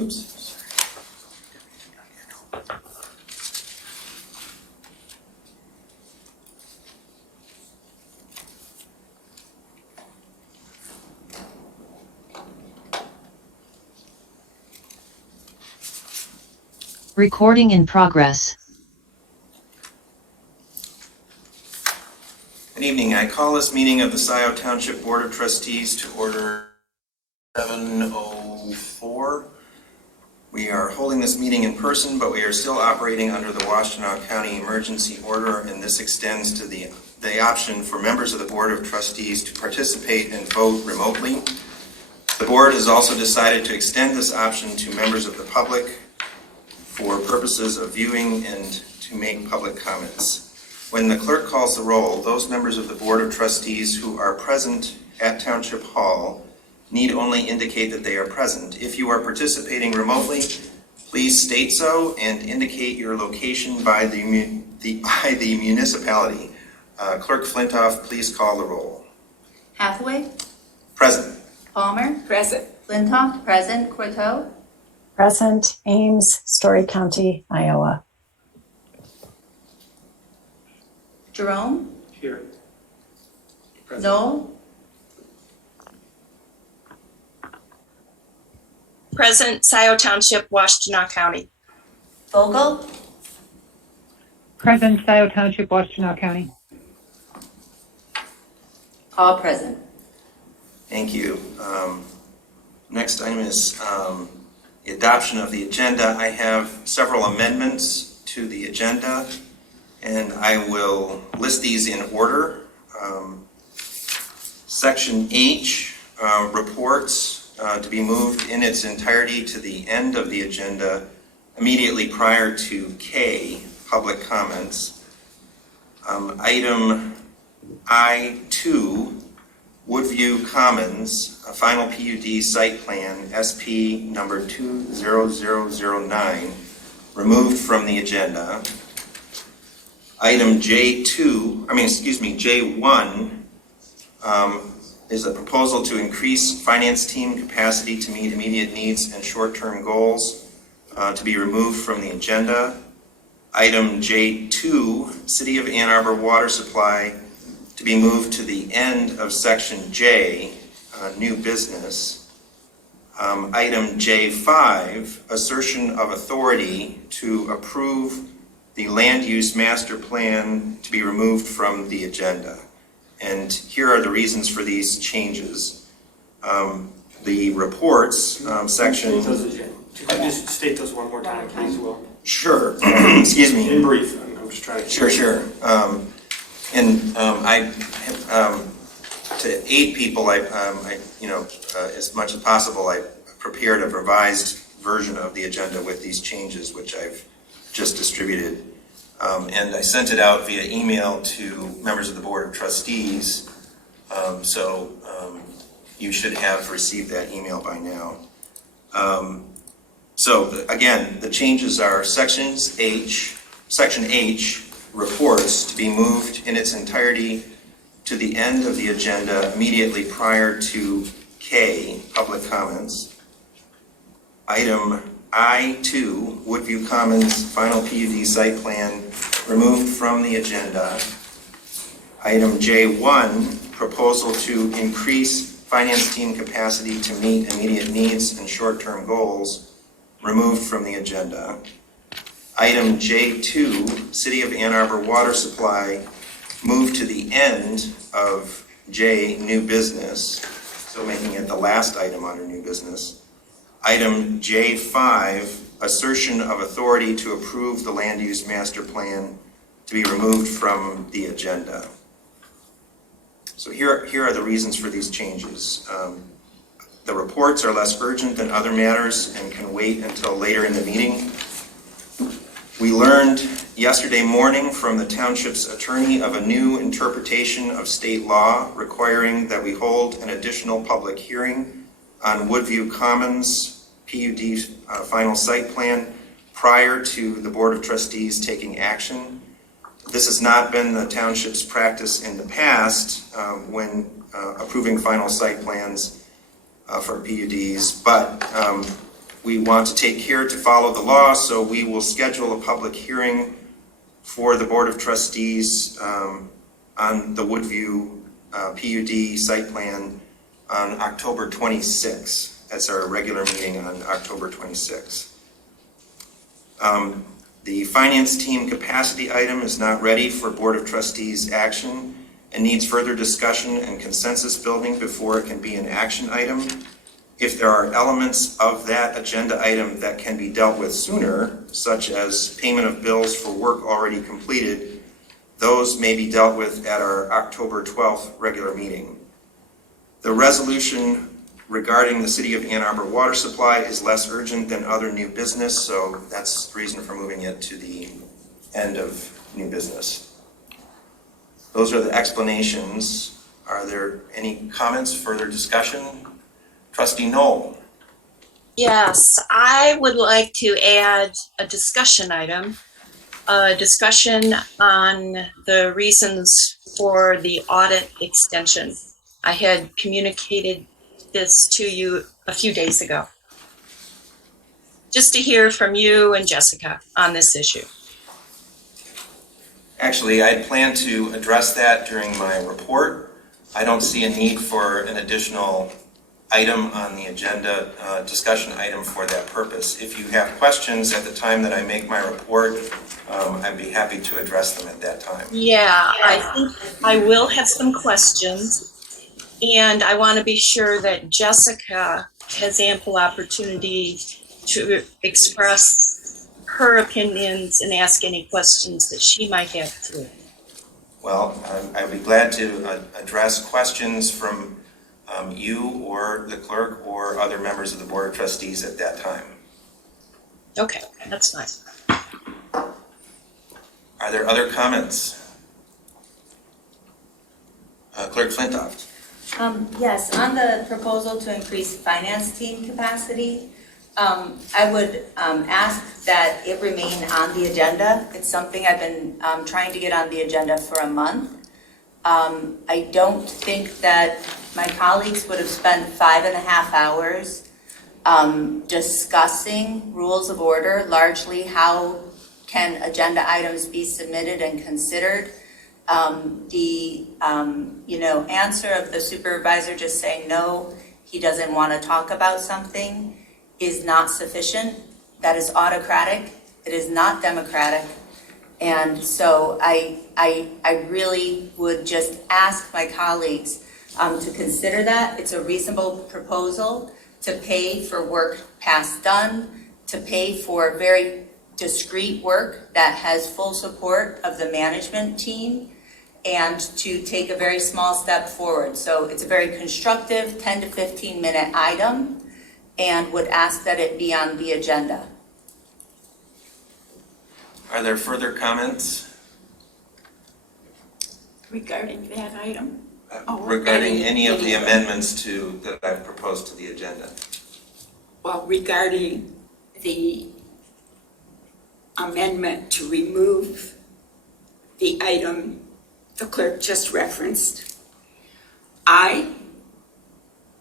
Oops. Recording in progress. Good evening. I call this meeting of the Scio Township Board of Trustees to order 7:04. We are holding this meeting in person, but we are still operating under the Washtenaw County Emergency Order, and this extends to the option for members of the Board of Trustees to participate and vote remotely. The board has also decided to extend this option to members of the public for purposes of viewing and to make public comments. When the clerk calls the roll, those members of the Board of Trustees who are present at Township Hall need only indicate that they are present. If you are participating remotely, please state so and indicate your location by the municipality. Clerk Flintoff, please call the roll. Hathaway? Present. Palmer? Present. Flintoff? Present. Courteau? Present. Ames, Story County, Iowa. Jerome? Here. Present. Noel? Present, Scio Township, Washtenaw County. Vogel? Present, Scio Township, Washtenaw County. All present. Thank you. Next item is the adoption of the agenda. I have several amendments to the agenda, and I will list these in order. Section H, reports, to be moved in its entirety to the end of the agenda, immediately prior to K, public comments. Item I2, Woodview Commons, a final PUD site plan, SP number 20009, removed from the agenda. Item J1, is a proposal to increase finance team capacity to meet immediate needs and short-term goals, to be removed from the agenda. Item J2, City of Ann Arbor water supply, to be moved to the end of section J, new business. Item J5, assertion of authority to approve the land use master plan, to be removed from the agenda. And here are the reasons for these changes. The reports, section... Could you just state those one more time, please, Will? Sure. Excuse me. In brief, I'm just trying to... Sure. To aid people, as much as possible, I prepared a revised version of the agenda with these changes, which I've just distributed. And I sent it out via email to members of the Board of Trustees. So you should have received that email by now. Again, the changes are section H, reports, to be moved in its entirety to the end of the agenda immediately prior to K, public comments. Item I2, Woodview Commons final PUD site plan, removed from the agenda. Item J1, proposal to increase finance team capacity to meet immediate needs and short-term goals, removed from the agenda. Item J2, City of Ann Arbor water supply, moved to the end of J, new business, so making it the last item under new business. Item J5, assertion of authority to approve the land use master plan, to be removed from the agenda. So here are the reasons for these changes. The reports are less urgent than other matters and can wait until later in the meeting. We learned yesterday morning from the township's attorney of a new interpretation of state law requiring that we hold an additional public hearing on Woodview Commons PUD final site plan prior to the Board of Trustees taking action. This has not been the township's practice in the past when approving final site plans for PUDs, but we want to take care to follow the law, so we will schedule a public hearing for the Board of Trustees on the Woodview PUD site plan on October 26th. That's our regular meeting on October 26th. The finance team capacity item is not ready for Board of Trustees action and needs further discussion and consensus building before it can be an action item. If there are elements of that agenda item that can be dealt with sooner, such as payment of bills for work already completed, those may be dealt with at our October 12th regular meeting. The resolution regarding the City of Ann Arbor water supply is less urgent than other new business, so that's the reason for moving it to the end of new business. Those are the explanations. Are there any comments, further discussion? Trustee Knoll. Yes, I would like to add a discussion item, a discussion on the reasons for the audit extension. I had communicated this to you a few days ago. Just to hear from you and Jessica on this issue. Actually, I plan to address that during my report. I don't see a need for an additional item on the agenda, discussion item for that purpose. If you have questions at the time that I make my report, I'd be happy to address them at that time. Yeah, I think I will have some questions, and I want to be sure that Jessica has ample opportunity to express her opinions and ask any questions that she might have too. Well, I'd be glad to address questions from you or the clerk or other members of the Board of Trustees at that time. Okay, that's fine. Are there other comments? Clerk Flintoff. Yes, on the proposal to increase finance team capacity, I would ask that it remain on the agenda. It's something I've been trying to get on the agenda for a month. I don't think that my colleagues would have spent 5.5 hours discussing rules of order, largely how can agenda items be submitted and considered. The answer of the supervisor just saying no, he doesn't want to talk about something is not sufficient. That is autocratic. It is not democratic. And so I really would just ask my colleagues to consider that. It's a reasonable proposal to pay for work past done, to pay for very discrete work that has full support of the management team, and to take a very small step forward. So it's a very constructive 10 to 15 minute item, and would ask that it be on the agenda. Are there further comments Regarding that item? regarding any of the amendments that I've proposed to the agenda? Well, regarding the amendment to remove the item the clerk just referenced, I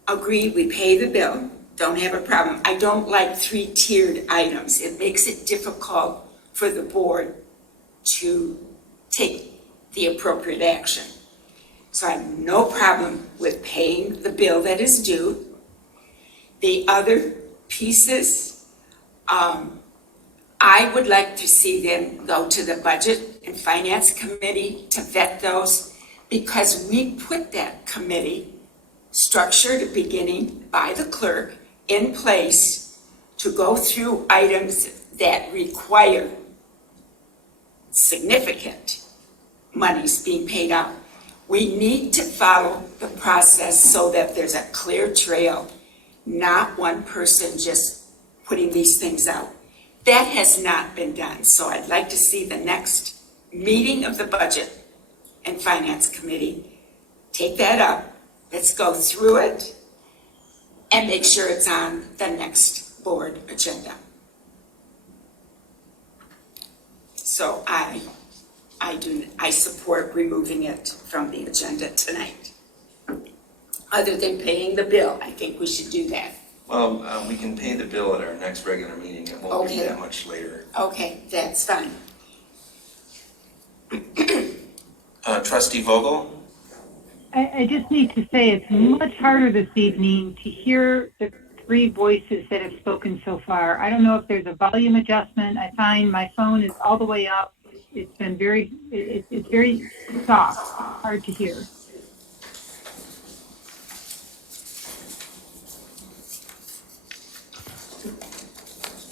agree we pay the bill, don't have a problem. I don't like 3-tiered items. It makes it difficult for the board to take the appropriate action. So I have no problem with paying the bill that is due. The other pieces, I would like to see them go to the Budget and Finance Committee to vet those, because we put that committee structured beginning by the clerk in place to go through items that require significant monies being paid out. We need to follow the process so that there's a clear trail, not one person just putting these things out. That has not been done, so I'd like to see the next meeting of the Budget and Finance Committee take that up. Let's go through it and make sure it's on the next board agenda. So I support removing it from the agenda tonight. Other than paying the bill, I think we should do that. Well, we can pay the bill at our next regular meeting. It won't be Okay. that much later. Okay, that's fine. Trustee Vogel? I just need to say it's much harder this evening to hear the three voices that have spoken so far. I don't know if there's a volume adjustment. I find my phone is all the way up. It's been it's very soft, hard to hear.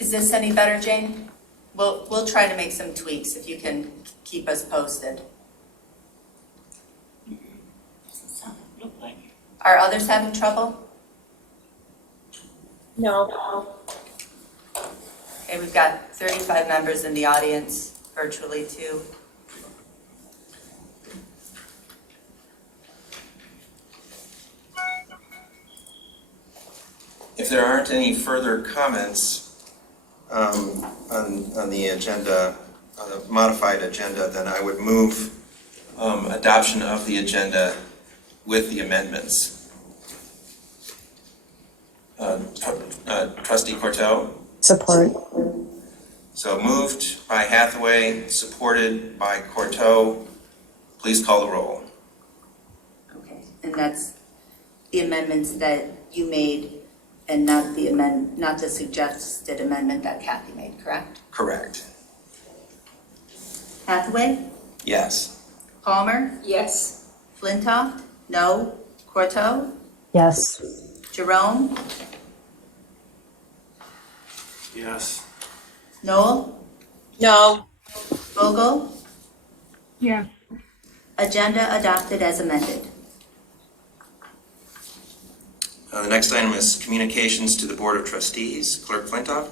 Is this any better, Jane? We'll try to make some tweaks if you can keep us posted. Are others having trouble? No. Okay, we've got 35 members in the audience virtually too. If there aren't any further comments on the agenda, on the modified agenda, then I would move adoption of the agenda with the amendments. Trustee Cortell? Support. So moved by Hathaway, supported by Cortell. Please call the roll. Okay, and that's the amendments that you made and not the suggested amendment that Kathy made, correct? Correct. Hathaway? Yes. Palmer? Yes. Flintoff? No. Corto? Yes. Jerome? Yes. Noel? No. Vogel? Yes. Agenda adopted as amended. The next item is communications to the Board of Trustees. Clerk Flintoff?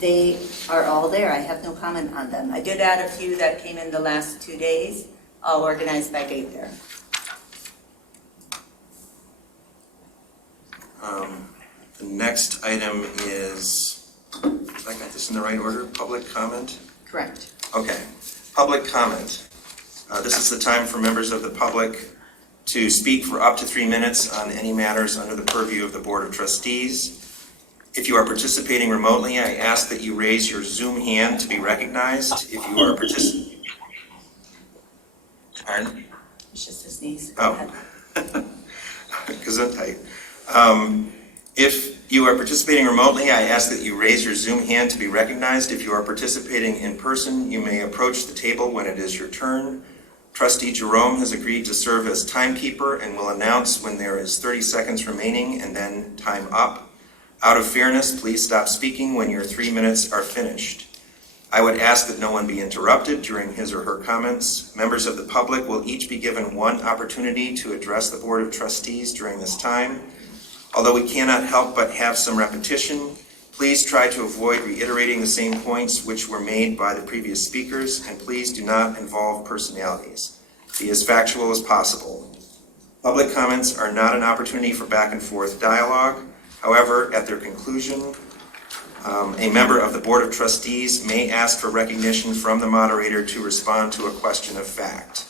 They are all there. I have no comment on them. I did add a few that came in the last 2 days, all organized by date there. The next item is, have I got this in the right order? Public comment? Correct. Okay. Public comment. This is the time for members of the public to speak for up to 3 minutes on any matters under the purview of the Board of Trustees. If you are participating remotely, I ask that you raise your Zoom hand to be recognized. If you are participating... Pardon? It's just a sneeze. Oh. Gesundheit. If you are participating remotely, I ask that you raise your Zoom hand to be recognized. If you are participating in person, you may approach the table when it is your turn. Trustee Jerome has agreed to serve as timekeeper and will announce when there is 30 seconds remaining and then time up. Out of fairness, please stop speaking when your 3 minutes are finished. I would ask that no one be interrupted during his or her comments. Members of the public will each be given one opportunity to address the Board of Trustees during this time. Although we cannot help but have some repetition, please try to avoid reiterating the same points which were made by the previous speakers, and please do not involve personalities. Be as factual as possible. Public comments are not an opportunity for back and forth dialogue. However, at their conclusion, a member of the Board of Trustees may ask for recognition from the moderator to respond to a question of fact.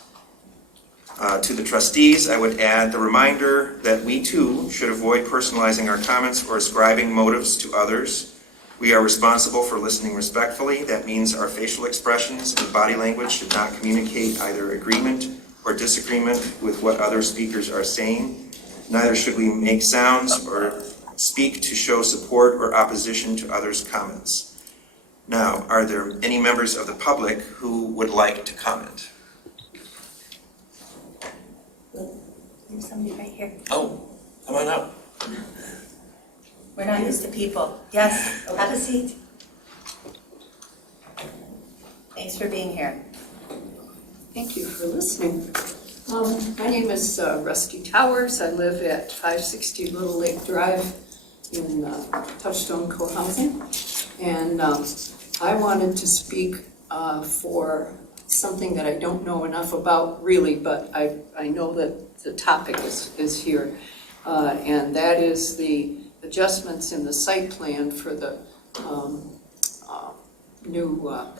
To the trustees, I would add the reminder that we too should avoid personalizing our comments or ascribing motives to others. We are responsible for listening respectfully. That means our facial expressions and body language should not communicate either agreement or disagreement with what other speakers are saying. Neither should we make sounds or speak to show support or opposition to others' comments. Now, are there any members of the public who would like to comment? There's somebody right here. Oh, come on up. We're not used to people. Yes, have a seat. Thanks for being here. Thank you for listening. My name is Rusty Towers. I live at 560 Little Lake Drive in Touchstone Co-housing. And I wanted to speak for something that I don't know enough about really, but I know that the topic is here. And that is the adjustments in the site plan for the new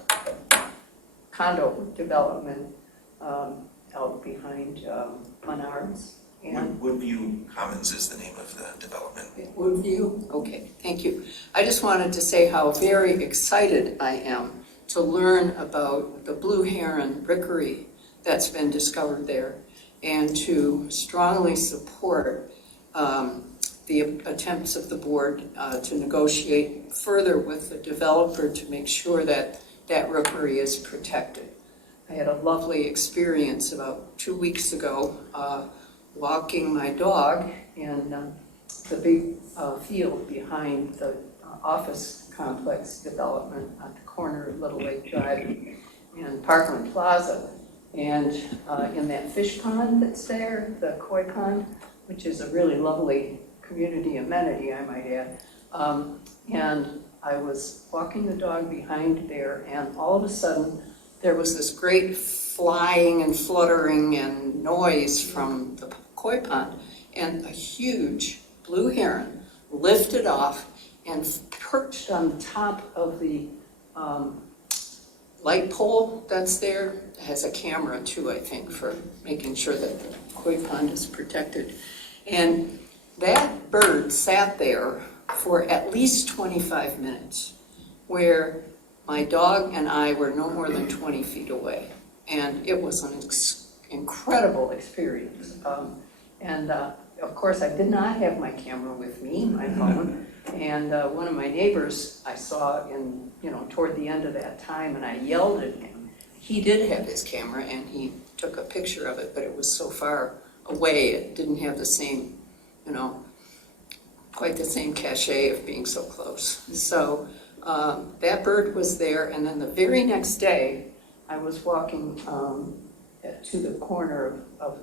condo development out behind Menards And Woodview Commons is the name of the development. Woodview? Okay, thank you. I just wanted to say how very excited I am to learn about the blue heron rookery that's been discovered there, and to strongly support the attempts of the board to negotiate further with the developer to make sure that that rookery is protected. I had a lovely experience about 2 weeks ago walking my dog in the big field behind the office complex development at the corner of Little Lake Drive and Parkland Plaza. And in that fish pond that's there, the koi pond, which is a really lovely community amenity, I might add. And I was walking the dog behind there, and all of a sudden, there was this great flying and fluttering and noise from the koi pond, and a huge blue heron lifted off and perched on the top of the light pole that's there. It has a camera too, I think, for making sure that the koi pond is protected. And that bird sat there for at least 25 minutes, where my dog and I were no more than 20 feet away. And it was an incredible experience. Of course, I did not have my camera with me, my phone. And one of my neighbors I saw toward the end of that time, and I yelled at him. He did have his camera, and he took a picture of it, but it was so far away, it didn't have the same, quite the same cachet of being so close. So that bird was there, and then the very next day, I was walking to the corner of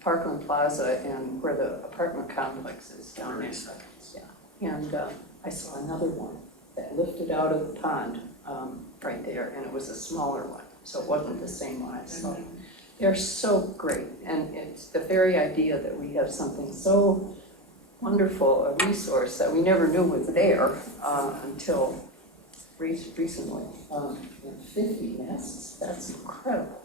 Parkland Plaza and where the apartment complex is down there. Yeah. And I saw another one that lifted out of the pond right there, and it was a smaller one, so it wasn't the same one I saw. They're so great, and it's the very idea that we have something so wonderful, a resource that we never knew was there until recently. 50 nests, that's incredible.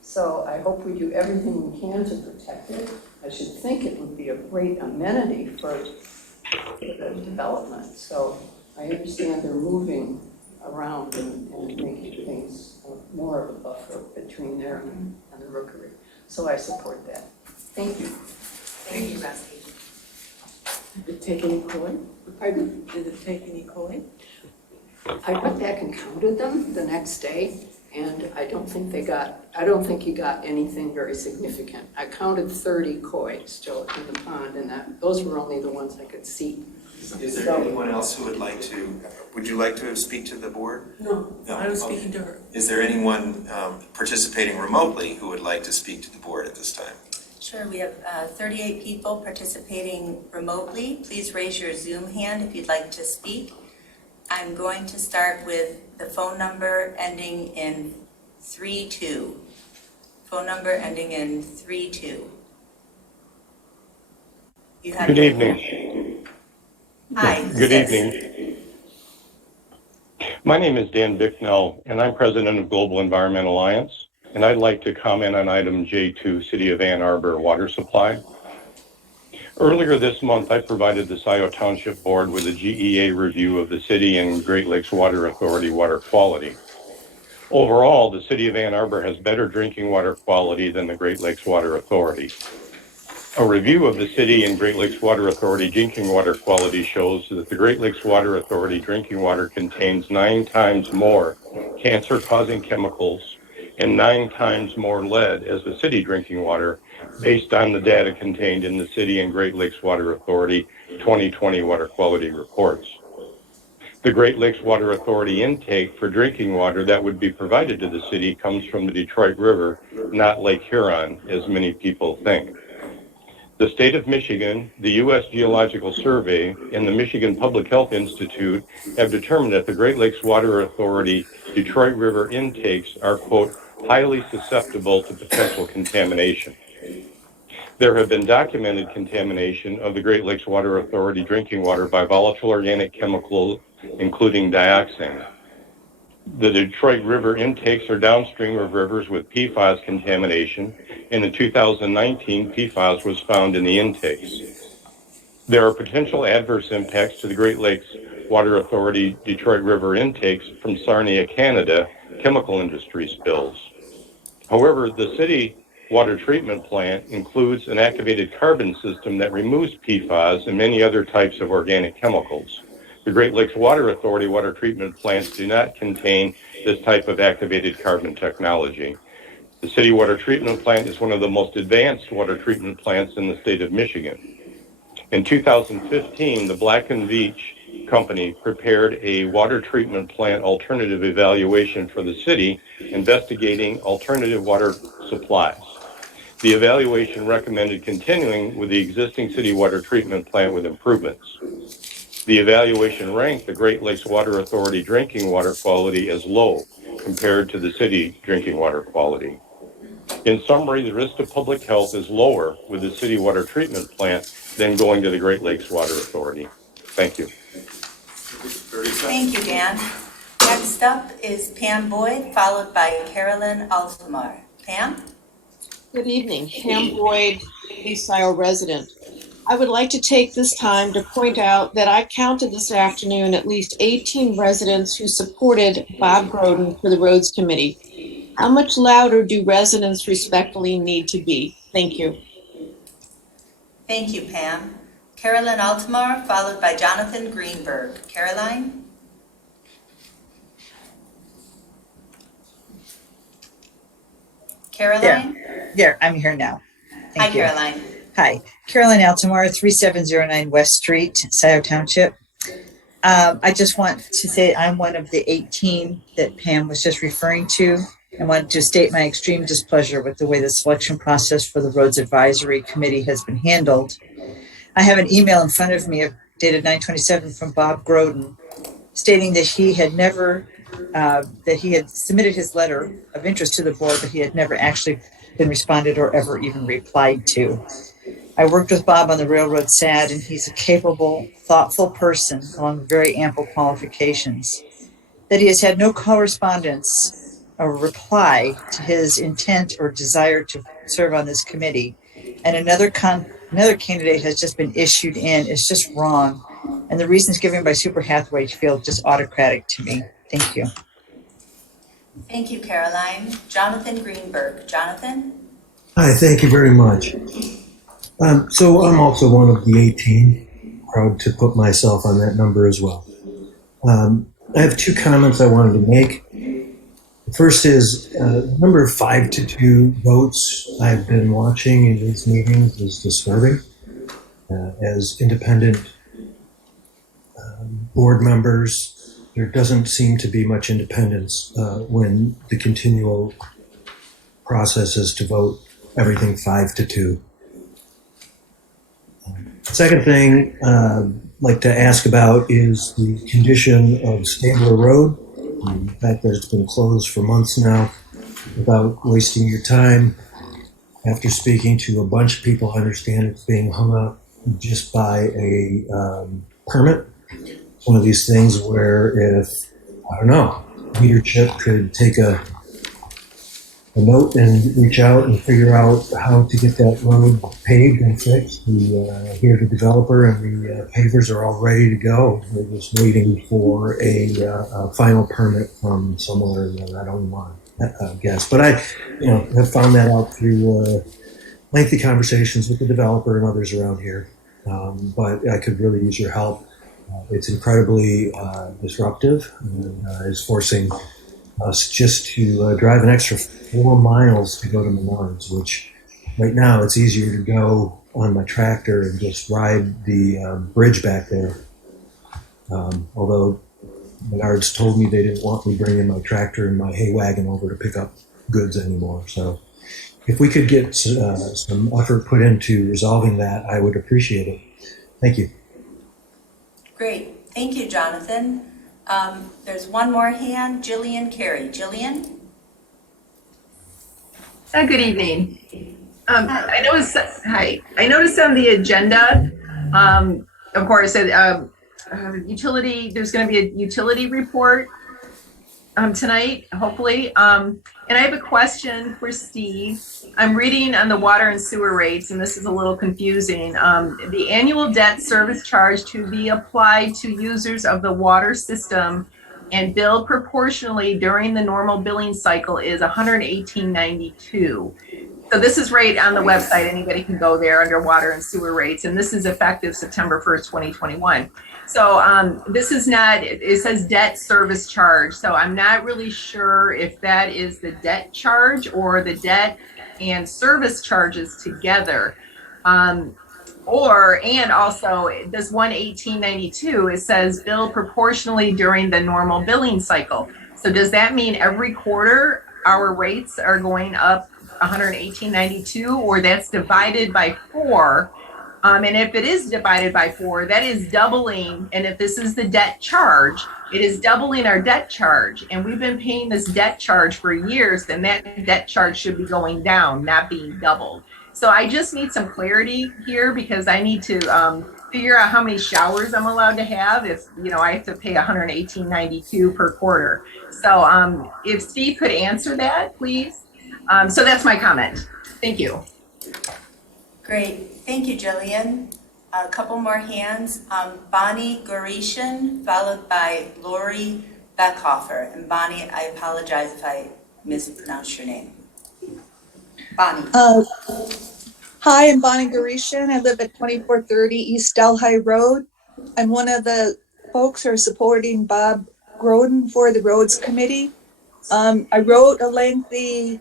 So I hope we do everything we can to protect it. I should think it would be a great amenity for the development. So I understand they're moving around and making things more of a buffer between there and the rookery. So I support that. Thank you. Thank you, Rusty. Did it take any koi? Pardon? Did it take any koi? I went back and counted them the next day, and I don't think he got anything very significant. I counted 30 koi still in the pond, and those were only the ones I could see. Is there anyone else who would you like to speak to the board? No, I was speaking to her. Is there anyone participating remotely who would like to speak to the board at this time? Sure, we have 38 people participating remotely. Please raise your Zoom hand if you'd like to speak. I'm going to start with the phone number ending in 32. Phone number ending in 32. You have Good evening. Hi. Good evening. My name is Dan Bicknell, and I'm president of Global Environment Alliance, and I'd like to comment on item J2, City of Ann Arbor water supply. Earlier this month, I provided the Scio Township Board with a GEA review of the city and Great Lakes Water Authority water quality. Overall, the City of Ann Arbor has better drinking water quality than the Great Lakes Water Authority. A review of the City and Great Lakes Water Authority drinking water quality shows that the Great Lakes Water Authority drinking water contains 9 times more cancer-causing chemicals and 9 times more lead as the city drinking water, based on the data contained in the City and Great Lakes Water Authority 2020 water quality reports. The Great Lakes Water Authority intake for drinking water that would be provided to the city comes from the Detroit River, not Lake Huron, as many people think. The state of Michigan, the U.S. Geological Survey, and the Michigan Public Health Institute have determined that the Great Lakes Water Authority Detroit River intakes are, quote, highly susceptible to potential contamination. There have been documented contamination of the Great Lakes Water Authority drinking water by volatile organic chemicals, including dioxin. The Detroit River intakes are downstream of rivers with PFAS contamination, and in 2019, PFAS was found in the intakes. There are potential adverse impacts to the Great Lakes Water Authority Detroit River intakes from Sarnia, Canada, chemical industry spills. However, the city water treatment plant includes an activated carbon system that removes PFAS and many other types of organic chemicals. The Great Lakes Water Authority water treatment plants do not contain this type of activated carbon technology. The city water treatment plant is one of the most advanced water treatment plants in the state of Michigan. In 2015, the Black & Veatch company prepared a water treatment plant alternative evaluation for the city, investigating alternative water supplies. The evaluation recommended continuing with the existing city water treatment plant with improvements. The evaluation ranked the Great Lakes Water Authority drinking water quality as low compared to the city drinking water quality. In summary, the risk to public health is lower with the city water treatment plant than going to the Great Lakes Water Authority. Thank you. Thank you, Dan. Next up is Pam Boyd, followed by Carolyn Altamar. Pam? Good evening. Pam Boyd, East Scio resident. I would like to take this time to point out that I counted this afternoon at least 18 residents who supported Bob Groden for the Roads Committee. How much louder do residents respectfully need to be? Thank you. Thank you, Pam. Carolyn Altamar, followed by Jonathan Greenberg. Caroline? Caroline? There, I'm here now. Hi, Thank you. Caroline. Hi, Carolyn Altamar, 3709 West Street, Scio Township. I just want to say I'm one of the 18 that Pam was just referring to. I wanted to state my extreme displeasure with the way the selection process for the Roads Advisory Committee has been handled. I have an email in front of me dated 9/27 from Bob Groden stating that he had never, that he had submitted his letter of interest to the board, but he had never actually been responded or ever even replied to. I worked with Bob on the railroad SAD, and he's a capable, thoughtful person along with very ample qualifications. That he has had no correspondence or reply to his intent or desire to serve on this committee, and another candidate has just been issued in is just wrong. And the reasons given by Super Hathaway feel just autocratic to me. Thank you. Thank you, Caroline. Jonathan Greenberg. Jonathan? Hi, thank you very much. So I'm also one of the 18, proud to put myself on that number as well. I have two comments I wanted to make. The first is the number of 5-2 votes I've been watching in these meetings is disturbing. As independent board members, there doesn't seem to be much independence when the continual process is to vote everything 5-2. Second thing I'd like to ask about is the condition of Stabler Road. The fact that it's been closed for months now. Without wasting your time, after speaking to a bunch of people, I understand it's being hung up just by a permit. It's one of these things where if, I don't know, leadership could take a note and reach out and figure out how to get that road paved and fixed. Here, the developer and the pavers are all ready to go. We're just waiting for a final permit from somewhere that I don't want to guess. But I, have found that out through lengthy conversations with the developer and others around here. But I could really use your help. It's incredibly disruptive and is forcing us just to drive an extra 4 miles to go to Menards, which right now it's easier to go on my tractor and just ride the bridge back there. Although Menards told me they didn't want me bringing my tractor and my hay wagon over to pick up goods anymore. So if we could get some effort put into resolving that, I would appreciate it. Thank you. Great. Thank you, Jonathan. There's one more hand, Jillian Carey. Jillian? Good evening. I noticed on the agenda, of course, utility, there's going to be a utility report. tonight, hopefully. And I have a question for Steve. I'm reading on the water and sewer rates, and this is a little confusing. The annual debt service charge to be applied to users of the water system and billed proportionally during the normal billing cycle is $118.92. So this is right on the website. Anybody can go there under water and sewer rates. And this is effective September 1st, 2021. So this is not, it says debt service charge. So I'm not really sure if that is the debt charge or the debt and service charges together. And also this 118.92, it says bill proportionally during the normal billing cycle. So does that mean every quarter our rates are going up 118.92, or that's divided by 4? And if it is divided by 4, that is doubling. And if this is the debt charge, it is doubling our debt charge. And we've been paying this debt charge for years, then that debt charge should be going down, not being doubled. So I just need some clarity here, because I need to figure out how many showers I'm allowed to have if, I have to pay $118.92 per quarter. So if Steve could answer that, please. So that's my comment. Thank you. Great. Thank you, Jillian. A couple more hands. Bonnie Gorishan, followed by Lori Beckhofer. And Bonnie, I apologize if I mispronounced your name. Bonnie. Hi, I'm Bonnie Gorishan. I live at 2430 East Delhi Road. I'm one of the folks who are supporting Bob Groden for the Roads Committee. I wrote a lengthy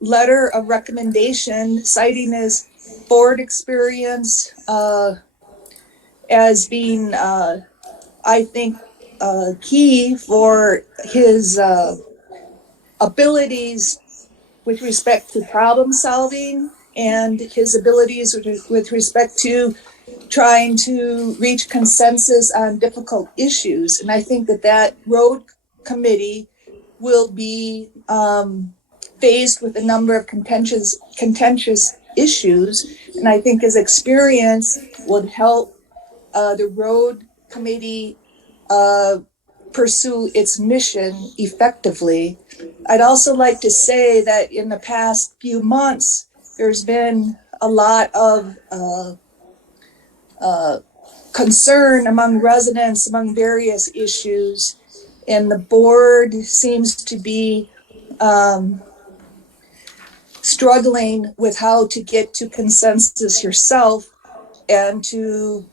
letter of recommendation citing his board experience as being, I think, key for his abilities with respect to problem solving and his abilities with respect to trying to reach consensus on difficult issues. And I think that road committee will be faced with a number of contentious issues. And I think his experience would help the road committee pursue its mission effectively. I'd also like to say that in the past few months, there's been a lot of concern among residents among various issues, and the board seems to be struggling with how to get to consensus yourself and to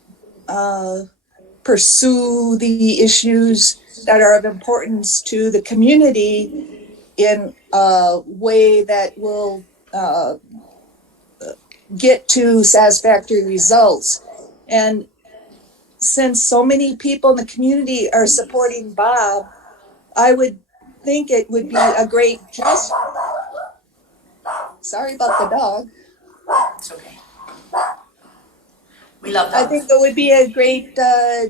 pursue the issues that are of importance to the community in a way that will get to satisfactory results. And since so many people in the community are supporting Bob, I would think it would be a great gesture. Sorry about the dog. It's okay. We love I dogs. think it would be a great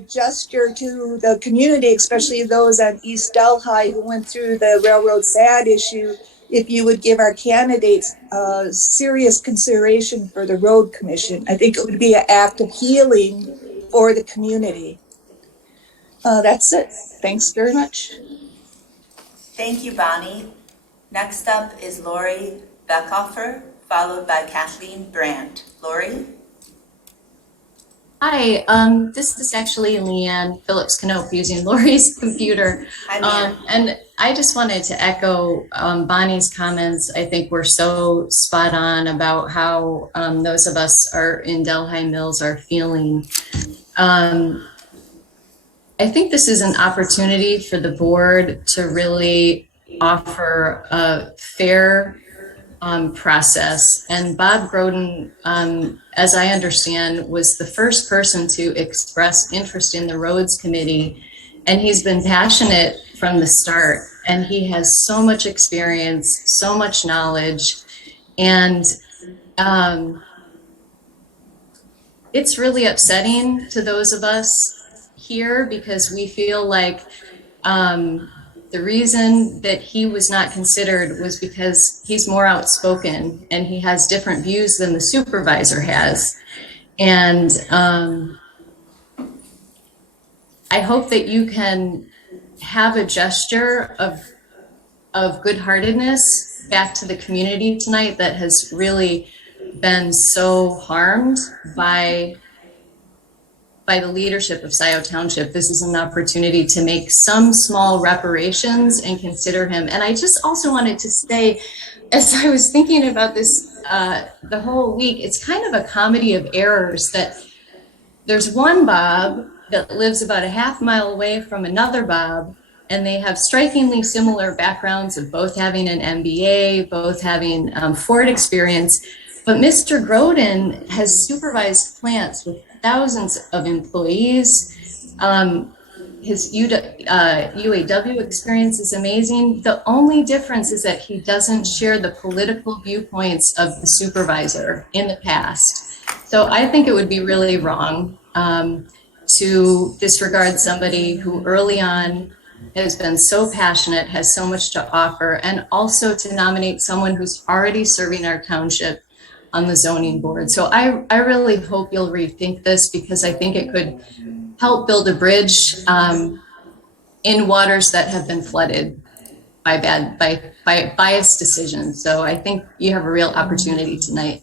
gesture to the community, especially those on East Delhi who went through the railroad SAD issue, if you would give our candidates serious consideration for the road commission. I think it would be an act of healing for the community. That's it. Thanks very much. Thank you, Bonnie. Next up is Lori Beckhofer, followed by Kathleen Brandt. Lori? Hi, this is actually Leanne Phillips-Canope using Lori's computer. Hi, Leanne. And I just wanted to echo Bonnie's comments. I think we're so spot on about how those of us are in Delhi Mills are feeling. I think this is an opportunity for the board to really offer a fair process. And Bob Groden, as I understand, was the first person to express interest in the Roads Committee. And he's been passionate from the start. And he has so much experience, so much knowledge. And it's really upsetting to those of us here because we feel like the reason that he was not considered was because he's more outspoken and he has different views than the supervisor has. And I hope that you can have a gesture of good-heartedness back to the community tonight that has really been so harmed by the leadership of Scio Township. This is an opportunity to make some small reparations and consider him. And I just also wanted to say, as I was thinking about this the whole week, it's kind of a comedy of errors that there's one Bob that lives about a half mile away from another Bob, and they have strikingly similar backgrounds of both having an MBA, both having Ford experience. But Mr. Groden has supervised plants with thousands of employees. His UAW experience is amazing. The only difference is that he doesn't share the political viewpoints of the supervisor in the past. So I think it would be really wrong to disregard somebody who early on has been so passionate, has so much to offer, and also to nominate someone who's already serving our township on the zoning board. So I really hope you'll rethink this, because I think it could help build a bridge in waters that have been flooded by biased decisions. So I think you have a real opportunity tonight.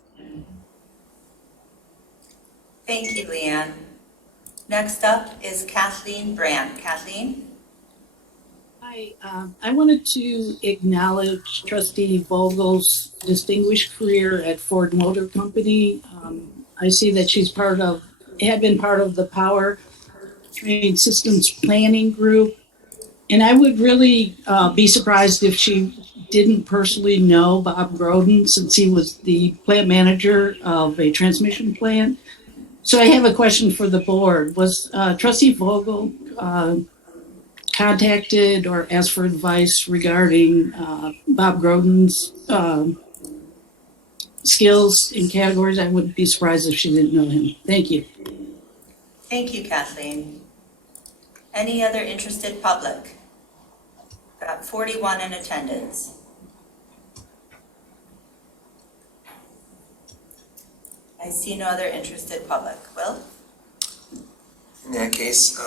Thank you, Leanne. Next up is Kathleen Brand. Kathleen? Hi, I wanted to acknowledge Trustee Vogel's distinguished career at Ford Motor Company. I see that she's had been part of the Power Train Systems Planning Group. And I would really be surprised if she didn't personally know Bob Groden, since he was the plant manager of a transmission plant. So I have a question for the board. Was Trustee Vogel contacted or asked for advice regarding Bob Groden's skills and categories? I wouldn't be surprised if she didn't know him. Thank you. Thank you, Kathleen. Any other interested public? Got 41 in attendance. I see no other interested public. Will? In that case,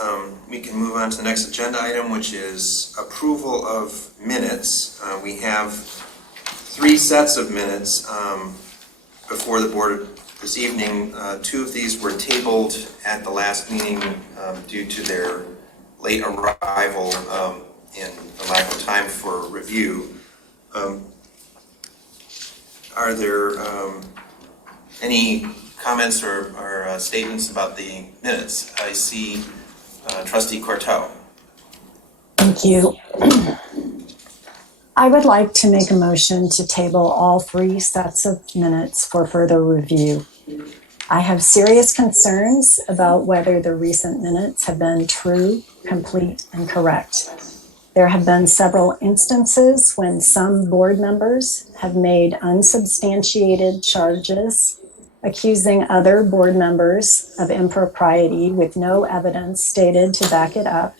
we can move on to the next agenda item, which is approval of minutes. We have 3 sets of minutes before the board this evening. 2 of these were tabled at the last meeting due to their late arrival and the lack of time for review. Are there any comments or statements about the minutes? I see Trustee Corteau. Thank you. I would like to make a motion to table all 3 sets of minutes for further review. I have serious concerns about whether the recent minutes have been true, complete, and correct. There have been several instances when some board members have made unsubstantiated charges accusing other board members of impropriety with no evidence stated to back it up,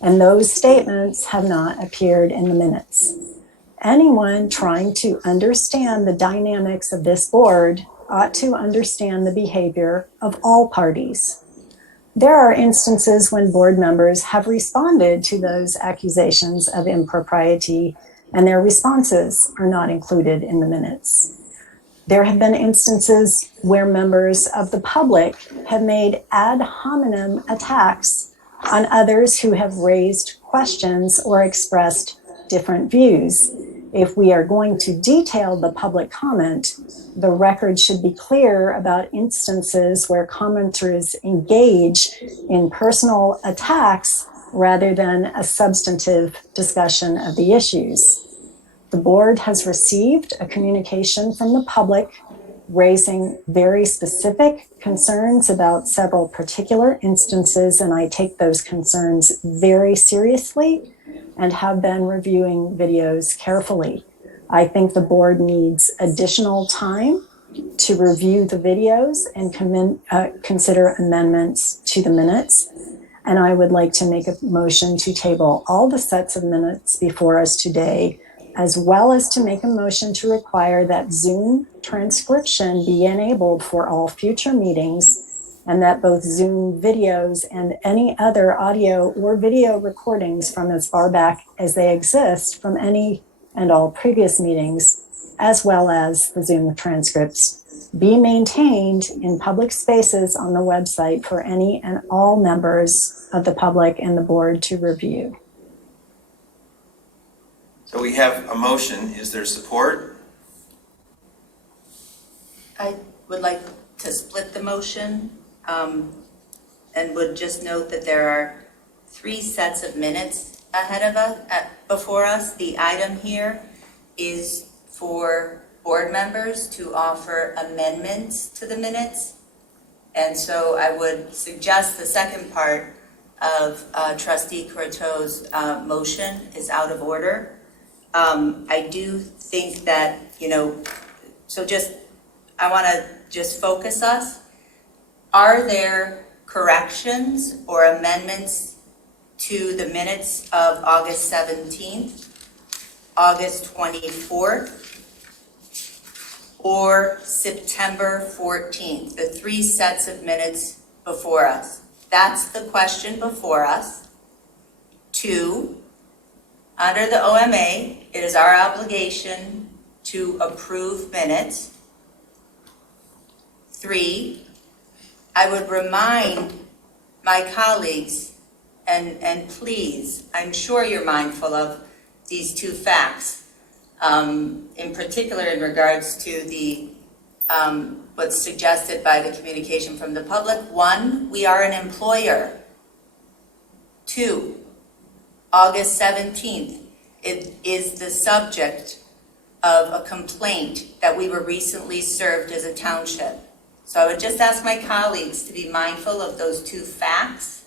and those statements have not appeared in the minutes. Anyone trying to understand the dynamics of this board ought to understand the behavior of all parties. There are instances when board members have responded to those accusations of impropriety, and their responses are not included in the minutes. There have been instances where members of the public have made ad hominem attacks on others who have raised questions or expressed different views. If we are going to detail the public comment, the record should be clear about instances where commenters engage in personal attacks rather than a substantive discussion of the issues. The board has received a communication from the public raising very specific concerns about several particular instances, and I take those concerns very seriously and have been reviewing videos carefully. I think the board needs additional time to review the videos and consider amendments to the minutes. And I would like to make a motion to table all the sets of minutes before us today, as well as to make a motion to require that Zoom transcription be enabled for all future meetings and that both Zoom videos and any other audio or video recordings from as far back as they exist from any and all previous meetings, as well as the Zoom transcripts, be maintained in public spaces on the website for any and all members of the public and the board to review. So we have a motion. Is there support? I would like to split the motion, and would just note that there are 3 sets of minutes ahead of us, before us. The item here is for board members to offer amendments to the minutes. And so I would suggest the second part of Trustee Courteau's motion is out of order. I do think that, I want to just focus us. Are there corrections or amendments to the minutes of August 17th, August 24th, or September 14th, the 3 sets of minutes before us? That's the question before us. 2, under the OMA, it is our obligation to approve minutes. 3, I would remind my colleagues, and please, I'm sure you're mindful of these 2 facts, in particular in regards to the what's suggested by the communication from the public. 1, we are an employer. 2, August 17th, it is the subject of a complaint that we were recently served as a township. So I would just ask my colleagues to be mindful of those 2 facts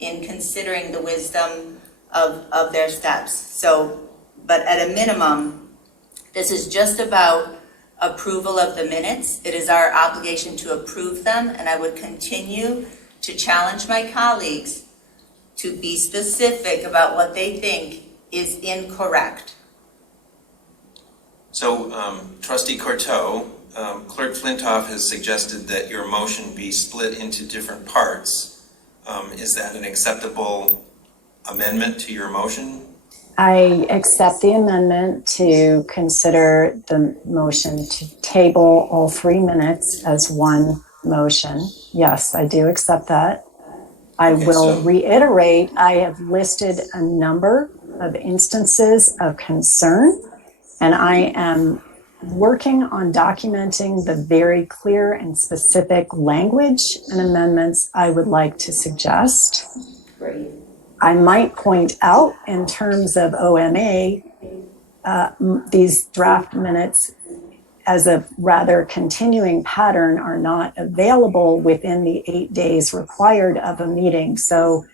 in considering the wisdom of their steps. So, but at a minimum, this is just about approval of the minutes. It is our obligation to approve them, and I would continue to challenge my colleagues to be specific about what they think is incorrect. So, Trustee Courteau, Clerk Flintoff has suggested that your motion be split into different parts. Is that an acceptable amendment to your motion? I accept the amendment to consider the motion to table all 3 minutes as one motion. Yes, I do accept that. I will reiterate, I have listed a number of instances of concern, and I am working on documenting the very clear and specific language and amendments I would like to suggest. Great. I might point out in terms of OMA, these draft minutes as a rather continuing pattern are not available within the 8 days required of a meeting. So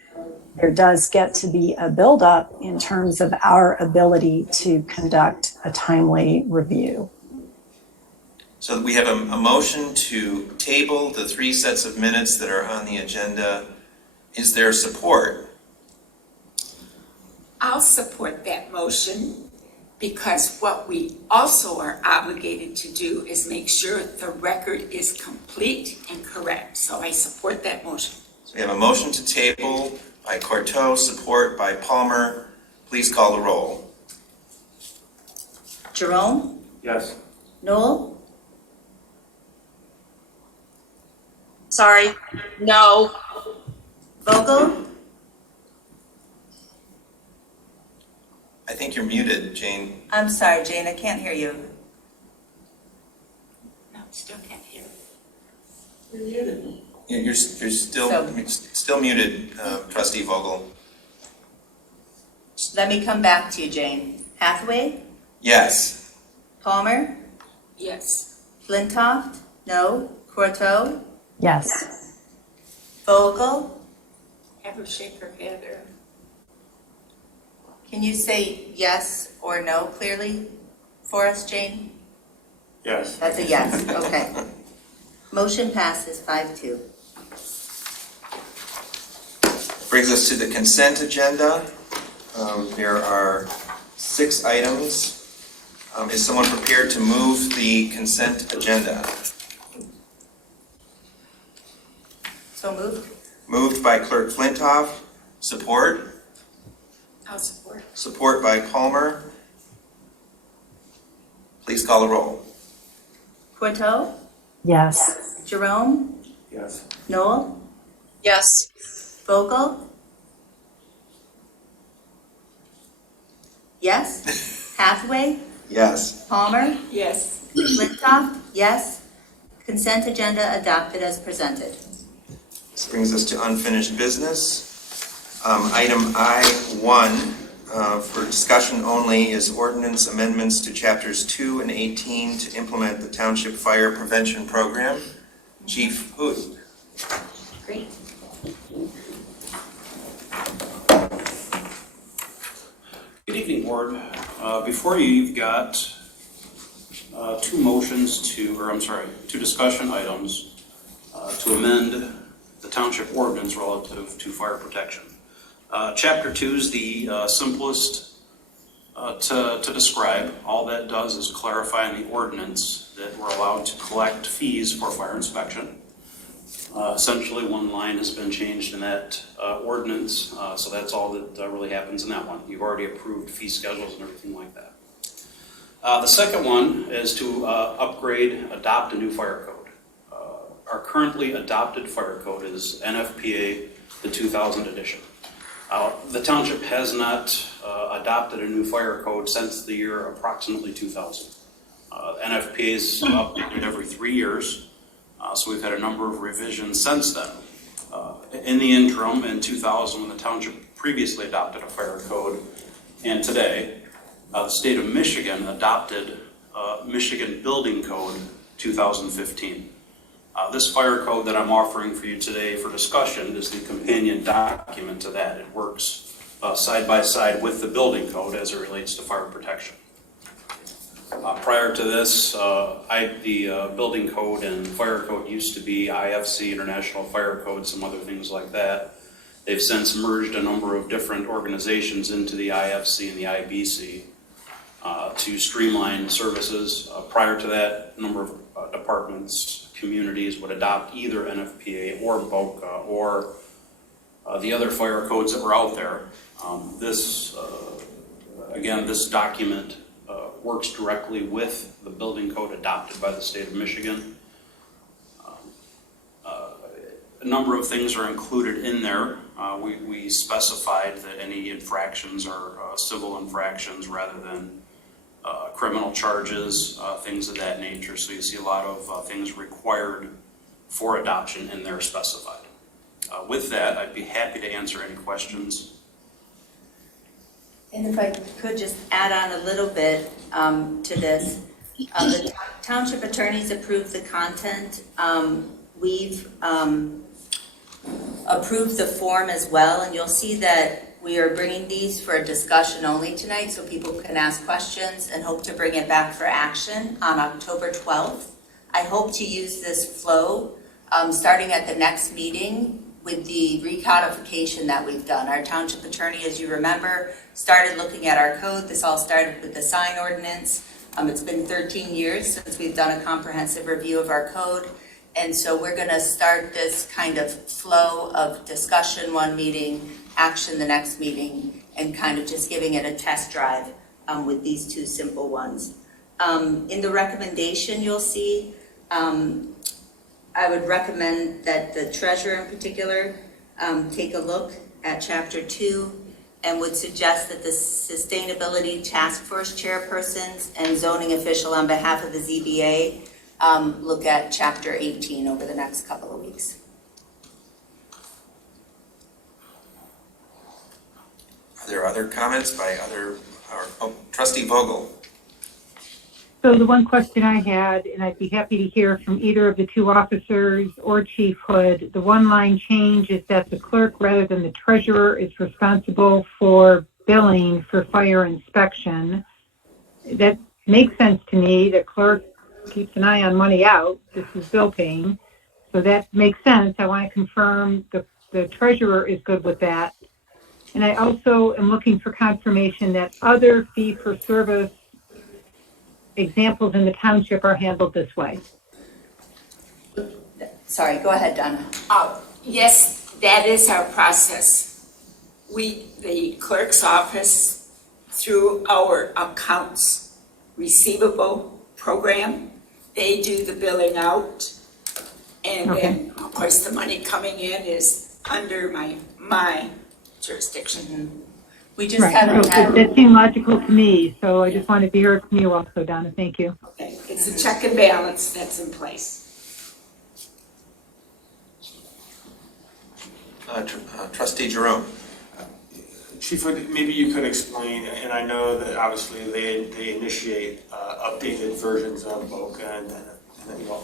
there does get to be a buildup in terms of our ability to conduct a timely review. So we have a motion to table the 3 sets of minutes that are on the agenda. Is there support? I'll support that motion because what we also are obligated to do is make sure the record is complete and correct. So I support that motion. So we have a motion to table by Courteau, support by Palmer. Please call the roll. Jerome? Yes. Noel? Sorry, no. Vogel? I think you're muted, Jane. I'm sorry, Jane, I can't hear you. No, still can't hear. You're still muted, Trustee Vogel. Let me come back to you, Jane. Hathaway? Yes. Palmer? Yes. Flintoff? No. Courteau? Yes. Vogel? Have her shake her head or... Can you say yes or no clearly for us, Jane? Yes. That's a yes, okay. Motion passes 5-2. Brings us to the consent agenda. There are 6 items. Is someone prepared to move the consent agenda? So moved. Moved by Clerk Flintoff. Support? I'll support. Support by Palmer. Please call the roll. Quinto, Yes. Jerome, Yes. Noel, Yes. Vogel? Yes. Hathaway, Yes. Palmer, Yes. Flintoff, yes. Consent agenda adopted as presented. This brings us to unfinished business. Item I-1 for discussion only is ordinance amendments to chapters 2 and 18 to implement the Township Fire Prevention Program. Chief Hood. Great. Good evening, Board. Before you've got two discussion items to amend the township ordinance relative to fire protection. Chapter 2 is the simplest to describe. All that does is clarify in the ordinance that we're allowed to collect fees for fire inspection. Essentially, one line has been changed in that ordinance, so that's all that really happens in that one. You've already approved fee schedules and everything like that. The second one is to adopt a new fire code. Our currently adopted fire code is NFPA, the 2000 edition. The township has not adopted a new fire code since the year approximately 2000. NFPA is updated every 3 years. So we've had a number of revisions since then. In the interim, in 2000, when the township previously adopted a fire code, and today, the state of Michigan adopted Michigan Building Code 2015. This fire code that I'm offering for you today for discussion is the companion document to that. It works side by side with the building code as it relates to fire protection. Prior to this, the building code and fire code used to be IFC, International Fire Code, some other things like that. They've since merged a number of different organizations into the IFC and the IBC to streamline services. Prior to that, a number of departments, communities would adopt either NFPA or BOCA or the other fire codes that were out there. This document works directly with the building code adopted by the state of Michigan. A number of things are included in there. We specified that any infractions are civil infractions rather than criminal charges, things of that nature. So you see a lot of things required for adoption in there specified. With that, I'd be happy to answer any questions. And if I could just add on a little bit to this. The township attorneys approved the content. We've approved the form as well, and you'll see that we are bringing these for a discussion only tonight so people can ask questions and hope to bring it back for action on October 12th. I hope to use this flow starting at the next meeting with the recodification that we've done. Our township attorney, as you remember, started looking at our code. This all started with the sign ordinance. It's been 13 years since we've done a comprehensive review of our code. And so we're going to start this kind of flow of discussion one meeting, action the next meeting, and kind of just giving it a test drive with these two simple ones. In the recommendation you'll see, I would recommend that the treasurer in particular take a look at Chapter 2 and would suggest that the Sustainability Task Force chairpersons and zoning official on behalf of the ZBA look at Chapter 18 over the next couple of weeks. Are there other comments by Trustee Vogel? So the one question I had, and I'd be happy to hear from either of the two officers or Chief Hood, the one line change is that the clerk rather than the treasurer is responsible for billing for fire inspection. That makes sense to me. The clerk keeps an eye on money out. This is bill paying. So that makes sense. I want to confirm the treasurer is good with that. And I also am looking for confirmation that other fee for service examples in the township are handled this way. Sorry, go ahead, Donna. Yes, that is our process. The clerk's office, through our accounts receivable program, they do the billing out. And then, of course, the money coming in is under my jurisdiction. We just Right, haven't so had. that seemed logical to me, so I just wanted to hear it from you also, Donna, thank you. Okay, it's a check and balance that's in place. Trustee Jerome. Chief, maybe you could explain, and I know that obviously they initiate updated versions of BOCA and you know,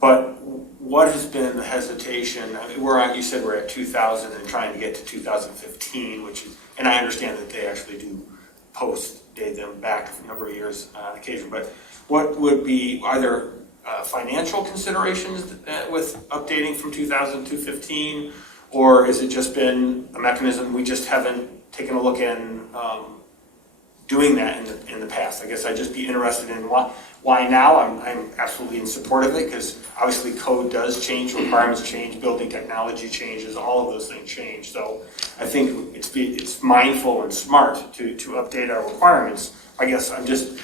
but what has been the hesitation? I mean, you said we're at 2000 and trying to get to 2015, which is, and I understand that they actually do date them back a number of years on occasion, but what would be, are there financial considerations with updating from 2000 to 15, or has it just been a mechanism we just haven't taken a look in doing that in the past? I guess I'd just be interested in why now. I'm absolutely in support of it, because obviously code does change, requirements change, building technology changes, all of those things change. So I think it's mindful and smart to update our requirements. I guess I'm just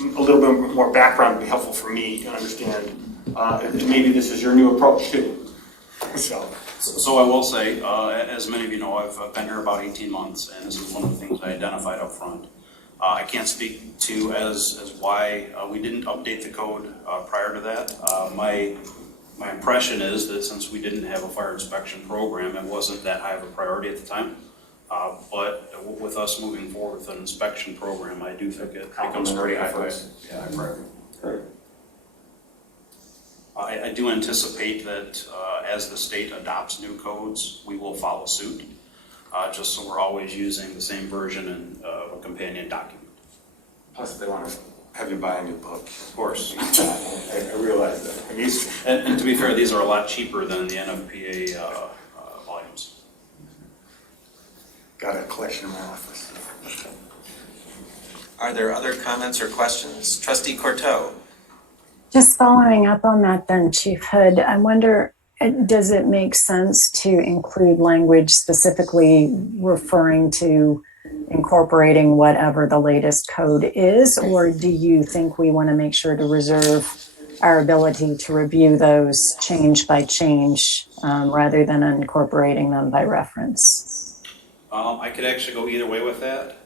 a little bit more background would be helpful for me to understand. And maybe this is your new approach too. So I will say, as many of you know, I've been here about 18 months, and this is one of the things I identified up front. I can't speak to as why we didn't update the code prior to that. My impression is that since we didn't have a fire inspection program, it wasn't that high of a priority at the time. But with us moving forward with an inspection program, I do think it becomes pretty high priority. Yeah, high priority. I do anticipate that as the state adopts new codes, we will follow suit, just so we're always using the same version in a companion document. Plus, they want to have you buy a new book. Of course. I realize that. And to be fair, these are a lot cheaper than the NFPA volumes. Got a collection in my office. Are there other comments or questions? Trustee Corteau. Just following up on that then, Chief Hood, I wonder, does it make sense to include language specifically referring to incorporating whatever the latest code is, or do you think we want to make sure to reserve our ability to review those change by change rather than incorporating them by reference? I could actually go either way with that.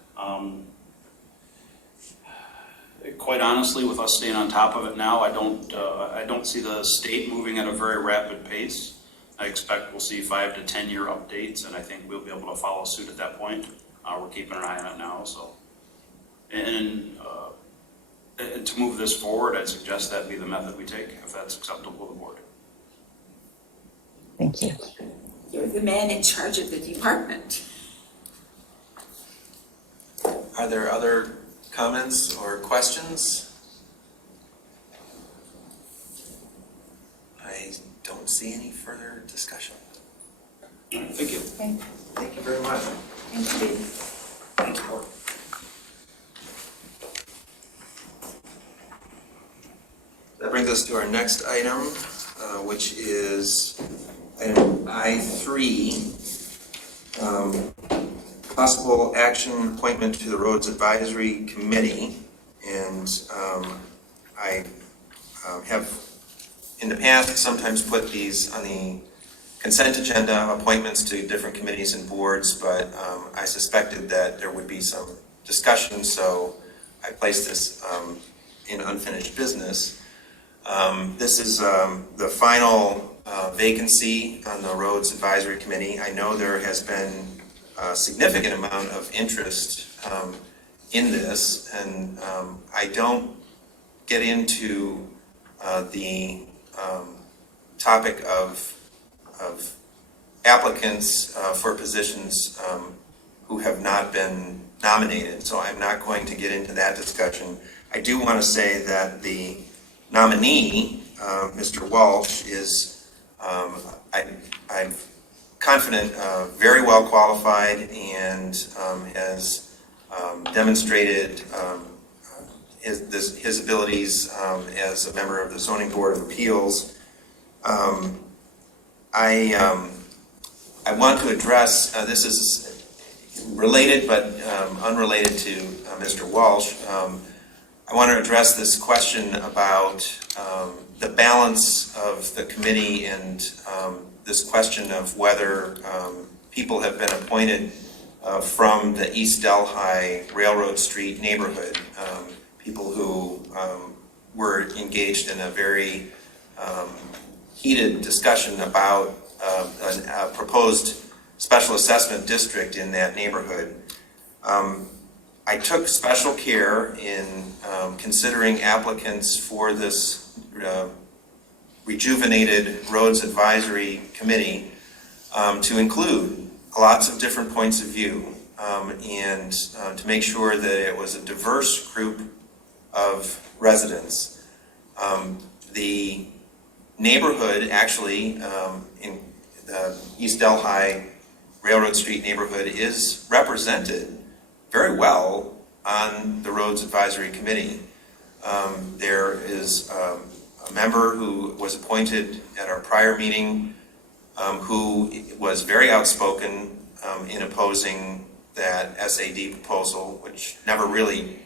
Quite honestly, with us staying on top of it now, I don't see the state moving at a very rapid pace. I expect we'll see 5 to 10 year updates, and I think we'll be able to follow suit at that point. We're keeping an eye on it now, so. And to move this forward, I'd suggest that be the method we take, if that's acceptable to the board. Thank you. You're the man in charge of the department. Are there other comments or questions? I don't see any further discussion. Thank you. Thank you very much. Thank you. Thank you. That brings us to our next item, which is item I3. Possible action appointment to the Roads Advisory Committee. And I have in the past sometimes put these on the consent agenda, appointments to different committees and boards, but I suspected that there would be some discussion, so I placed this in unfinished business. This is the final vacancy on the Roads Advisory Committee. I know there has been a significant amount of interest in this, and I don't get into the topic of applicants for positions who have not been nominated, so I'm not going to get into that discussion. I do want to say that the nominee, Mr. Walsh, is, I'm confident, very well qualified, and has demonstrated his abilities as a member of the Zoning Board of Appeals. I want to address, this is related but unrelated to Mr. Walsh. I want to address this question about the balance of the committee and this question of whether people have been appointed from the East Delhi Railroad Street neighborhood, people who were engaged in a very heated discussion about a proposed special assessment district in that neighborhood. I took special care in considering applicants for this rejuvenated Roads Advisory Committee to include lots of different points of view and to make sure that it was a diverse group of residents. The neighborhood actually in the East Delhi Railroad Street neighborhood is represented very well on the Roads Advisory Committee. There is a member who was appointed at our prior meeting who was very outspoken in opposing that SAD proposal, which never really,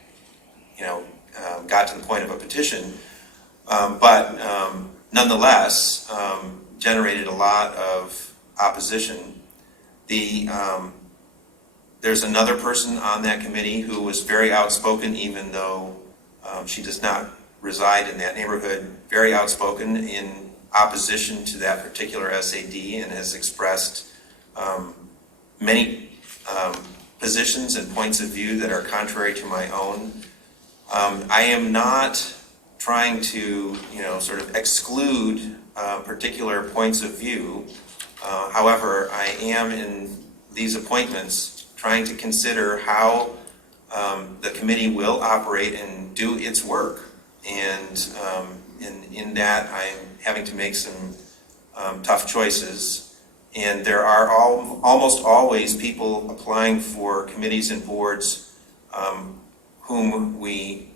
got to the point of a petition, but nonetheless generated a lot of opposition. There's another person on that committee who was very outspoken, even though she does not reside in that neighborhood, very outspoken in opposition to that particular SAD and has expressed many positions and points of view that are contrary to my own. I am not trying to, sort of exclude particular points of view. However, I am in these appointments trying to consider how the committee will operate and do its work. And in that, I'm having to make some tough choices. And there are almost always people applying for committees and boards whom we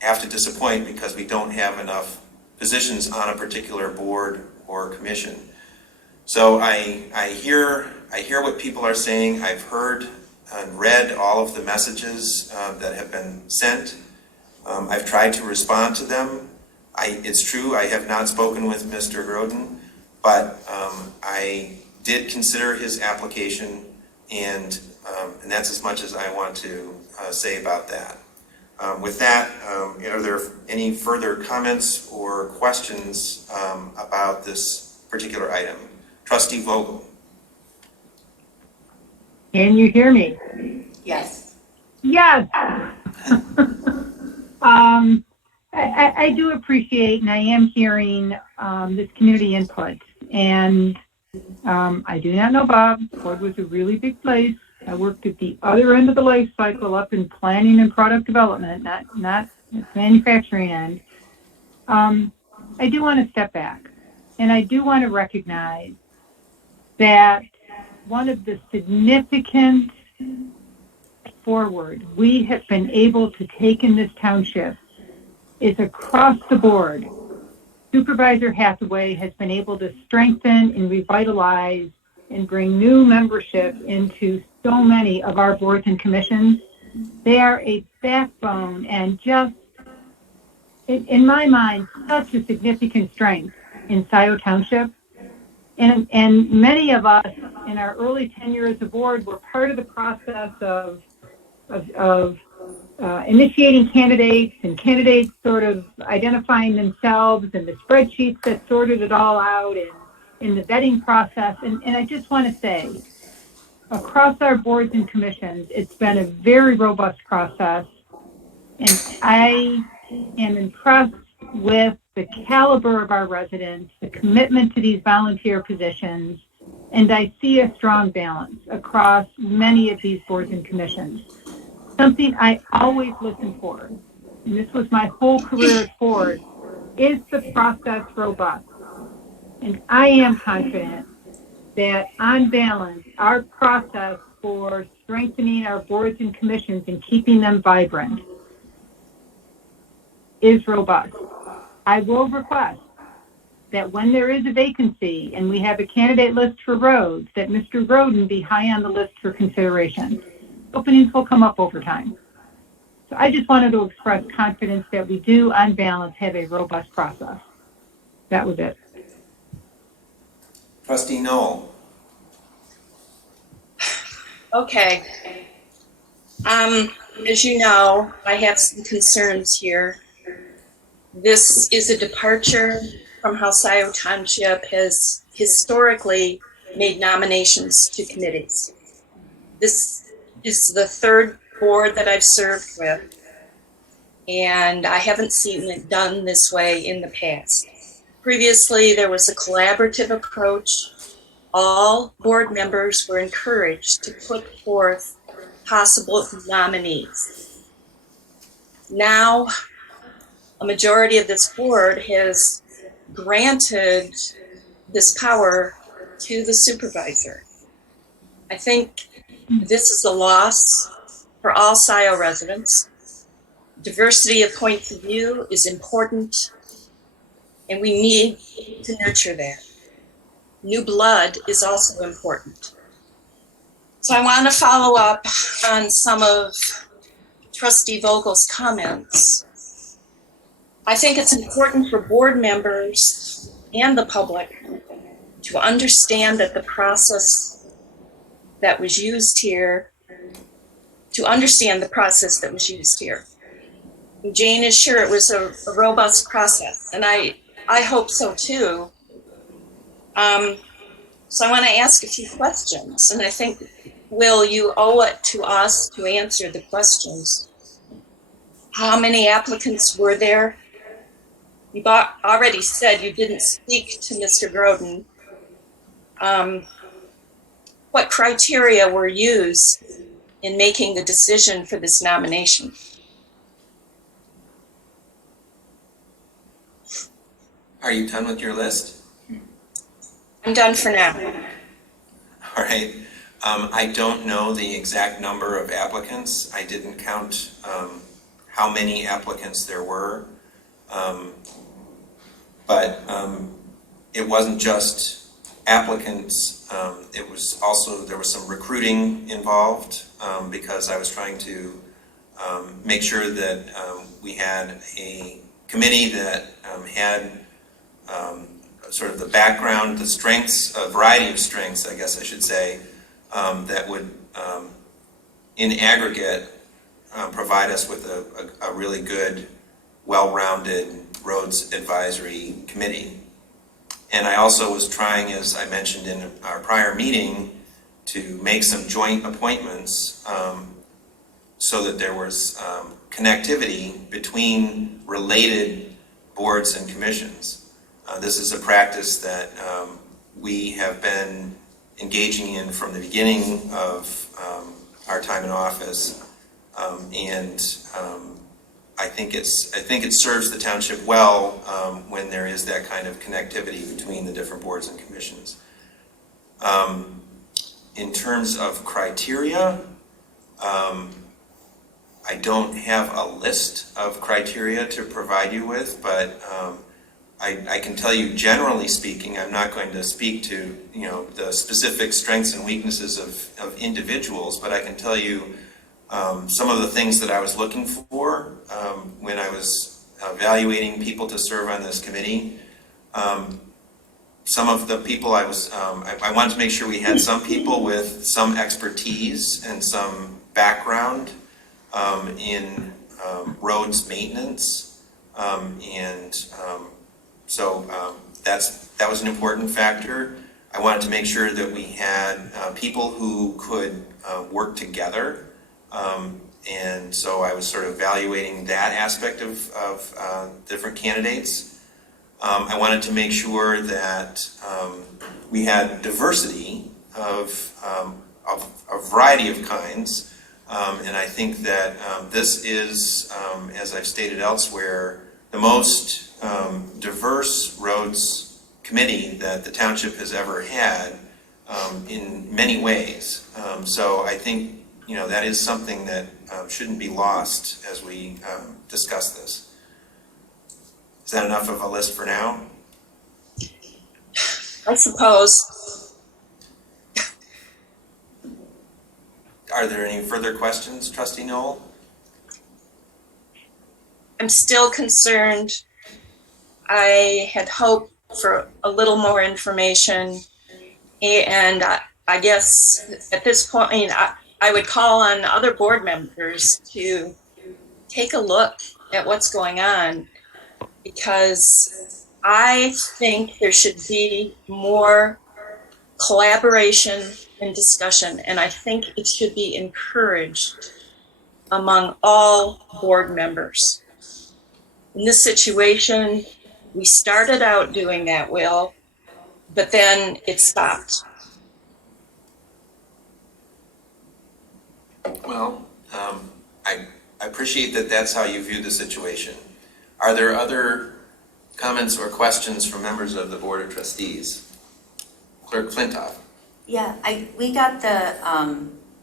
have to disappoint because we don't have enough positions on a particular board or commission. So I hear what people are saying. I've heard and read all of the messages that have been sent. I've tried to respond to them. It's true, I have not spoken with Mr. Groden, but I did consider his application, and that's as much as I want to say about that. With that, are there any further comments or questions about this particular item? Trustee Vogel. Can you hear me? Yes. Yes. I do appreciate, and I am hearing this community input. And I do not know Bob. Ford was a really big place. I worked at the other end of the life cycle, up in planning and product development, not manufacturing end. I do want to step back, and I do want to recognize that one of the significant forward we have been able to take in this township is across the board. Supervisor Hathaway has been able to strengthen and revitalize and bring new membership into so many of our boards and commissions. They are a backbone and just, in my mind, such a significant strength in Scio Township. And many of us in our early tenure as a board were part of the process of initiating candidates and candidates sort of identifying themselves and the spreadsheets that sorted it all out and in the vetting process. And I just want to say, across our boards and commissions, it's been a very robust process. And I am impressed with the caliber of our residents, the commitment to these volunteer positions, and I see a strong balance across many of these boards and commissions. Something I always listen for, and this was my whole career at Ford, is the process robust? And I am confident that on balance, our process for strengthening our boards and commissions and keeping them vibrant is robust. I will request that when there is a vacancy and we have a candidate list for roads, that Mr. Roden be high on the list for consideration. Openings will come up over time. So I just wanted to express confidence that we do, on balance, have a robust process. That was it. Trustee Noel. Okay. As you know, I have some concerns here. This is a departure from how Scio Township has historically made nominations to committees. This is the third board that I've served with, and I haven't seen it done this way in the past. Previously, there was a collaborative approach. All board members were encouraged to put forth possible nominees. Now, a majority of this board has granted this power to the supervisor. I think this is a loss for all Scio residents. Diversity of points of view is important, and we need to nurture that. New blood is also important. So I want to follow up on some of Trustee Vogel's comments. I think it's important for board members and the public to understand that the process that was used here, Jane is sure it was a robust process, and I hope so too. So I want to ask a few questions, and I think, Will, you owe it to us to answer the questions. How many applicants were there? You've already said you didn't speak to Mr. Groden. What criteria were used in making the decision for this nomination? Are you done with your list? I'm done for now. All right. I don't know the exact number of applicants. I didn't count how many applicants there were. But it wasn't just applicants. It was also, there was some recruiting involved because I was trying to make sure that we had a committee that had sort of the background, the strengths, a variety of strengths, I guess I should say, that would, in aggregate, provide us with a really good, well-rounded roads advisory committee. And I also was trying, as I mentioned in our prior meeting, to make some joint appointments so that there was connectivity between related boards and commissions. This is a practice that we have been engaging in from the beginning of our time in office, and I think it serves the township well when there is that kind of connectivity between the different boards and commissions. In terms of criteria, I don't have a list of criteria to provide you with, but I can tell you, generally speaking, I'm not going to speak to the specific strengths and weaknesses of individuals, but I can tell you some of the things that I was looking for when I was evaluating people to serve on this committee. Some of the people I wanted to make sure we had some people with some expertise and some background in roads maintenance, so that was an important factor. I wanted to make sure that we had people who could work together, and so I was sort of evaluating that aspect of different candidates. I wanted to make sure that we had diversity of a variety of kinds, and I think that this is, as I've stated elsewhere, the most diverse roads committee that the township has ever had in many ways. So I think that is something that shouldn't be lost as we discuss this. Is that enough of a list for now? I suppose. Are there any further questions, Trustee Noel? I'm still concerned. I had hoped for a little more information, and I guess at this point, I would call on other board members to take a look at what's going on, because I think there should be more collaboration and discussion, and I think it should be encouraged among all board members. In this situation, we started out doing that, Will, but then it stopped. Well, I appreciate that that's how you view the situation. Are there other comments or questions from members of the Board of Trustees? Clerk Flintoff. Yeah, we got the,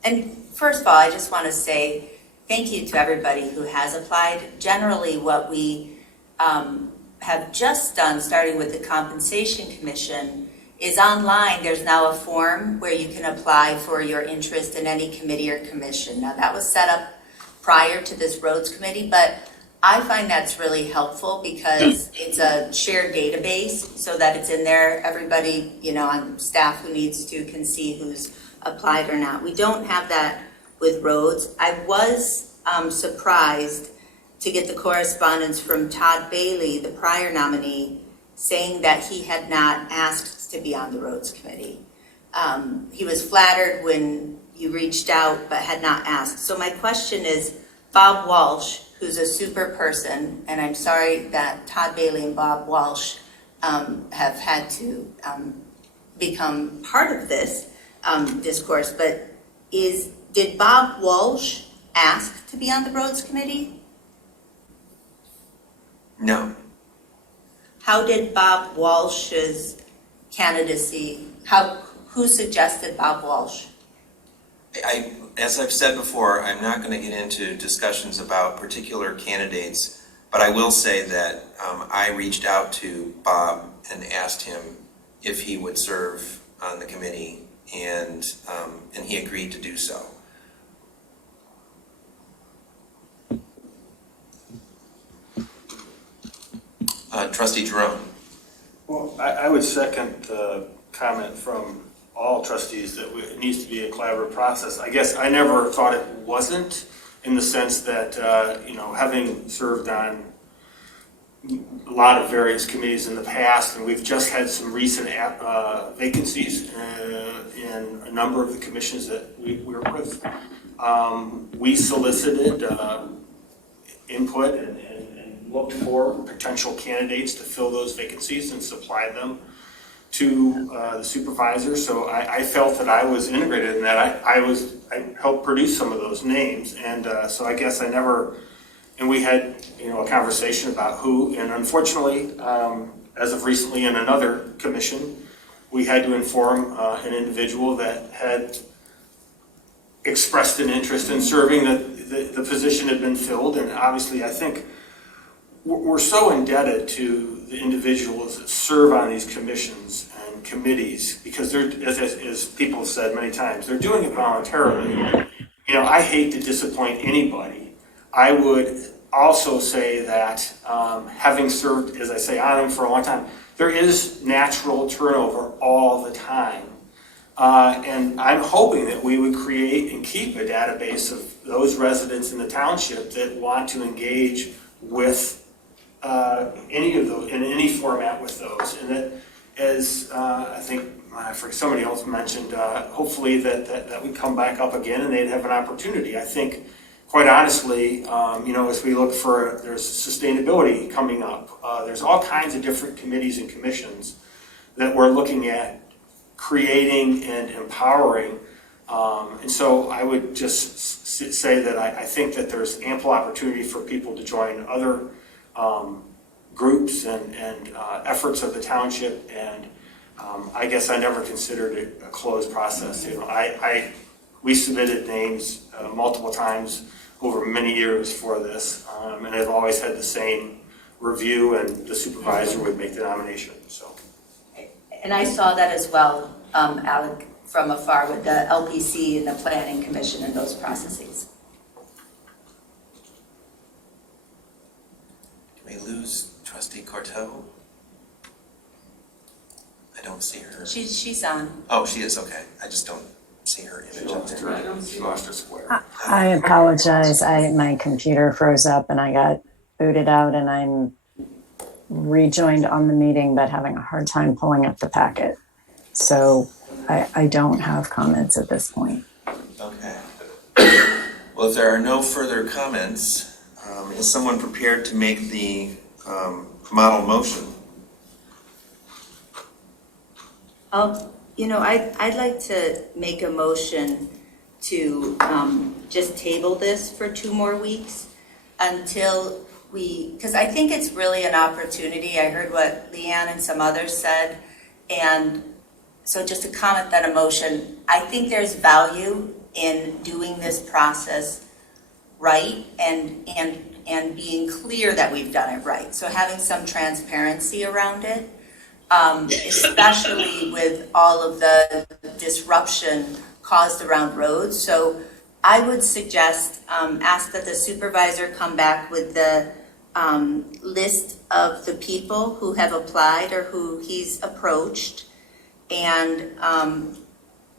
and first of all, I just want to say thank you to everybody who has applied. Generally, what we have just done, starting with the Compensation Commission, is online. There's now a form where you can apply for your interest in any committee or commission. Now, that was set up prior to this Roads Committee, but I find that's really helpful because it's a shared database so that it's in there. Everybody, on staff who needs to can see who's applied or not. We don't have that with roads. I was surprised to get the correspondence from Todd Bailey, the prior nominee, saying that he had not asked to be on the Roads Committee. He was flattered when you reached out but had not asked. So my question is, Bob Walsh, who's a super person, and I'm sorry that Todd Bailey and Bob Walsh have had to become part of this discourse, but did Bob Walsh ask to be on the Roads Committee? No. How did Bob Walsh's candidacy, who suggested Bob Walsh? As I've said before, I'm not going to get into discussions about particular candidates, but I will say that I reached out to Bob and asked him if he would serve on the committee, and he agreed to do so. Trustee Jerome. Well, I would second the comment from all trustees that it needs to be a collaborative process. I guess I never thought it wasn't, in the sense that, having served on a lot of various committees in the past, and we've just had some recent vacancies in a number of the commissions that we work with. We solicited input and looked for potential candidates to fill those vacancies and supplied them to the supervisor. So I felt that I was integrated in that. I helped produce some of those names, and so I guess I never. And we had a conversation about who. And unfortunately, as of recently in another commission, we had to inform an individual that had expressed an interest in serving that the position had been filled. And obviously, I think we're so indebted to the individuals that serve on these commissions and committees, because they're, as people have said many times, they're doing it voluntarily. I hate to disappoint anybody. I would also say that having served, as I say, on them for a long time, there is natural turnover all the time. And I'm hoping that we would create and keep a database of those residents in the township that want to engage with any of those, in any format with those. And that, as I think somebody else mentioned, hopefully that would come back up again and they'd have an opportunity. I think, quite honestly, as we look for, there's sustainability coming up. There's all kinds of different committees and commissions that we're looking at creating and empowering. And so I would just say that I think that there's ample opportunity for people to join other groups and efforts of the township. And I guess I never considered it a closed process. We submitted names multiple times over many years for this, and I've always had the same review, and the supervisor would make the nomination. So, And I saw that as well, Alec, from afar with the LPC and the Planning Commission and those processes. Did we lose Trustee Cortell? I don't see her. She's on. Oh, she is, okay. I just don't see her image up there. She lost her square. I apologize. My computer froze up and I got booted out, and I'm rejoined on the meeting, but having a hard time pulling up the packet. So I don't have comments at this point. Okay. Well, if there are no further comments, is someone prepared to make the model motion? I'd like to make a motion to just table this for 2 more weeks until because I think it's really an opportunity. I heard what Leanne and some others said, and so just to comment that emotion, I think there's value in doing this process right and being clear that we've done it right. So having some transparency around it, especially with all of the disruption caused around roads. So I would suggest, ask that the supervisor come back with the list of the people who have applied or who he's approached, and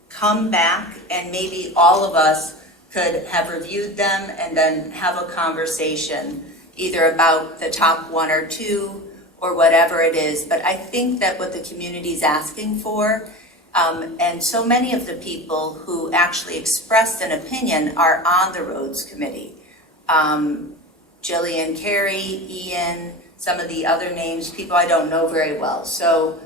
come back, and maybe all of us could have reviewed them and then have a conversation either about the top 1 or 2 or whatever it is. But I think that what the community is asking for, and so many of the people who actually expressed an opinion are on the roads committee. Jillian Carey, Ian, some of the other names, people I don't know very well. So,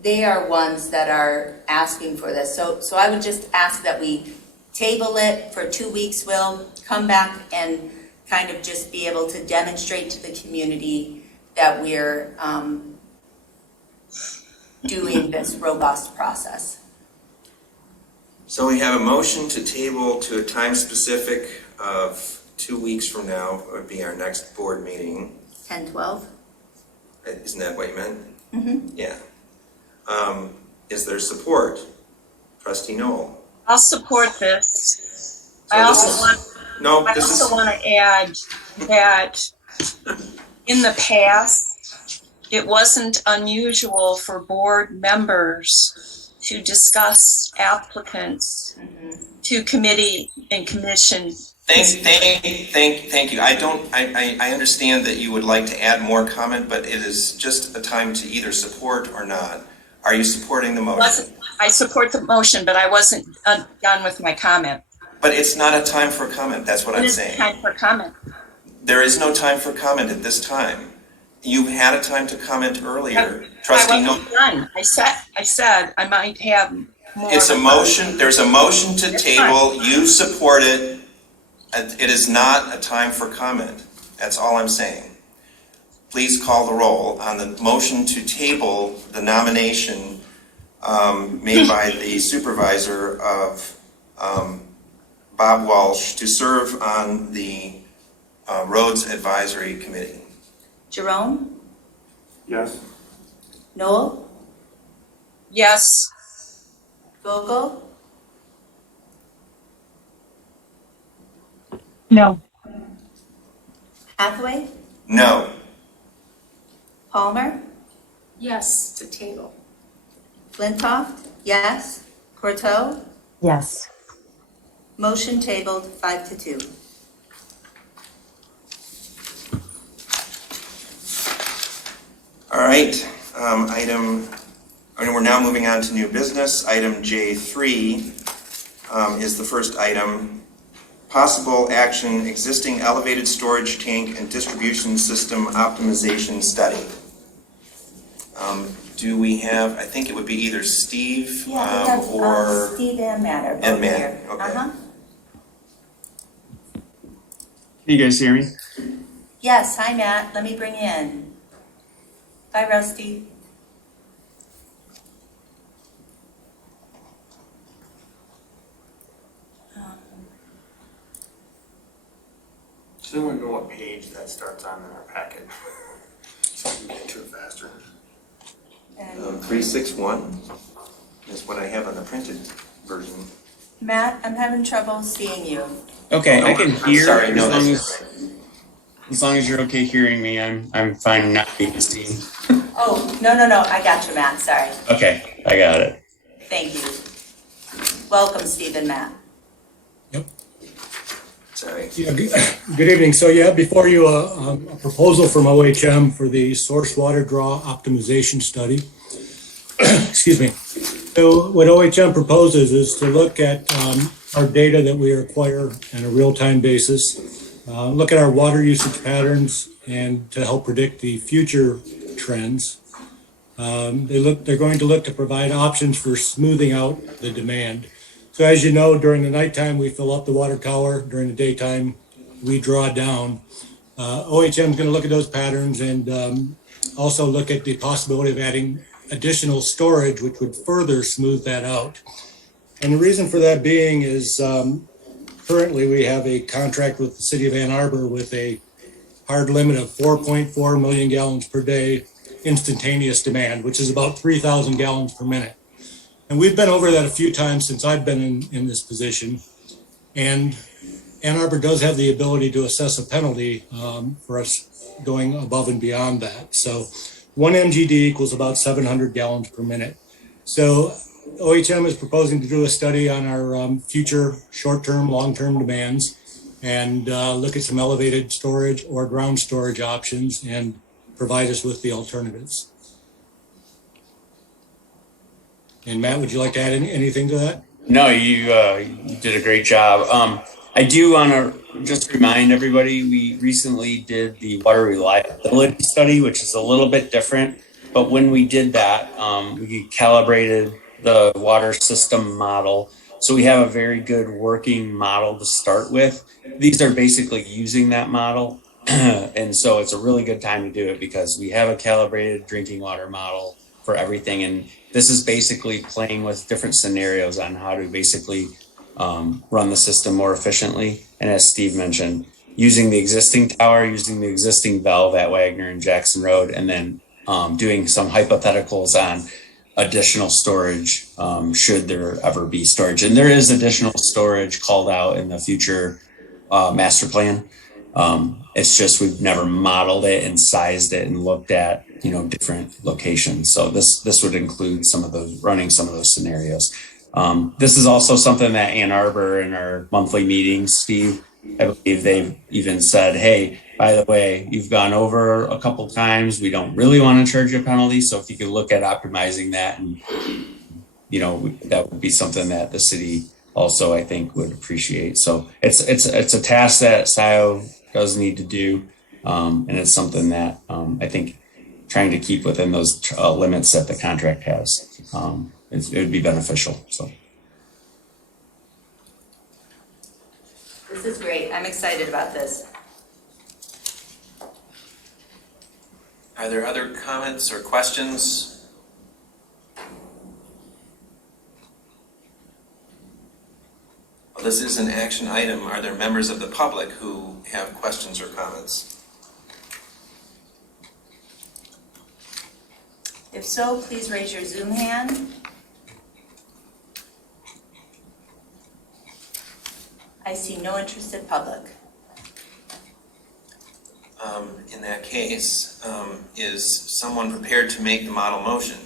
they are ones that are asking for this. So I would just ask that we table it for 2 weeks, Will, come back and kind of just be able to demonstrate to the community that we're doing this robust process. So we have a motion to table to a time specific of 2 weeks from now, would be our next board meeting. 10/12? Isn't that what you meant? Mm-hmm. Yeah. Is there support? Trustee Knoll? I'll support this. So I this also is- want No, I this also is, want to add that in the past, it wasn't unusual for board members to discuss applicants to committee and commission. thank you. I understand that you would like to add more comment, but it is just a time to either support or not. Are you supporting the motion? I support the motion, but I wasn't done with my comment. But it's not a time for comment, that's what It I'm is saying. time for comment. There is no time for comment at this time. You've had a time to comment earlier. Trustee I Knoll. wasn't done. I said I might have more. It's a motion, there's a motion to It's table, you support it. It is not a time for comment. That's all I'm saying. Please call the roll on the motion to table the nomination made by the supervisor of Bob Walsh to serve on the Roads Advisory Committee. Jerome? Yes. Noel? Yes. Vogel? No. Hathaway? No. Palmer? Yes, to table. Flintoff? Yes. Corto? Yes. Motion tabled 5-2. All right, we're now moving on to new business. Item J3 is the first item. Possible action, existing elevated storage tank and distribution system optimization study. Do we have, I think it would be either Steve Yeah, we have or... Steve and Matt are both And Matt, here. okay. Uh-huh. Can you guys hear me? Yes, hi Matt, let me bring you in. Bye Rusty. Does anyone know what page that starts on in our packet? So we can get to it faster. And 361 is what I have on the printed version. Matt, I'm having trouble seeing you. Okay, I can hear. Sorry, no, As long as you're okay hearing me, I'm fine not being seen. Oh, no, I got you, Matt, sorry. Okay, I got it. Thank you. Welcome, Steve and Matt. Sorry. Yeah, good evening. So you have before you a proposal from OHM for the source water draw optimization study. Excuse me. So what OHM proposes is to look at our data that we acquire on a real-time basis, look at our water usage patterns, and to help predict the future trends. They're going to look to provide options for smoothing out the demand. So as you know, during the nighttime, we fill up the water tower. During the daytime, we draw down. OHM is going to look at those patterns and also look at the possibility of adding additional storage, which would further smooth that out. And the reason for that being is currently we have a contract with the city of Ann Arbor with a hard limit of 4.4 million gallons per day instantaneous demand, which is about 3,000 gallons per minute. And we've been over that a few times since I've been in this position. And Ann Arbor does have the ability to assess a penalty for us going above and beyond that. So 1 MGD equals about 700 gallons per minute. So OHM is proposing to do a study on our future short-term, long-term demands and look at some elevated storage or ground storage options and provide us with the alternatives. And Matt, would you like to add anything to that? No, you did a great job. I do want to just remind everybody, we recently did the water reliability study, which is a little bit different. But when we did that, we calibrated the water system model. So we have a very good working model to start with. These are basically using that model. And so it's a really good time to do it because we have a calibrated drinking water model for everything. And this is basically playing with different scenarios on how to basically run the system more efficiently. And as Steve mentioned, using the existing tower, using the existing valve at Wagner and Jackson Road, and then doing some hypotheticals on additional storage should there ever be storage. And there is additional storage called out in the future master plan. It's just we've never modeled it and sized it and looked at different locations. So this would include running some of those scenarios. This is also something that Ann Arbor in our monthly meetings, Steve, I believe they've even said, hey, by the way, you've gone over a couple times. We don't really want to charge you a penalty. So if you could look at optimizing that, and that would be something that the city also, I think, would appreciate. So it's a task that Scio does need to do, and it's something that I think trying to keep within those limits that the contract has, it would be beneficial. So. This is great. I'm excited about this. Are there other comments or questions? Well, this is an action item. Are there members of the public who have questions or comments? If so, please raise your Zoom hand. I see no interested public. In that case, is someone prepared to make the model motion?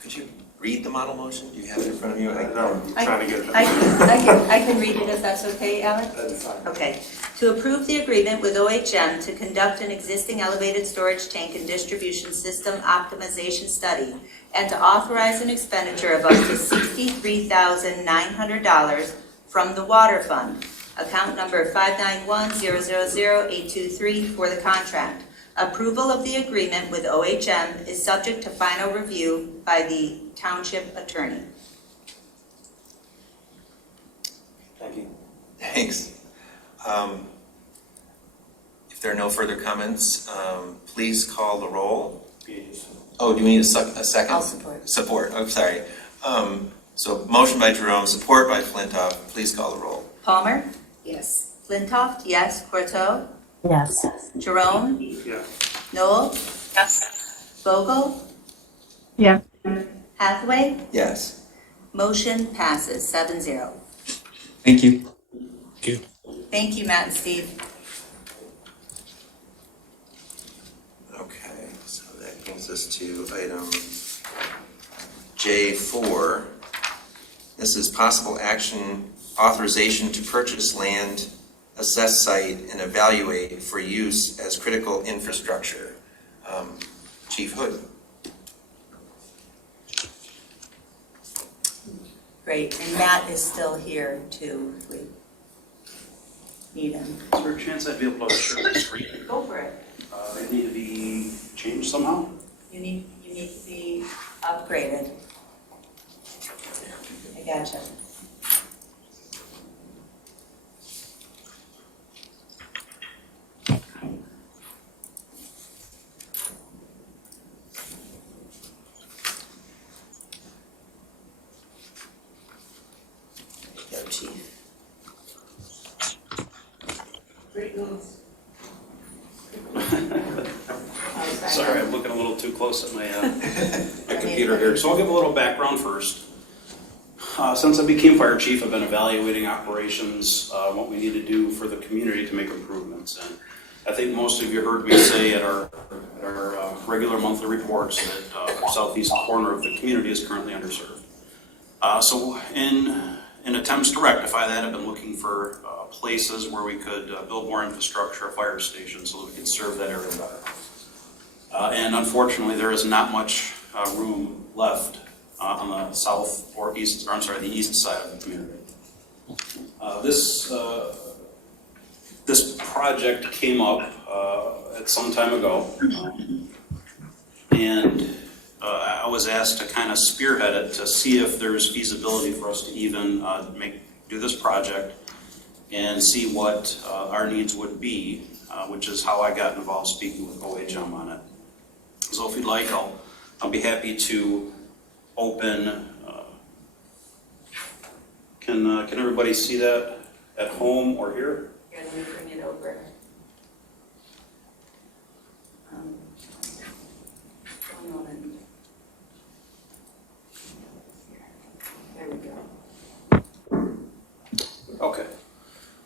Could you read the model motion? Do you have it in front of you? I can read it if that's okay, Alex? That's fine. Okay. To approve the agreement with OHM to conduct an existing elevated storage tank and distribution system optimization study and to authorize an expenditure of up to $63,900 from the water fund, account number 591000823 for the contract. Approval of the agreement with OHM is subject to final review by the township attorney. Thank you. Thanks. If there are no further comments, please call the roll. Oh, do you need a second? I'll support. Support, I'm sorry. So motion by Jerome, support by Flintoff. Please call the roll. Palmer? Yes. Flintoff, yes. Courteau? Yes. Jerome? Yeah. Noel? Yes. Vogel, Yeah. Hathaway, Yes. motion passes 7-0. Thank you. Thank you, Matt and Steve. Okay, so that brings us to item J4. This is possible action authorization to purchase land, assess site, and evaluate for use as critical infrastructure. Chief Hood. Great, and Matt is still here too, if we need him. Is there a chance I'd be able to share the screen? Go for it. They need to be changed somehow? You need to be upgraded. I gotcha. Go, Chief. Great news. Sorry, I'm looking a little too close at my computer here. So I'll give a little background first. Since I became fire chief, I've been evaluating operations, what we need to do for the community to make improvements. And I think most of you heard me say at our regular monthly reports that our southeast corner of the community is currently underserved. So in attempts to rectify that, I've been looking for places where we could build more infrastructure, a fire station, so that we could serve that area better. And unfortunately, there is not much room left on the south or east, or I'm sorry, the east side of the community. This project came up at some time ago, and I was asked to kind of spearhead it to see if there's feasibility for us to even do this project and see what our needs would be, which is how I got involved speaking with OHM on it. So if you'd like, I'll be happy to open. Can everybody see that at home or here? Here, let me bring it over. One moment. There we go. Okay.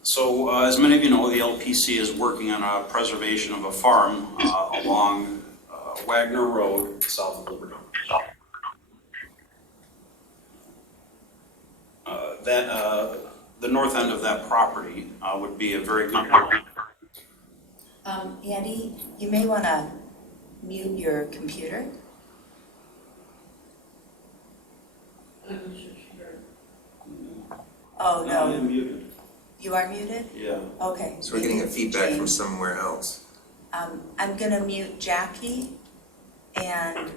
So as many of you know, the LPC is working on a preservation of a farm along Wagner Road, south of Liberty. The north end of that property would be a very good. Andy, you may want to mute your computer. Oh, I no. am muted. You are muted? Yeah. Okay. So we're getting a feedback from somewhere else. I'm going to mute Jackie. And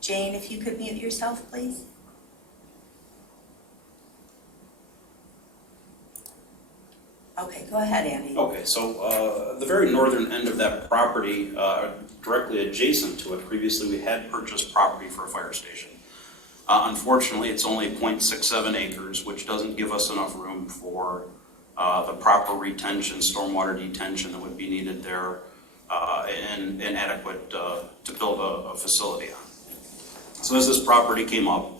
Jane, if you could mute yourself, please. Okay, go ahead, Andy. Okay, so the very northern end of that property, directly adjacent to it, previously we had purchased property for a fire station. Unfortunately, it's only 0.67 acres, which doesn't give us enough room for the proper retention, stormwater detention that would be needed there, and adequate to build a facility on. So as this property came up,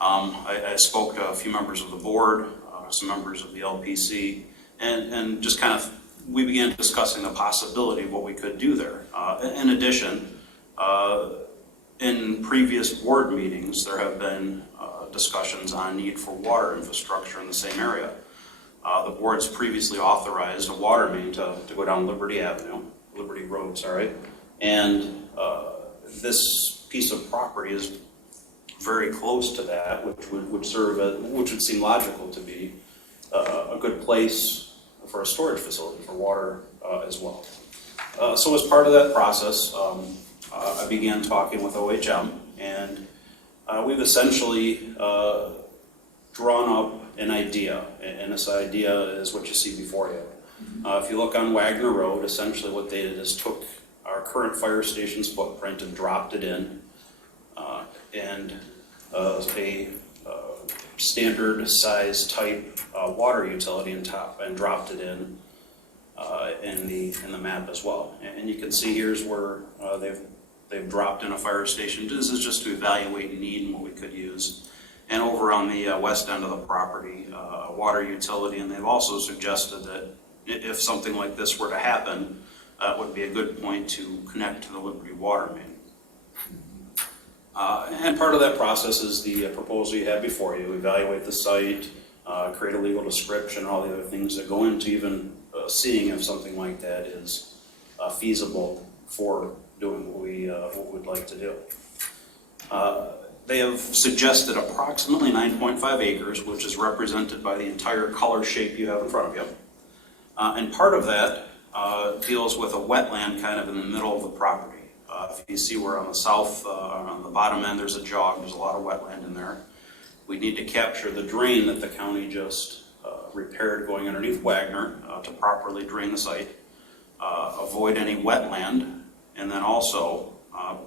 I spoke to a few members of the board, some members of the LPC, and just kind of, we began discussing the possibility of what we could do there. In addition, in previous board meetings, there have been discussions on need for water infrastructure in the same area. The board's previously authorized a water main to go down Liberty Road, sorry. And this piece of property is very close to that, which would seem logical to be a good place for a storage facility for water as well. So as part of that process, I began talking with OHM, and we've essentially drawn up an idea, and this idea is what you see before you. If you look on Wagner Road, essentially what they did is took our current fire station's footprint and dropped it in, and a standard size type water utility on top, and dropped it in the map as well. And you can see here's where they've they've dropped in a fire station. This is just to evaluate need and what we could use. And over on the west end of the property, a water utility, and they've also suggested that if something like this were to happen, it would be a good point to connect to the Liberty water main. And part of that process is the proposal you have before you. Evaluate the site, create a legal description, all the other things that go into even seeing if something like that is feasible for doing what we'd like to do. They have suggested approximately 9.5 acres, which is represented by the entire color shape you have in front of you. And part of that deals with a wetland kind of in the middle of the property. If you see where on the south, on the bottom end, there's a jog, there's a lot of wetland in there. We need to capture the drain that the county just repaired going underneath Wagner to properly drain the site, avoid any wetland, and then also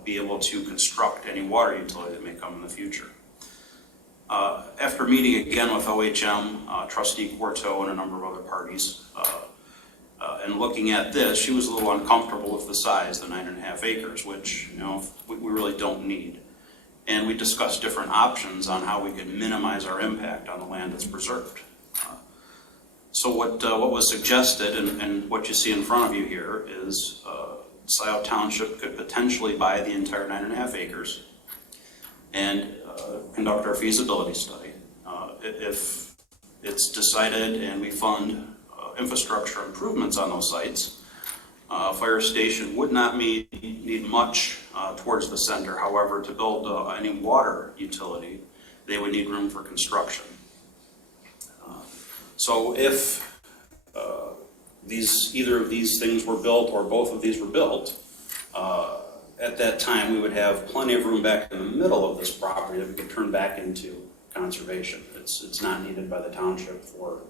be able to construct any water utility that may come in the future. After meeting again with OHM, Trustee Courteau, and a number of other parties, and looking at this, she was a little uncomfortable with the size, the 9.5 acres, which we really don't need. And we discussed different options on how we could minimize our impact on the land that's preserved. So what was suggested, and what you see in front of you here, is Scio Township could potentially buy the entire 9.5 acres and conduct our feasibility study. If it's decided and we fund infrastructure improvements on those sites, fire station would not need much towards the center. However, to build any water utility, they would need room for construction. So if either of these things were built or both of these were built, at that time we would have plenty of room back in the middle of this property that we could turn back into conservation. It's not needed by the township for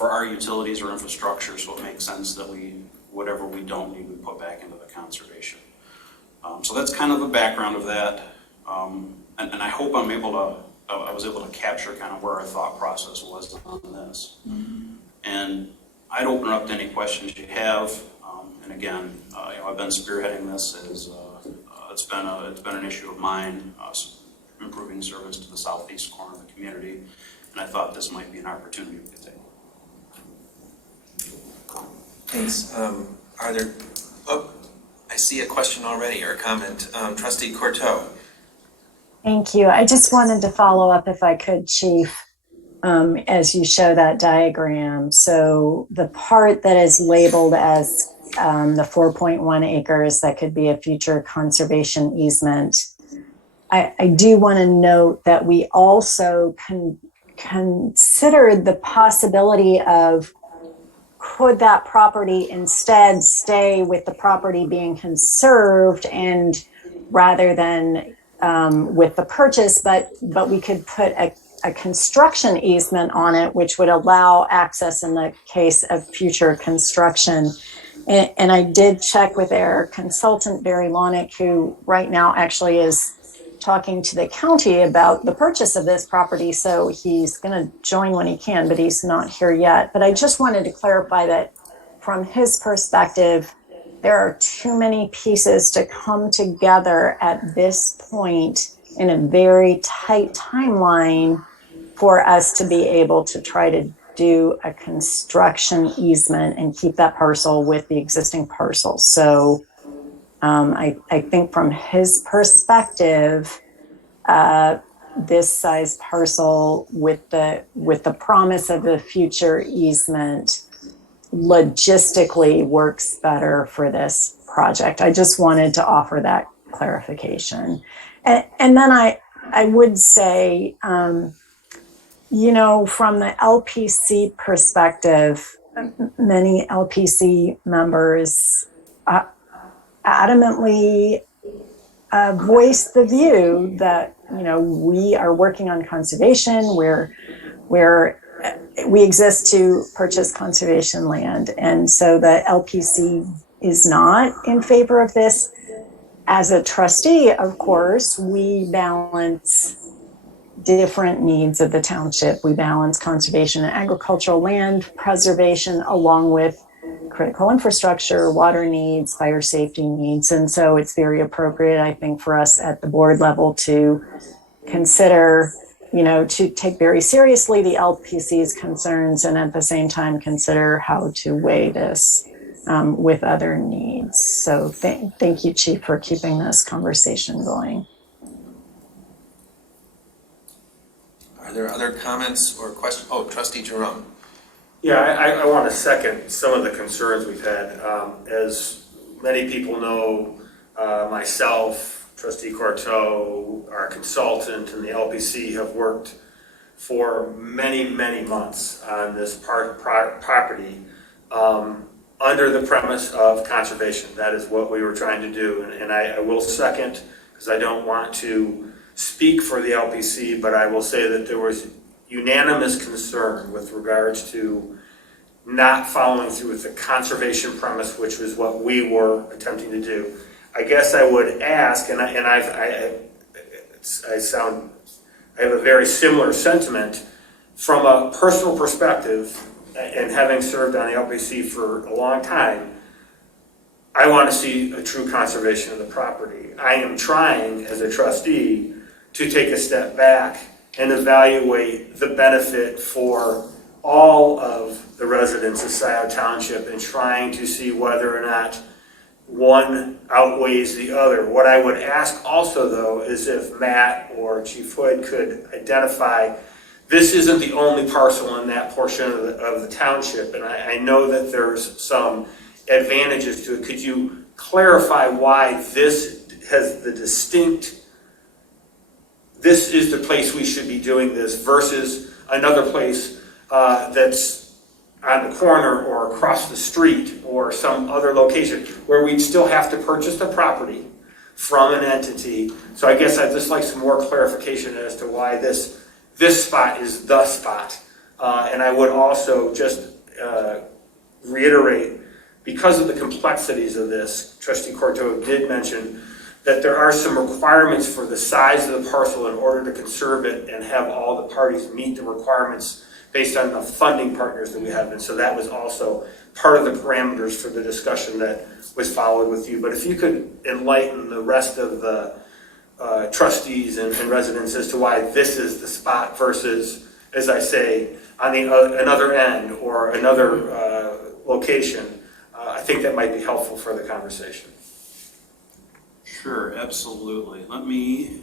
our utilities or infrastructure, so it makes sense that whatever we don't need, we put back into the conservation. So that's kind of the background of that, and I hope I was able to capture kind of where our thought process was on this. Mm-hmm. And I'd open it up to any questions you have. And again, I've been spearheading this as it's been an issue of mine, improving service to the southeast corner of the community, and I thought this might be an opportunity we could take. Thanks. Are there? Oh, I see a question already or a comment. Trustee Courteau. Thank you. I just wanted to follow up if I could, Chief, as you show that diagram. So the part that is labeled as the 4.1 acres that could be a future conservation easement, I do want to note that we also considered the possibility of, could that property instead stay with the property being conserved, and rather than with the purchase, but we could put a construction easement on it, which would allow access in the case of future construction. And I did check with our consultant, Barry Lonick, who right now actually is talking to the county about the purchase of this property. So he's going to join when he can, but he's not here yet. But I just wanted to clarify that from his perspective, there are too many pieces to come together at this point in a very tight timeline for us to be able to try to do a construction easement and keep that parcel with the existing parcel. So I think from his perspective, this size parcel with the promise of a future easement logistically works better for this project. I just wanted to offer that clarification. And then I would say, from the LPC perspective, many LPC members adamantly voiced the view that, we are working on conservation, where we exist to purchase conservation land. And so the LPC is not in favor of this. As a trustee, of course, we balance different needs of the township. We balance conservation and agricultural land preservation along with critical infrastructure, water needs, fire safety needs. And so it's very appropriate, I think, for us at the board level to consider, to take very seriously the LPC's concerns and at the same time consider how to weigh this with other needs. So thank you, Chief, for keeping this conversation going. Are there other comments or questions? Oh, Trustee Jerome. Yeah, I want to second some of the concerns we've had. As many people know, myself, Trustee Courteau, our consultant, and the LPC have worked for many, many months on this property under the premise of conservation. That is what we were trying to do. And I will second, because I don't want to speak for the LPC, but I will say that there was unanimous concern with regards to not following through with the conservation premise, which was what we were attempting to do. I guess I would ask, and I have a very similar sentiment from a personal perspective, and having served on the LPC for a long time, I want to see a true conservation of the property. I am trying, as a trustee, to take a step back and evaluate the benefit for all of the residents of Scio Township and trying to see whether or not one outweighs the other. What I would ask also, though, is if Matt or Chief Hood could identify, this isn't the only parcel in that portion of the township, and I know that there's some advantages to it. Could you clarify why this has the distinct, this is the place we should be doing this versus another place that's on the corner or across the street or some other location where we'd still have to purchase the property from an entity? So I guess I'd just like some more clarification as to why this spot is the spot. And I would also just reiterate, because of the complexities of this, Trustee Courteau did mention that there are some requirements for the size of the parcel in order to conserve it and have all the parties meet the requirements based on the funding partners that we have. And so that was also part of the parameters for the discussion that was followed with you. But if you could enlighten the rest of the trustees and residents as to why this is the spot versus, as I say, on the another end or another location, I think that might be helpful for the conversation. Sure, absolutely. Let me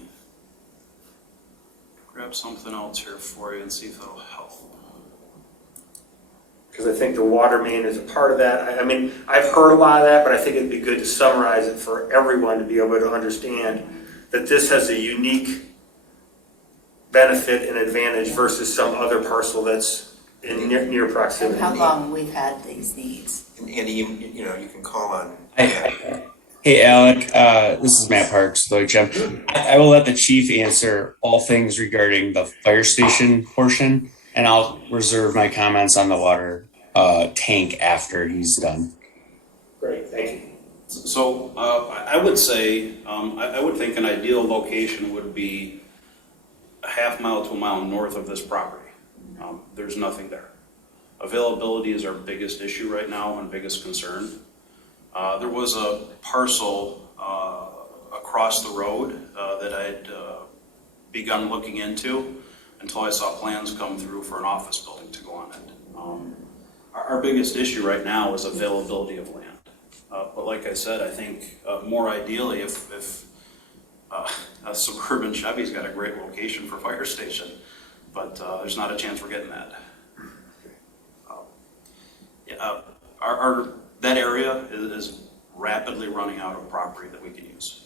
grab something else here for you and see if it'll help. Because I think the water main is a part of that. I mean, I've heard a lot of that, but I think it'd be good to summarize it for everyone to be able to understand that this has a unique benefit and advantage versus some other parcel that's in near proximity. And how long we've had these needs. Andy, you can call on. Hey, Alec, this is Matt Parks, Lloyd Gem. I will let the chief answer all things regarding the fire station portion, and I'll reserve my comments on the water tank after he's done. Great, thank you. So I would say, I would think an ideal location would be a half mile to a mile north of this property. There's nothing there. Availability is our biggest issue right now and biggest concern. There was a parcel across the road that I'd begun looking into until I saw plans come through for an office building to go on it. Our biggest issue right now is availability of land. But like I said, I think more ideally if a suburban Chevy's got a great location for fire station, but there's not a chance we're getting that. That area is rapidly running out of property that we can use.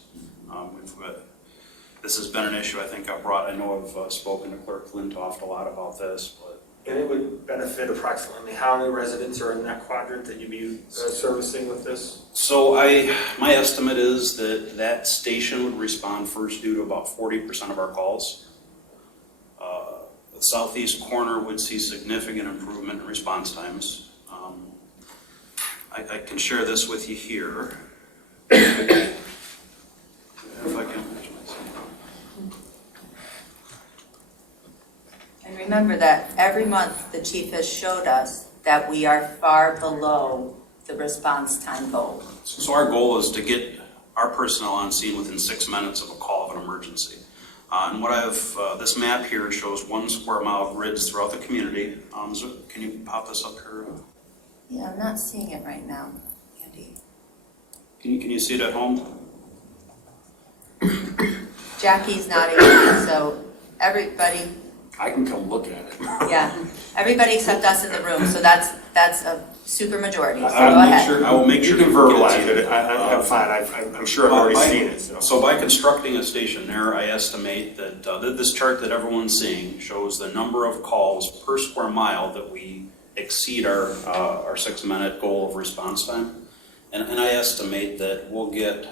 This has been an issue I think I know I've spoken to Clerk Flintoff a lot about this, but. And it would benefit approximately how many residents are in that quadrant that you'd be servicing with this? So my estimate is that station would respond first due to about 40% of our calls. The southeast corner would see significant improvement in response times. I can share this with you here. If I can. And remember that every month the chief has showed us that we are far below the response time goal? So our goal is to get our personnel on scene within 6 minutes of a call of an emergency. And what this map here shows 1 square mile grids throughout the community. Can you pop this up here? Yeah, I'm not seeing it right now, Andy. Can you see it at home? Jackie's nodding, so everybody, I can come look at it. yeah, everybody except us in the room, so that's a super majority, so go ahead. I will make sure you can verbalize it. I'm fine. I'm sure I've already seen it. So by constructing a station there, I estimate that this chart that everyone's seeing shows the number of calls per square mile that we exceed our 6 minute goal of response time. And I estimate that we'll get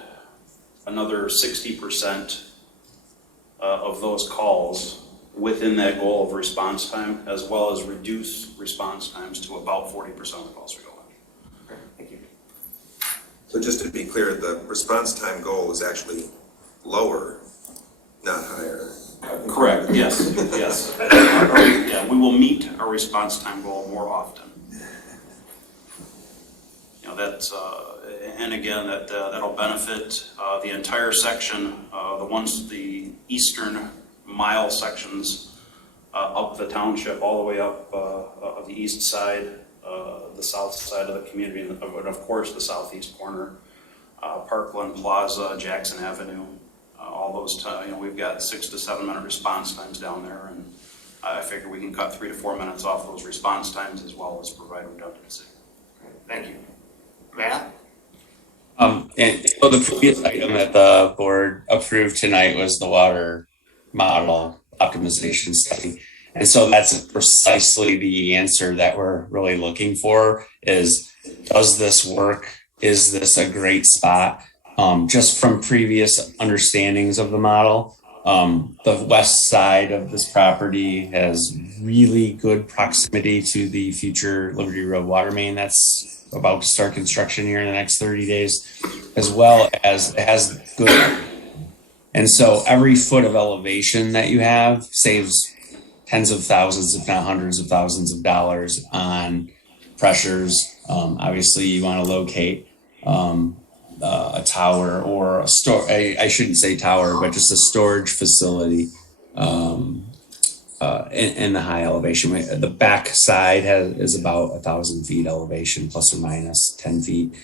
another 60% of those calls within that goal of response time, as well as reduce response times to about 40% of the calls we go on. Thank you. So just to be clear, the response time goal is actually lower, not higher. Correct, yes, yes. Yeah, we will meet our response time goal more often. You know, that's, and again, that'll benefit the entire section, the eastern mile sections up the township, all the way up of the east side, the south side of the community, and of course the southeast corner, Parkland Plaza, Jackson Avenue, all those, we've got 6 to 7 minute response times down there, and I figure we can cut 3 to 4 minutes off those response times as well as provide redundancy. Thank you. Matt? And so the previous item that the board approved tonight was the water model optimization study. And so that's precisely the answer that we're really looking for is, does this work? Is this a great spot? Just from previous understandings of the model, the west side of this property has really good proximity to the future Liberty Road water main that's about to start construction here in the next 30 days, as well as it has good. And so every foot of elevation that you have saves tens of thousands, if not hundreds of thousands of dollars on pressures. Obviously, you want to locate a tower or a store. I shouldn't say tower, but just a storage facility in the high elevation. The back side is about 1,000 feet elevation, plus or minus 10 feet.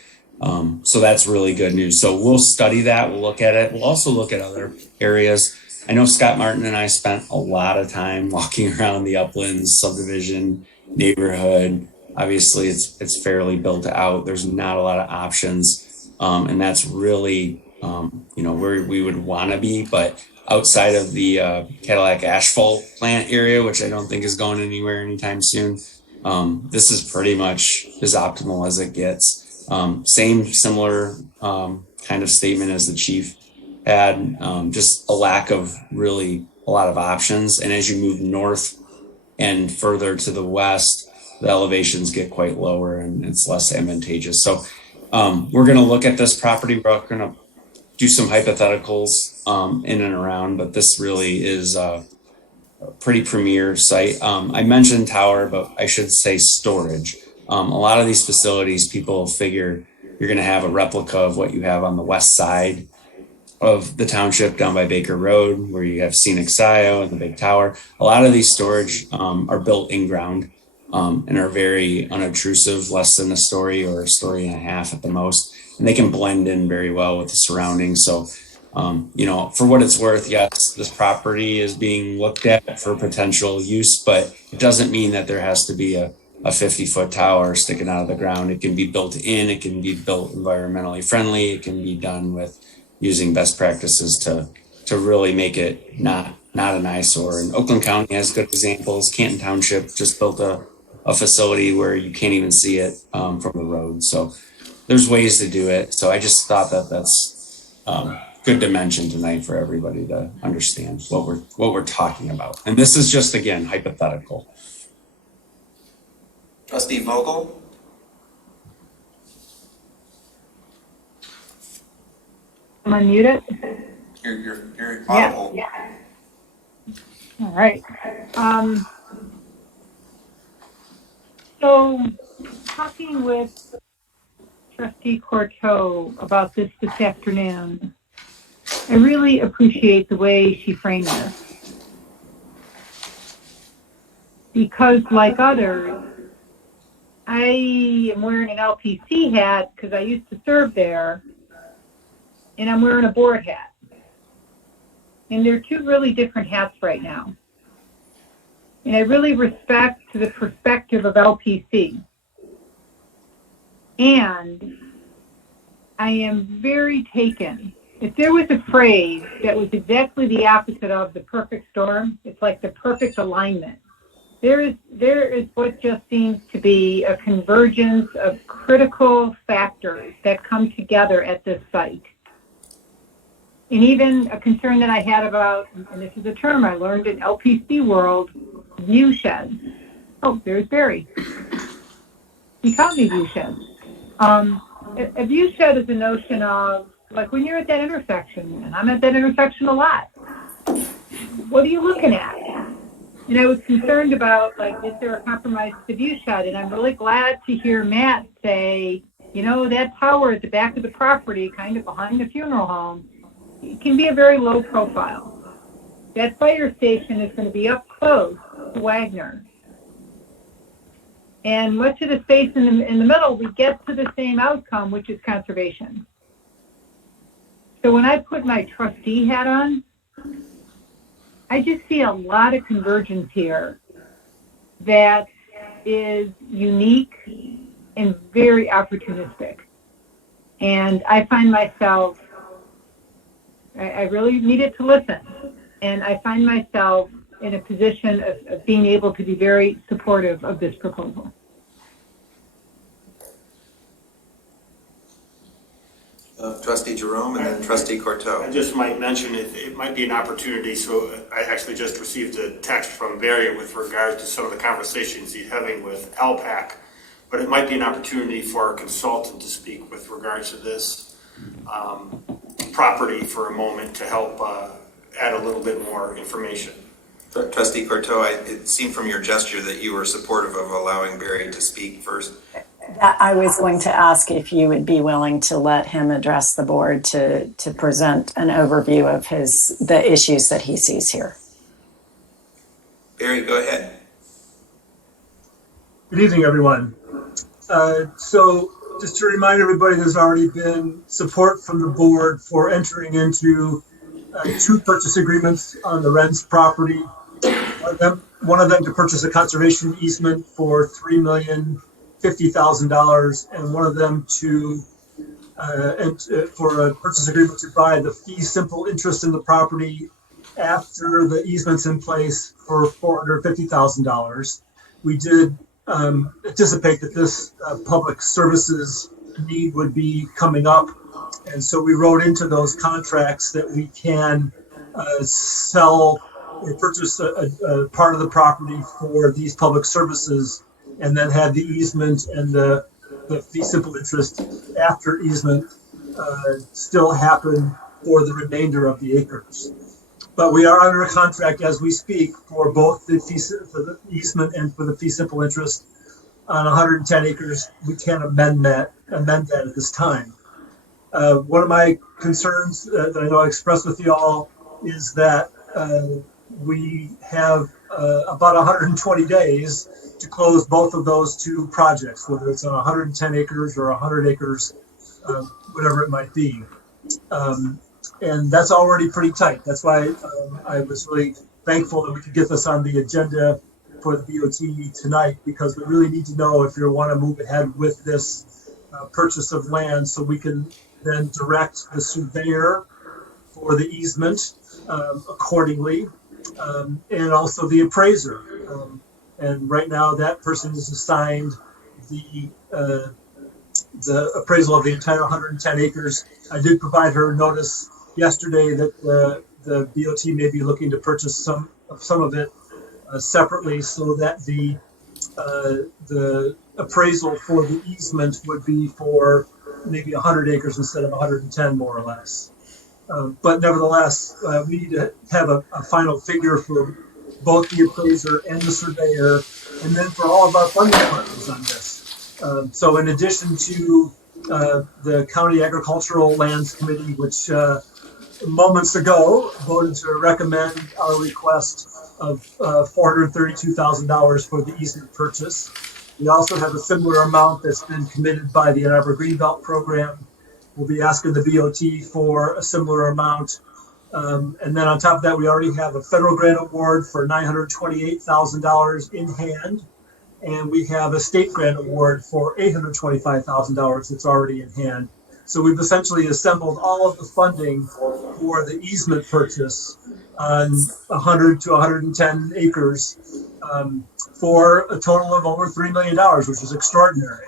So that's really good news. So we'll study that. We'll look at it. We'll also look at other areas. I know Scott Martin and I spent a lot of time walking around the Uplands subdivision neighborhood. Obviously, it's fairly built out. There's not a lot of options, and that's really where we would want to be. But outside of the Cadillac asphalt plant area, which I don't think is going anywhere anytime soon, this is pretty much as optimal as it gets. Similar kind of statement as the chief had, just a lack of really a lot of options. And as you move north and further to the west, the elevations get quite lower and it's less advantageous. So we're going to look at this property. We're going to do some hypotheticals in and around, but this really is a pretty premier site. I mentioned tower, but I should say storage. A lot of these facilities, people figure you're going to have a replica of what you have on the west side of the township down by Baker Road, where you have scenic Scio and the big tower. A lot of these storage are built in ground and are very unobtrusive, less than a story or a story and a half at the most. And they can blend in very well with the surroundings. So, for what it's worth, yes, this property is being looked at for potential use, but it doesn't mean that there has to be a 50-foot tower sticking out of the ground. It can be built in, it can be built environmentally friendly, it can be done with using best practices to really make it not an eyesore. And Oakland County has good examples. Canton Township just built a facility where you can't even see it from the road. So there's ways to do it. So I just thought that's good to mention tonight for everybody to understand what we're talking about. And this is just, again, hypothetical. Trustee Vogel? I'm unmuted. You're audible. Yeah. All right. So talking with Trustee Corto about this afternoon. I really appreciate the way she framed this. Because like others, I am wearing an LPC hat because I used to serve there, and I'm wearing a board hat. And they're two really different hats right now. And I really respect the perspective of LPC. And I am very taken. If there was a phrase that was exactly the opposite of the perfect storm, it's like the perfect alignment. There is what just seems to be a convergence of critical factors that come together at this site. And even a concern that I had about, and this is a term I learned in LPC world, view sheds. Oh, there's Barry. He taught me view sheds. A view shed is a notion of, like when you're at that intersection, and I'm at that intersection a lot, what are you looking at? And I was concerned about, like, is there a compromise to the view shed? And I'm really glad to hear Matt say, you know, that tower at the back of the property, kind of behind the funeral home, it can be a very low profile. That fire station is going to be up close to Wagner. And much of the space in the middle, we get to the same outcome, which is conservation. So when I put my trustee hat on, I just see a lot of convergence here that is unique and very opportunistic. And I find myself, I really needed to listen. And I find myself in a position of being able to be very supportive of this proposal. Trustee Jerome and then Trustee Corto. I just might mention it might be an opportunity. So I actually just received a text from Barry with regard to some of the conversations he's having with LPAC, but it might be an opportunity for a consultant to speak with regards to this property for a moment to help add a little bit more information. Trustee Corto, it seemed from your gesture that you were supportive of allowing Barry to speak first. I was going to ask if you would be willing to let him address the board to present an overview of the issues that he sees here. Barry, go ahead. Good evening, everyone. So just to remind everybody, there's already been support from the board for entering into 2 purchase agreements on the Ren's property. One of them to purchase a conservation easement for $3,050,000, and one of them to for a purchase agreement to buy the fee simple interest in the property after the easement's in place for $450,000. We did anticipate that this public services need would be coming up, and so we wrote into those contracts that we can sell or purchase a part of the property for these public services, and then have the easement and the fee simple interest after easement still happen for the remainder of the acres. But we are under a contract as we speak for both the easement and for the fee simple interest on 110 acres. We can't amend that at this time. One of my concerns that I know I expressed with you all is that we have about 120 days to close both of those 2 projects, whether it's on 110 acres or 100 acres, whatever it might be. And that's already pretty tight. That's why I was really thankful that we could get this on the agenda for the BOT tonight, because we really need to know if you want to move ahead with this purchase of land, so we can then direct the surveyor for the easement accordingly, and also the appraiser. And right now that person is assigned the appraisal of the entire 110 acres. I did provide her notice yesterday that the BOT may be looking to purchase some of it separately, so that the appraisal for the easement would be for maybe 100 acres instead of 110, more or less. But nevertheless, we need to have a final figure for both the appraiser and the surveyor, and then for all of our funding partners on this. So in addition to the County Agricultural Lands Committee, which moments ago voted to recommend our request of $432,000 for the easement purchase. We also have a similar amount that's been committed by the Ann Arbor Greenbelt Program. We'll be asking the BOT for a similar amount. And then on top of that, we already have a federal grant award for $928,000 in hand. And we have a state grant award for $825,000 that's already in hand. So we've essentially assembled all of the funding for the easement purchase on 100 to 110 acres for a total of over $3 million, which is extraordinary.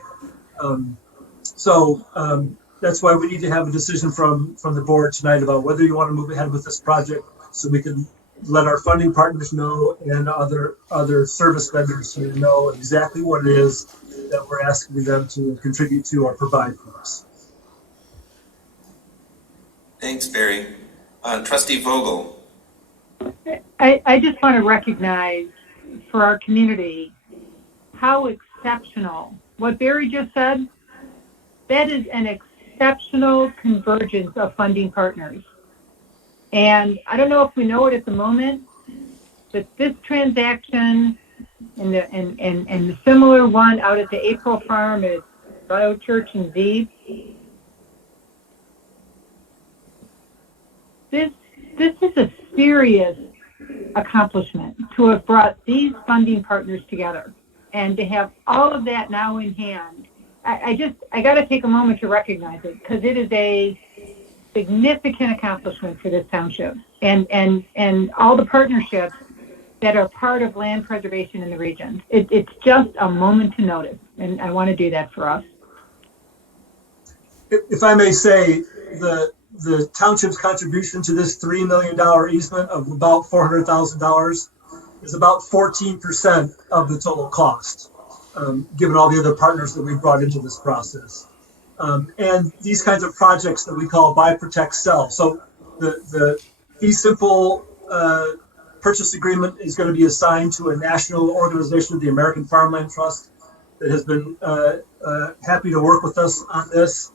That's why we need to have a decision from the board tonight about whether you want to move ahead with this project so we can let our funding partners know and other service vendors here know exactly what it is that we're asking them to contribute to or provide for us. Thanks, Barry. Trustee Vogel. I just want to recognize for our community how exceptional what Barry just said. That is an exceptional convergence of funding partners. And I don't know if we know it at the moment, but this transaction and the similar one out at the April Farm at Bio Church and Zeeb, this is a serious accomplishment to have brought these funding partners together and to have all of that now in hand. I got to take a moment to recognize it because it is a significant accomplishment for this township and all the partnerships that are part of land preservation in the region. It's just a moment to notice, and I want to do that for us. If I may say, the township's contribution to this $3 million easement of about $400,000 is about 14% of the total cost, given all the other partners that we've brought into this process. And these kinds of projects that we call buy, protect, sell. So the fee simple purchase agreement is going to be assigned to a national organization, the American Farmland Trust, that has been happy to work with us on this.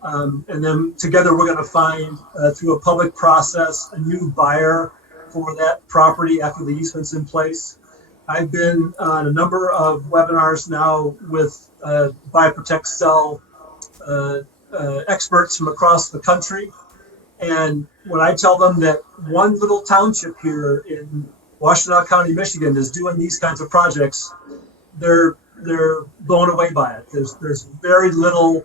And then together we're going to find, through a public process, a new buyer for that property after the easement's in place. I've been on a number of webinars now with buy, protect, sell experts from across the country. And when I tell them that one little township here in Washtenaw County, Michigan is doing these kinds of projects, they're blown away by it. There's very little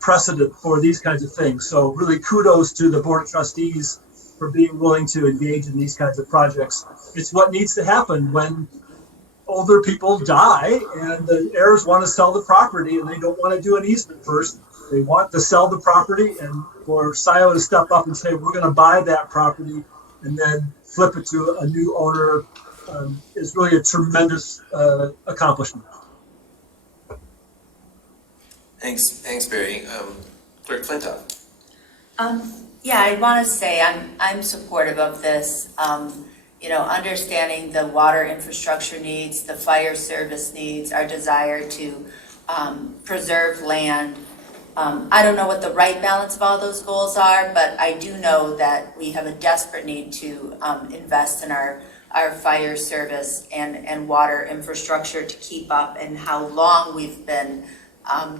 precedent for these kinds of things. So really kudos to the Board of Trustees for being willing to engage in these kinds of projects. It's what needs to happen when older people die and the heirs want to sell the property and they don't want to do an easement first. They want to sell the property, and for Scio to step up and say, we're going to buy that property and then flip it to a new owner is really a tremendous accomplishment. Thanks, Barry. Clerk Flintoff. Yeah, I want to say I'm supportive of this. Understanding the water infrastructure needs, the fire service needs, our desire to preserve land. I don't know what the right balance of all those goals are, but I do know that we have a desperate need to invest in our fire service and water infrastructure to keep up, and how long we've been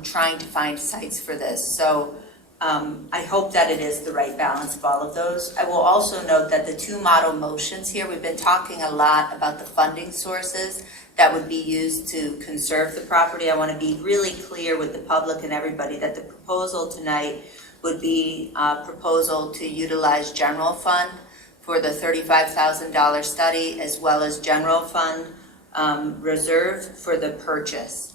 trying to find sites for this. So I hope that it is the right balance of all of those. I will also note that the two model motions here, we've been talking a lot about the funding sources that would be used to conserve the property. I want to be really clear with the public and everybody that the proposal tonight would be a proposal to utilize general fund for the $35,000 study, as well as general fund reserve for the purchase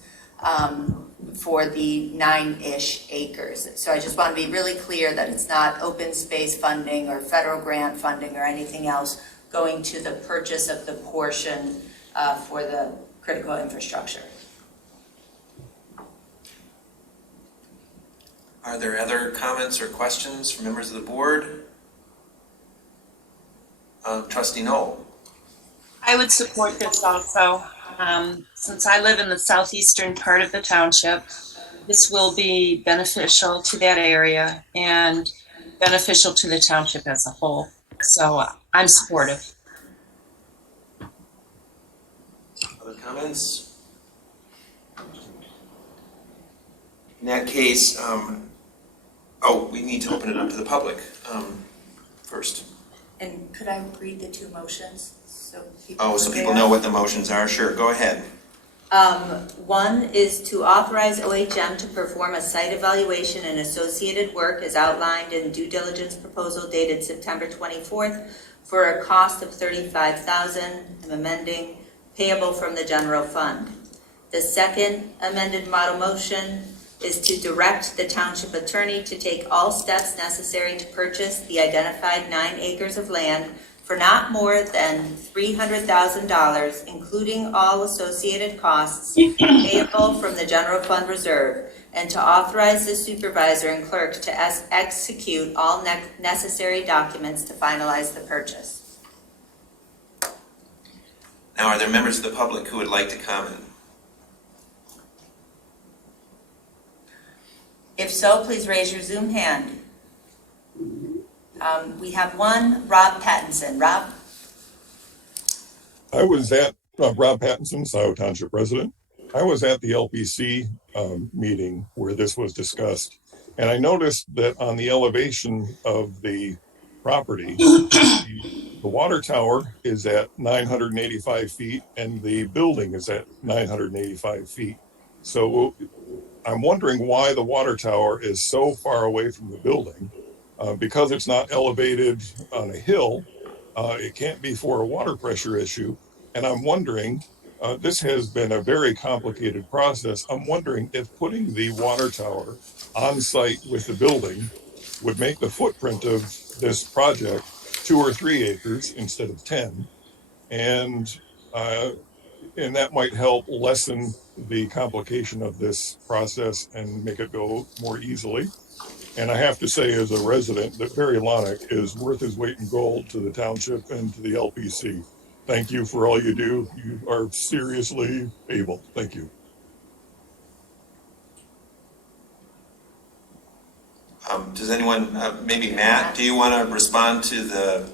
for the 9-ish acres. So I just want to be really clear that it's not open space funding or federal grant funding or anything else going to the purchase of the portion for the critical infrastructure. Are there other comments or questions from members of the board? Trustee Knoll. I would support this also. Since I live in the southeastern part of the township, this will be beneficial to that area and beneficial to the township as a whole. So I'm supportive. Other comments? In that case, we need to open it up to the public first. And could I read the two motions? So People know what the motions are? Sure, go ahead. One is to authorize OHM to perform a site evaluation and associated work as outlined in due diligence proposal dated September 24th for a cost of $35,000, I'm amending, payable from the general fund. The second amended model motion is to direct the township attorney to take all steps necessary to purchase the identified 9 acres of land for not more than $300,000, including all associated costs payable from the general fund reserve, and to authorize the supervisor and clerk to execute all necessary documents to finalize the purchase. Now, are there members of the public who would like to comment? If so, please raise your Zoom hand. We have one, Rob Pattinson. Rob? I was at Rob Pattinson, Scio Township resident. I was at the LPC meeting where this was discussed, and I noticed that on the elevation of the property, the water tower is at 985 feet and the building is at 985 feet. So I'm wondering why the water tower is so far away from the building. Because it's not elevated on a hill, it can't be for a water pressure issue. And I'm wondering, this has been a very complicated process. I'm wondering if putting the water tower on site with the building would make the footprint of this project 2 or 3 acres instead of 10. And that might help lessen the complication of this process and make it go more easily. And I have to say, as a resident, that Barry Lonick is worth his weight in gold to the township and to the LPC. Thank you for all you do. You are seriously able. Thank you. Does anyone, maybe Matt, do you want to respond to the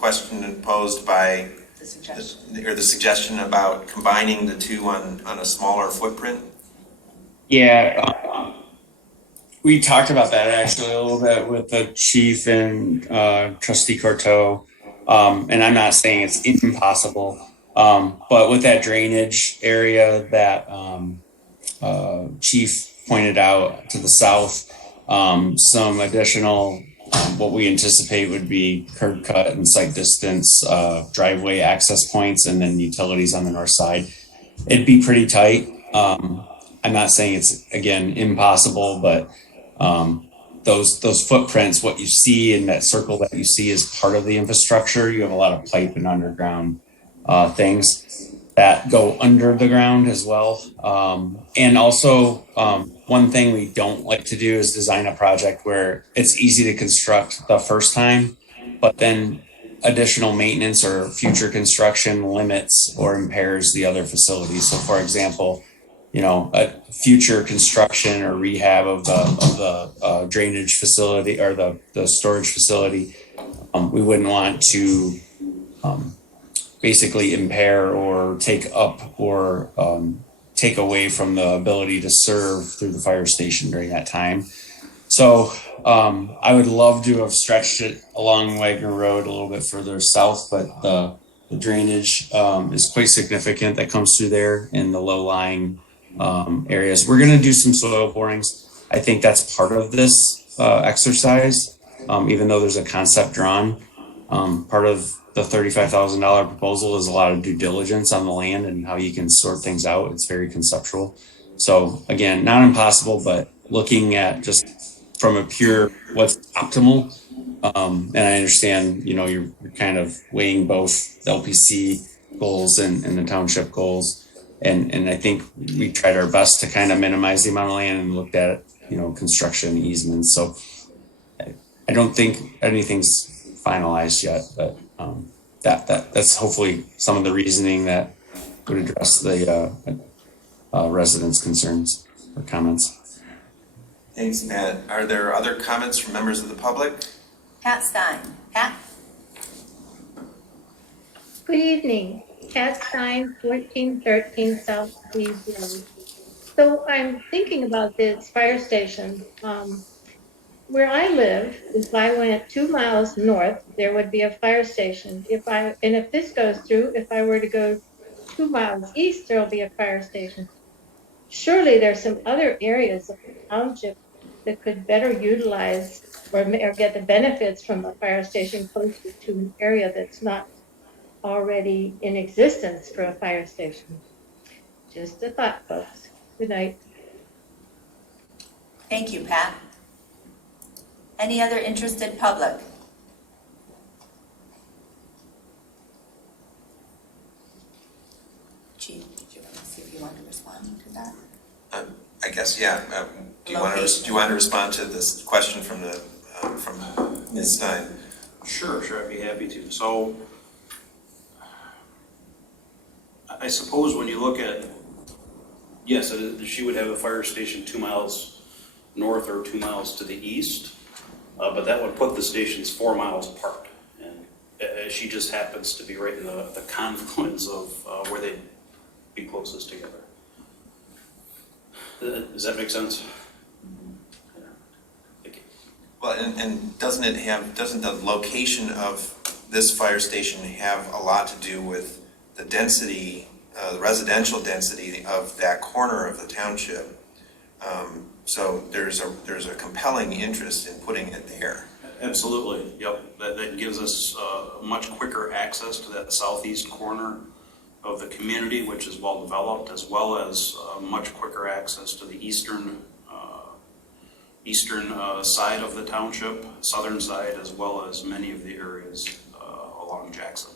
question posed by the suggestion about combining the two on a smaller footprint? Yeah. We talked about that actually a little bit with the chief and Trustee Corteau, and I'm not saying it's impossible, but with that drainage area that chief pointed out to the south, some additional what we anticipate would be curb cut and site distance, driveway access points, and then utilities on the north side. It'd be pretty tight. I'm not saying it's, again, impossible, but those footprints, what you see in that circle that you see is part of the infrastructure. You have a lot of pipe and underground things that go under the ground as well. And also, one thing we don't like to do is design a project where it's easy to construct the first time, but then additional maintenance or future construction limits or impairs the other facilities. So for example, a future construction or rehab of the drainage facility or the storage facility, we wouldn't want to basically impair or take up or take away from the ability to serve through the fire station during that time. So I would love to have stretched it along Wagner Road a little bit further south, but the drainage is quite significant that comes through there in the low-lying areas. We're going to do some soil borings. I think that's part of this exercise, even though there's a concept drawn. Part of the $35,000 proposal is a lot of due diligence on the land and how you can sort things out. It's very conceptual. So again, not impossible, but looking at just from a pure what's optimal. And I understand, you're kind of weighing both the LPC goals and the township goals. And I think we tried our best to kind of minimize the amount of land and looked at, construction easements. So I don't think anything's finalized yet, but that's hopefully some of the reasoning that would address the residents' concerns or comments. Thanks, Pat. Are there other comments from members of the public? Pat Stein. Pat? Good evening. Pat Stein, 1413 South Cleves Road. So I'm thinking about this fire station. Where I live, if I went 2 miles north, there would be a fire station. If this goes through, if I were to go 2 miles east, there will be a fire station. Surely there's some other areas of the township that could better utilize or get the benefits from a fire station closer to an area that's not already in existence for a fire station. Just a thought, folks. Good night. Thank you, Pat. Any other interested public? Chief, did you want to see if you want to respond to that? I guess, yeah. Do you want to respond to this question from Ms. Stein? Sure, I'd be happy to. So, I suppose when you look at, yes, she would have a fire station 2 miles north or 2 miles to the east, but that would put the stations 4 miles apart. And she just happens to be right in the confluence of where they'd be closest together. Does that make sense? Well, and doesn't the location of this fire station have a lot to do with the density, the residential density of that corner of the township? So there's a compelling interest in putting it there. Absolutely, yep. That gives us much quicker access to that southeast corner of the community, which is well developed, as well as much quicker access to the eastern side of the township, southern side, as well as many of the areas along Jackson.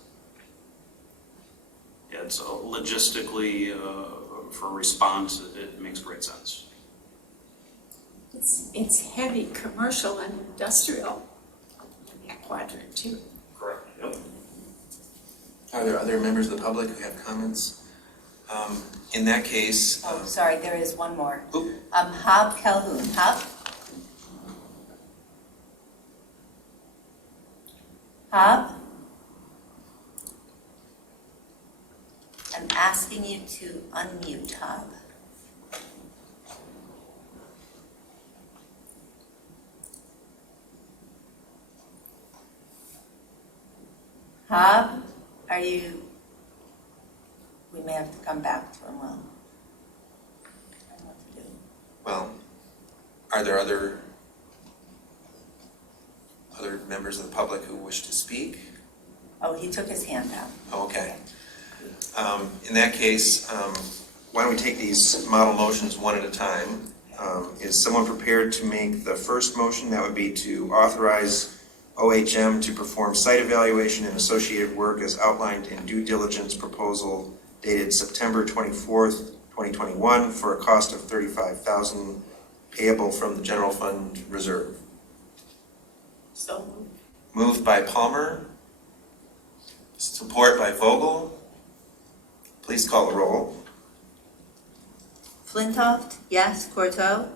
Yeah, it's logistically for response, it makes great sense. It's heavy commercial and industrial in that quadrant too. Correct. Yep. Are there other members of the public who have comments? In that case... Oh, sorry, there is one more. Hab Calhoun. Hab? Hab? I'm asking you to unmute, Hab. Hab, are you? We may have to come back to him. Well, I don't know what to do. Well, are there other members of the public who wish to speak? Oh, he took his hand down. Okay. In that case, why don't we take these model motions one at a time? Is someone prepared to make the first motion? That would be to authorize OHM to perform site evaluation and associated work as outlined in due diligence proposal dated September 24th, 2021 for a cost of $35,000 payable from the general fund reserve. So moved by Palmer, support by Vogel. Please call the roll. Flintoff, yes. Courteau?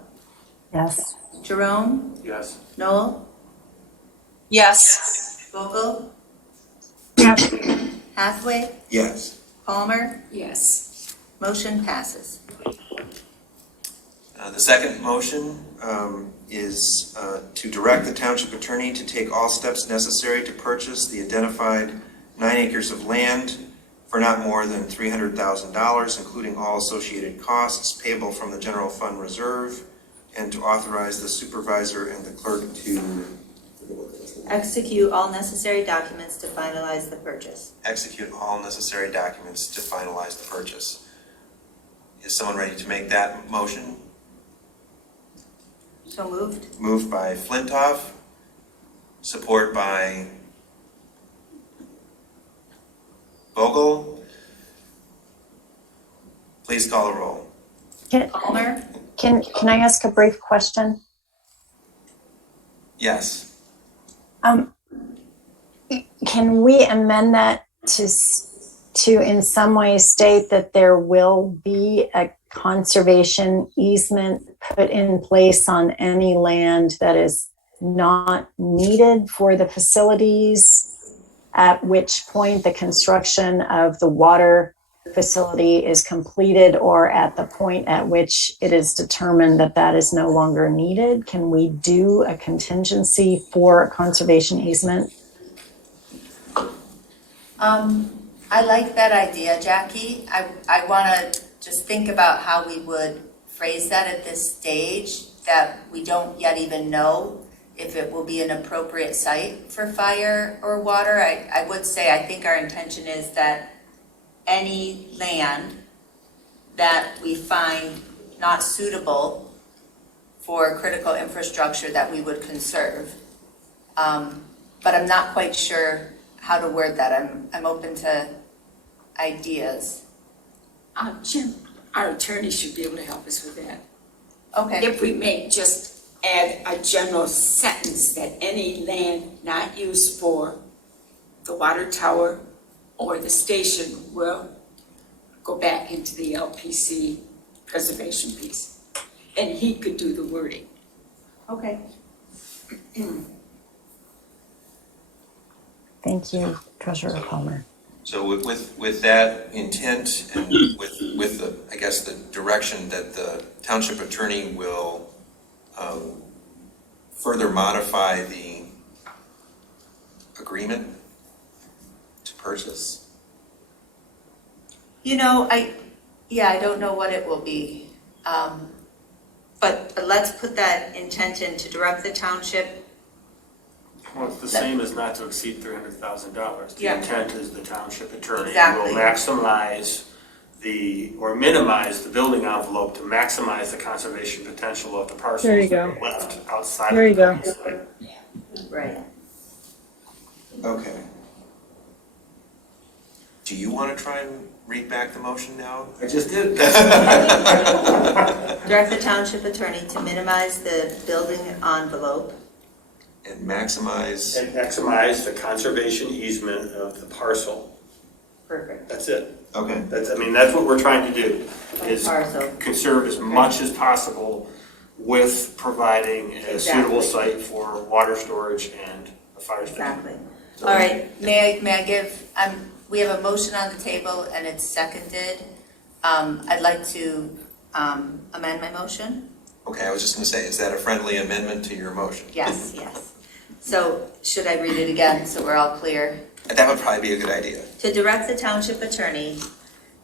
Yes. Jerome? Yes. Noel? Yes. Vogel? Yes. Hathaway? Yes. Palmer? Yes. Motion passes. The second motion is to direct the township attorney to take all steps necessary to purchase the identified 9 acres of land for not more than $300,000, including all associated costs payable from the general fund reserve, and to authorize the supervisor and the clerk to Execute all necessary documents to finalize the purchase. execute all necessary documents to finalize the purchase. Is someone ready to make that motion? So moved. Moved by Flintoff, support by Vogel. Please call the roll. Palmer? Can I ask a brief question? Yes. Can we amend that to in some way state that there will be a conservation easement put in place on any land that is not needed for the facilities, at which point the construction of the water facility is completed, or at the point at which it is determined that that is no longer needed? Can we do a contingency for a conservation easement? I like that idea, Jackie. I want to just think about how we would phrase that at this stage, that we don't yet even know if it will be an appropriate site for fire or water. I would say I think our intention is that any land that we find not suitable for critical infrastructure that we would conserve. But I'm not quite sure how to word that. I'm open to ideas. Jim, our attorney should be able to help us with that. Okay. If we may just add a general sentence that any land not used for the water tower or the station will go back into the LPC preservation piece. And he could do the wording. Okay. Thank you, Treasurer Palmer. So with that intent and with the, I guess, the direction that the township attorney will further modify the agreement to purchase? You know, I don't know what it will be. But let's put that intention to direct the township. Well, it's the same as not to exceed $300,000. The Yeah. intent is the township attorney Exactly. will maximize or minimize the building envelope to maximize the conservation potential of the parcels There you that go. are left outside There of you the go. building site. Right. Okay. Do you want to try and read back the motion now? I just did. Direct the township attorney to minimize the building envelope. And maximize. And maximize the conservation easement of the parcel. Perfect. That's it. Okay. That's what we're trying to do, is Parcel. conserve as much as possible with providing a suitable site for water storage and a fire station. Exactly. All right, may I give, we have a motion on the table and it's seconded. I'd like to amend my motion. Okay, I was just going to say, is that a friendly amendment to your motion? Yes. So should I read it again so we're all clear? That would probably be a good idea. To direct the township attorney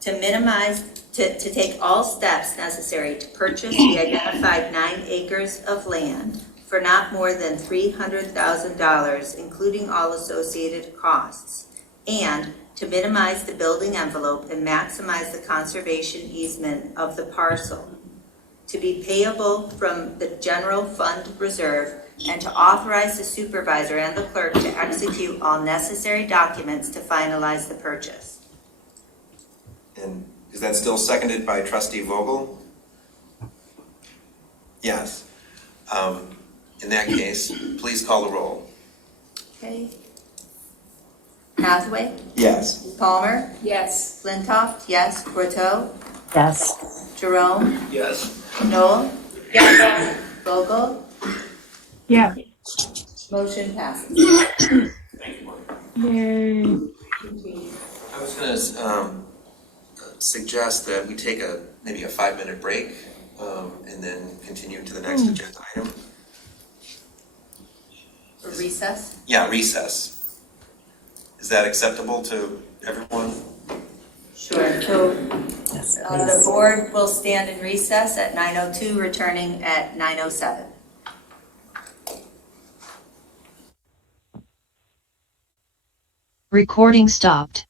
to minimize, to take all steps necessary to purchase the identified 9 acres of land for not more than $300,000, including all associated costs, and to minimize the building envelope and maximize the conservation easement of the parcel, to be payable from the general fund reserve, and to authorize the supervisor and the clerk to execute all necessary documents to finalize the purchase. And is that still seconded by Trustee Vogel? Yes. In that case, please call the roll. Okay. Hathaway? Yes. Palmer? Yes. Flintoff? Yes. Courteau? Yes. Jerome? Yes. Noel? Yes. Vogel? Yeah. Motion passes. Thank you, Mark. Yay. I was going to suggest that we take maybe a 5-minute break and then continue to the next agenda item. For recess? Yeah, recess. Is that acceptable to everyone? Sure. So Yes, the please. board will stand in recess at 9:02, returning at 9:07. Recording stopped.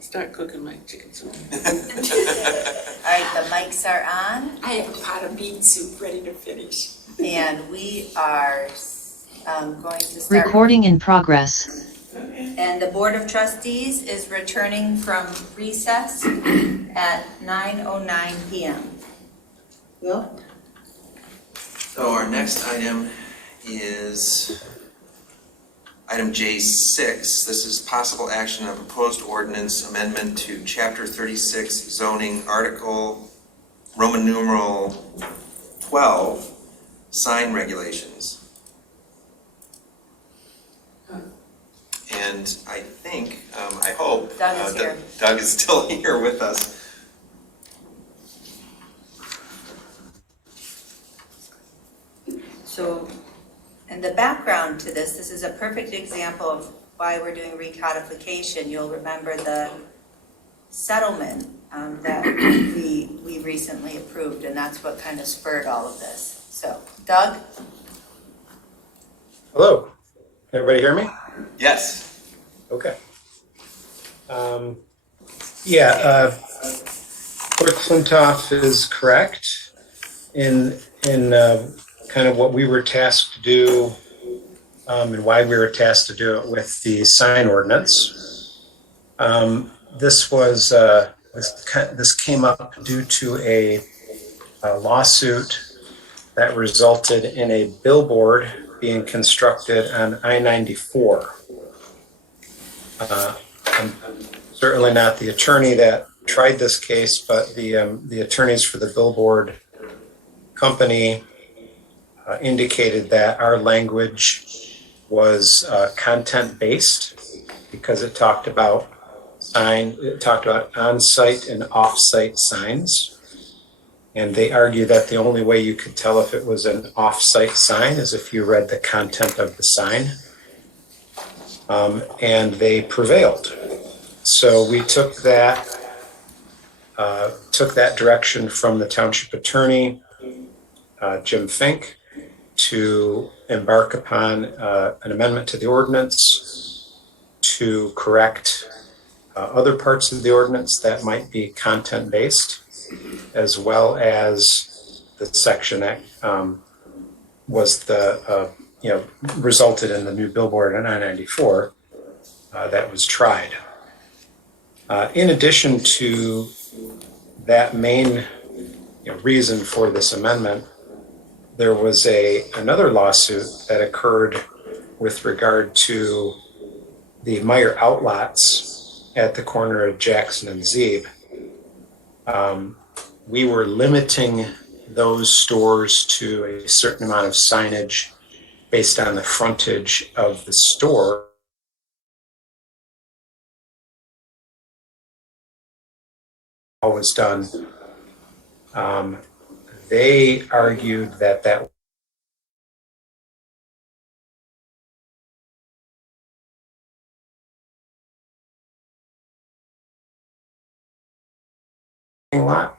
Start cooking my chicken soup. All right, the mics are on. I have a pot of bean soup ready to finish. And we are going to start. Recording in progress. And the Board of Trustees is returning from recess at 9:09 p.m. Will? So our next item is item J6. This is possible action on proposed ordinance amendment to Chapter 36 zoning article Roman numeral 12 sign regulations. And I think, I hope, Doug is here. Doug is still here with us. So, and the background to this is a perfect example of why we're doing recodification. You'll remember the settlement that we recently approved, and that's what kind of spurred all of this. So, Doug? Hello. Everybody hear me? Yes. Okay. Clerk Flintoff is correct in kind of what we were tasked to do and why we were tasked to do it with the sign ordinance. This came up due to a lawsuit that resulted in a billboard being constructed on I-94. I'm certainly not the attorney that tried this case, but the attorneys for the billboard company indicated that our language was content-based because it talked about on-site and off-site signs. And they argue that the only way you could tell if it was an off-site sign is if you read the content of the sign. And they prevailed. So we took that direction from the township attorney, Jim Fink, to embark upon an amendment to the ordinance to correct other parts of the ordinance that might be content-based, as well as the section that resulted in the new billboard on I-94 that was tried. In addition to that main reason for this amendment, there was another lawsuit that occurred with regard to the Meyer outlots at the corner of Jackson and Zeeb. We were limiting those stores to a certain amount of signage based on the frontage of the store. All was done. They argued that lot.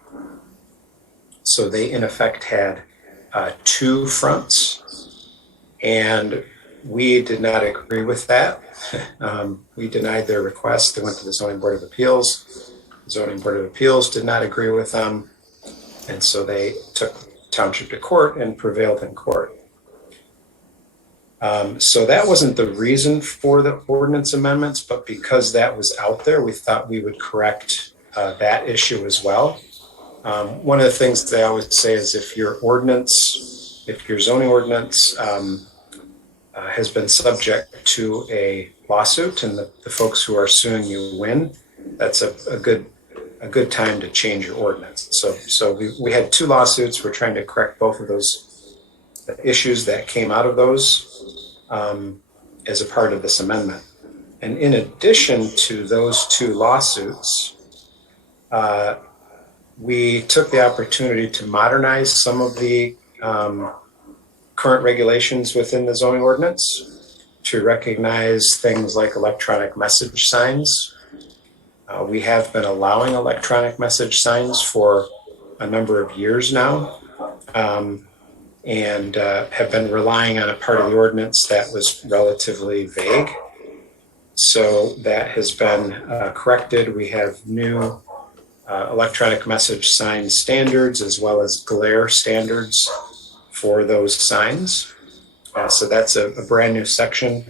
So they in effect had two fronts, and we did not agree with that. We denied their request. They went to the Zoning Board of Appeals. The Zoning Board of Appeals did not agree with them, and so they took the township to court and prevailed in court. So that wasn't the reason for the ordinance amendments, but because that was out there, we thought we would correct that issue as well. One of the things they always say is if your zoning ordinance has been subject to a lawsuit and the folks who are suing you win, that's a good time to change your ordinance. So we had two lawsuits. We're trying to correct both of those issues that came out of those as a part of this amendment. And in addition to those two lawsuits, we took the opportunity to modernize some of the current regulations within the zoning ordinance to recognize things like electronic message signs. We have been allowing electronic message signs for a number of years now, and have been relying on a part of the ordinance that was relatively vague. So that has been corrected. We have new electronic message sign standards as well as glare standards for those signs. So that's a brand new section.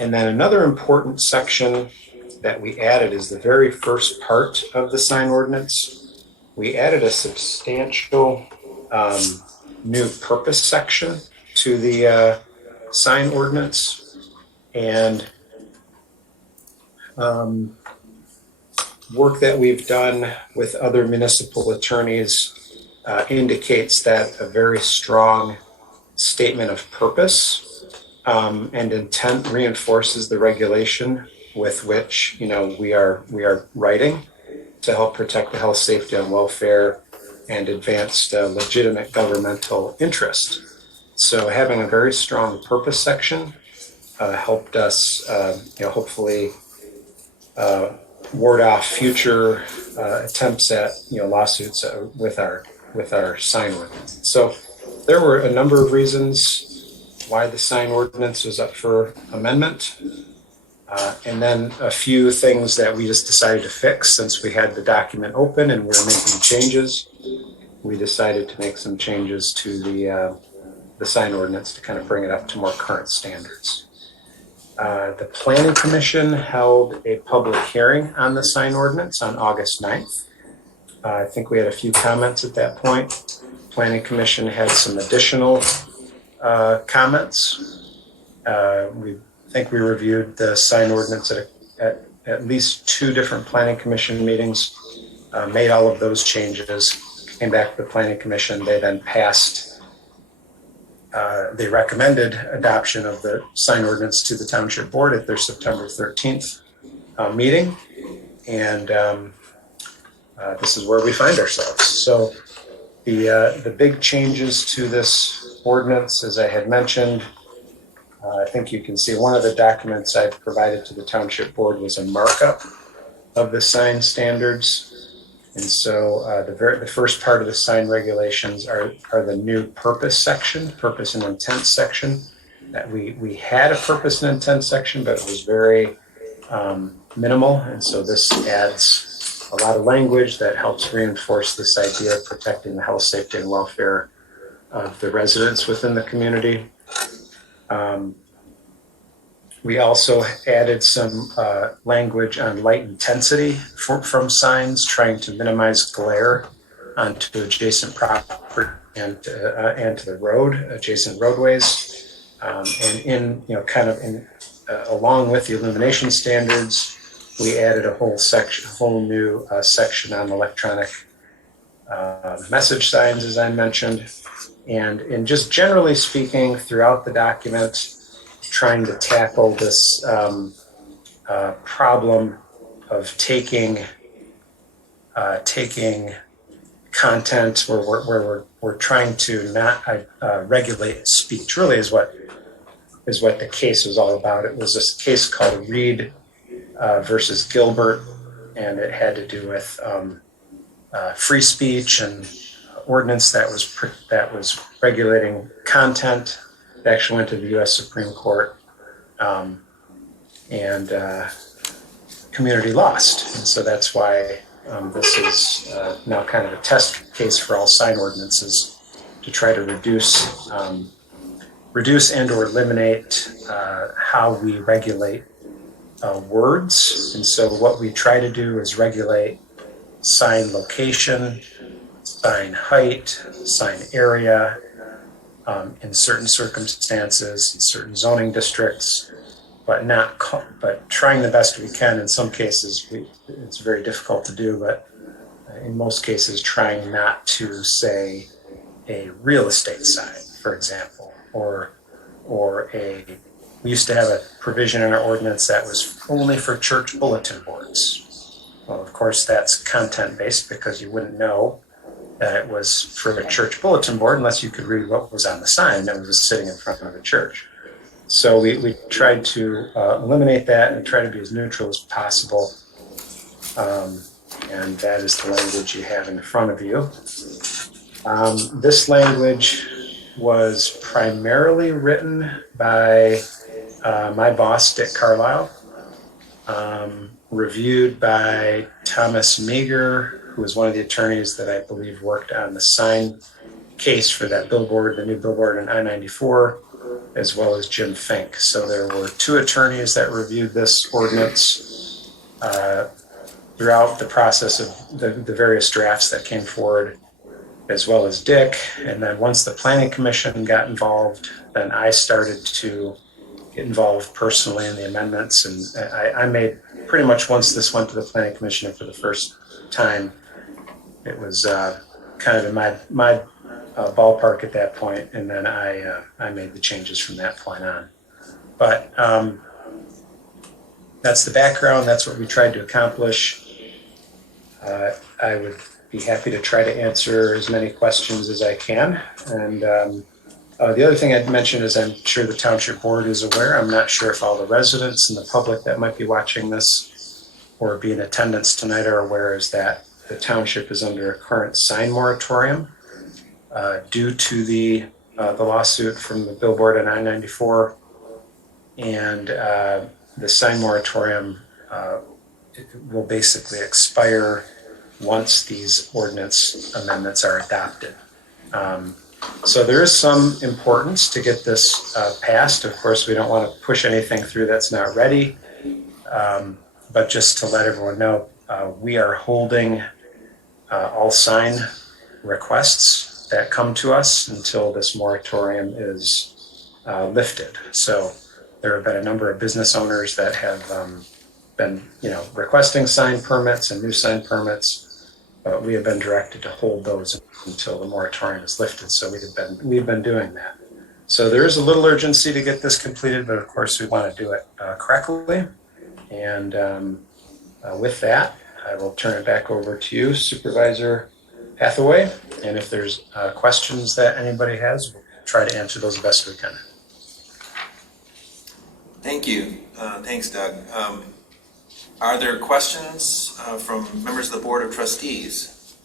And then another important section that we added is the very first part of the sign ordinance. We added a substantial new purpose section to the sign ordinance. And work that we've done with other municipal attorneys indicates that a very strong statement of purpose and intent reinforces the regulation with which we are writing to help protect the health, safety, and welfare and advance the legitimate governmental interest. So having a very strong purpose section helped us, hopefully ward off future attempts at lawsuits with our sign ordinance. So there were a number of reasons why the sign ordinance was up for amendment. And then a few things that we just decided to fix since we had the document open and we were making changes. We decided to make some changes to the sign ordinance to kind of bring it up to more current standards. The Planning Commission held a public hearing on the sign ordinance on August 9th. I think we had a few comments at that point. Planning Commission had some additional comments. We think we reviewed the sign ordinance at least 2 different Planning Commission meetings, made all of those changes, came back to the Planning Commission. They then passed, they recommended adoption of the sign ordinance to the Township Board at their September 13th meeting. And this is where we find ourselves. So the big changes to this ordinance, as I had mentioned, I think you can see one of the documents I provided to the Township Board was a markup of the sign standards. And so the first part of the sign regulations are the new purpose section, purpose and intent section. That we had a purpose and intent section, but it was very minimal. And so this adds a lot of language that helps reinforce this idea of protecting the health, safety, and welfare of the residents within the community. We also added some language on light intensity from signs, trying to minimize glare onto adjacent property and to the road, adjacent roadways. And along with the illumination standards, we added a whole new section on electronic message signs, as I mentioned. And just generally speaking, throughout the document, trying to tackle this problem of taking content where we're trying to not regulate speech. Really is what the case was all about. It was this case called Reed versus Gilbert, and it had to do with free speech and ordinance that was regulating content. It actually went to the U.S. Supreme Court, and community lost. And so that's why this is now kind of a test case for all sign ordinances to try to reduce and or eliminate how we regulate words. And so what we try to do is regulate sign location, sign height, sign area, in certain circumstances, in certain zoning districts, but trying the best we can. In some cases, it's very difficult to do, but in most cases, trying not to say a real estate sign, for example, or we used to have a provision in our ordinance that was only for church bulletin boards. Well, of course, that's content-based because you wouldn't know that it was for a church bulletin board unless you could read what was on the sign that was sitting in front of a church. So we tried to eliminate that and try to be as neutral as possible. And that is the language you have in front of you. This language was primarily written by my boss, Dick Carlisle, reviewed by Thomas Meager, who was one of the attorneys that I believe worked on the sign case for that billboard, the new billboard in I-94, as well as Jim Fink. So there were 2 attorneys that reviewed this ordinance throughout the process of the various drafts that came forward, as well as Dick. And then once the Planning Commission got involved, then I started to get involved personally in the amendments. And I made pretty much, once this went to the Planning Commission for the first time, it was kind of in my ballpark at that point. And then I made the changes from that point on. But that's the background. That's what we tried to accomplish. I would be happy to try to answer as many questions as I can. And the other thing I'd mention is I'm sure the Township Board is aware. I'm not sure if all the residents and the public that might be watching this or be in attendance tonight are aware, is that the Township is under a current sign moratorium due to the lawsuit from the billboard on I-94. And the sign moratorium will basically expire once these ordinance amendments are adopted. So there is some importance to get this passed. Of course, we don't want to push anything through that's not ready. But just to let everyone know, we are holding all sign requests that come to us until this moratorium is lifted. So there have been a number of business owners that have been, requesting sign permits and new sign permits, but we have been directed to hold those until the moratorium is lifted. So we've been doing that. So there is a little urgency to get this completed, but of course we want to do it correctly. And with that, I will turn it back over to you, Supervisor Hathaway. And if there's questions that anybody has, we'll try to answer those the best we can. Thank you. Thanks, Doug. Are there questions from members of the Board of Trustees?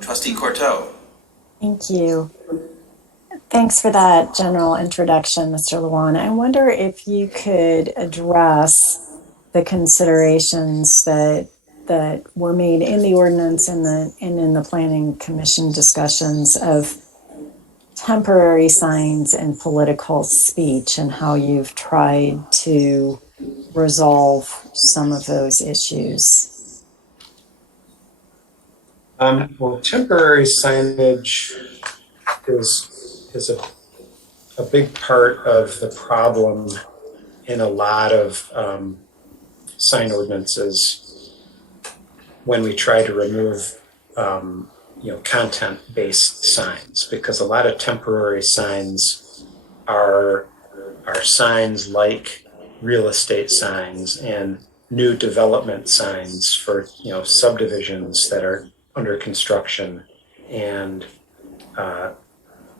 Trustee Corto. Thank you. Thanks for that general introduction, Mr. Lewan. I wonder if you could address the considerations that were made in the ordinance and in the Planning Commission discussions of temporary signs and political speech, and how you've tried to resolve some of those issues. Well, temporary signage is a big part of the problem in a lot of sign ordinances when we try to remove content-based signs, because a lot of temporary signs are signs like real estate signs and new development signs for subdivisions that are under construction, and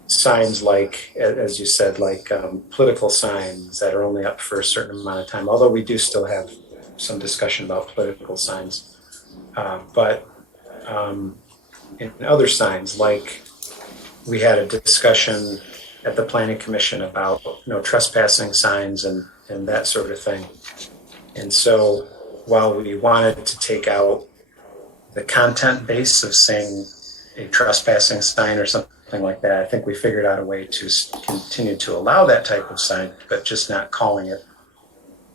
signs like, as you said, like political signs that are only up for a certain amount of time, although we do still have some discussion about political signs. But in other signs, like we had a discussion at the Planning Commission about trespassing signs and that sort of thing. And so while we wanted to take out the content base of saying a trespassing sign or something like that, I think we figured out a way to continue to allow that type of sign, but just not calling it,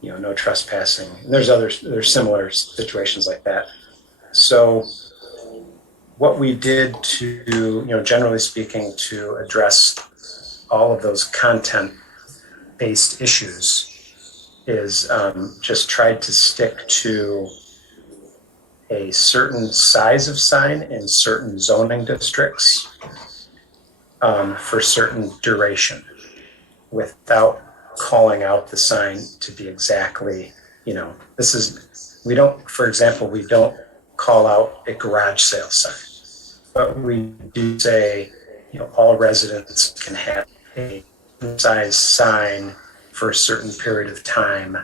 no trespassing. And there's similar situations like that. So what we did to, generally speaking, to address all of those content-based issues is just tried to stick to a certain size of sign in certain zoning districts for certain duration, without calling out the sign to be exactly, for example, we don't call out a garage sale sign, but we do say, all residents can have a size sign for a certain period of time,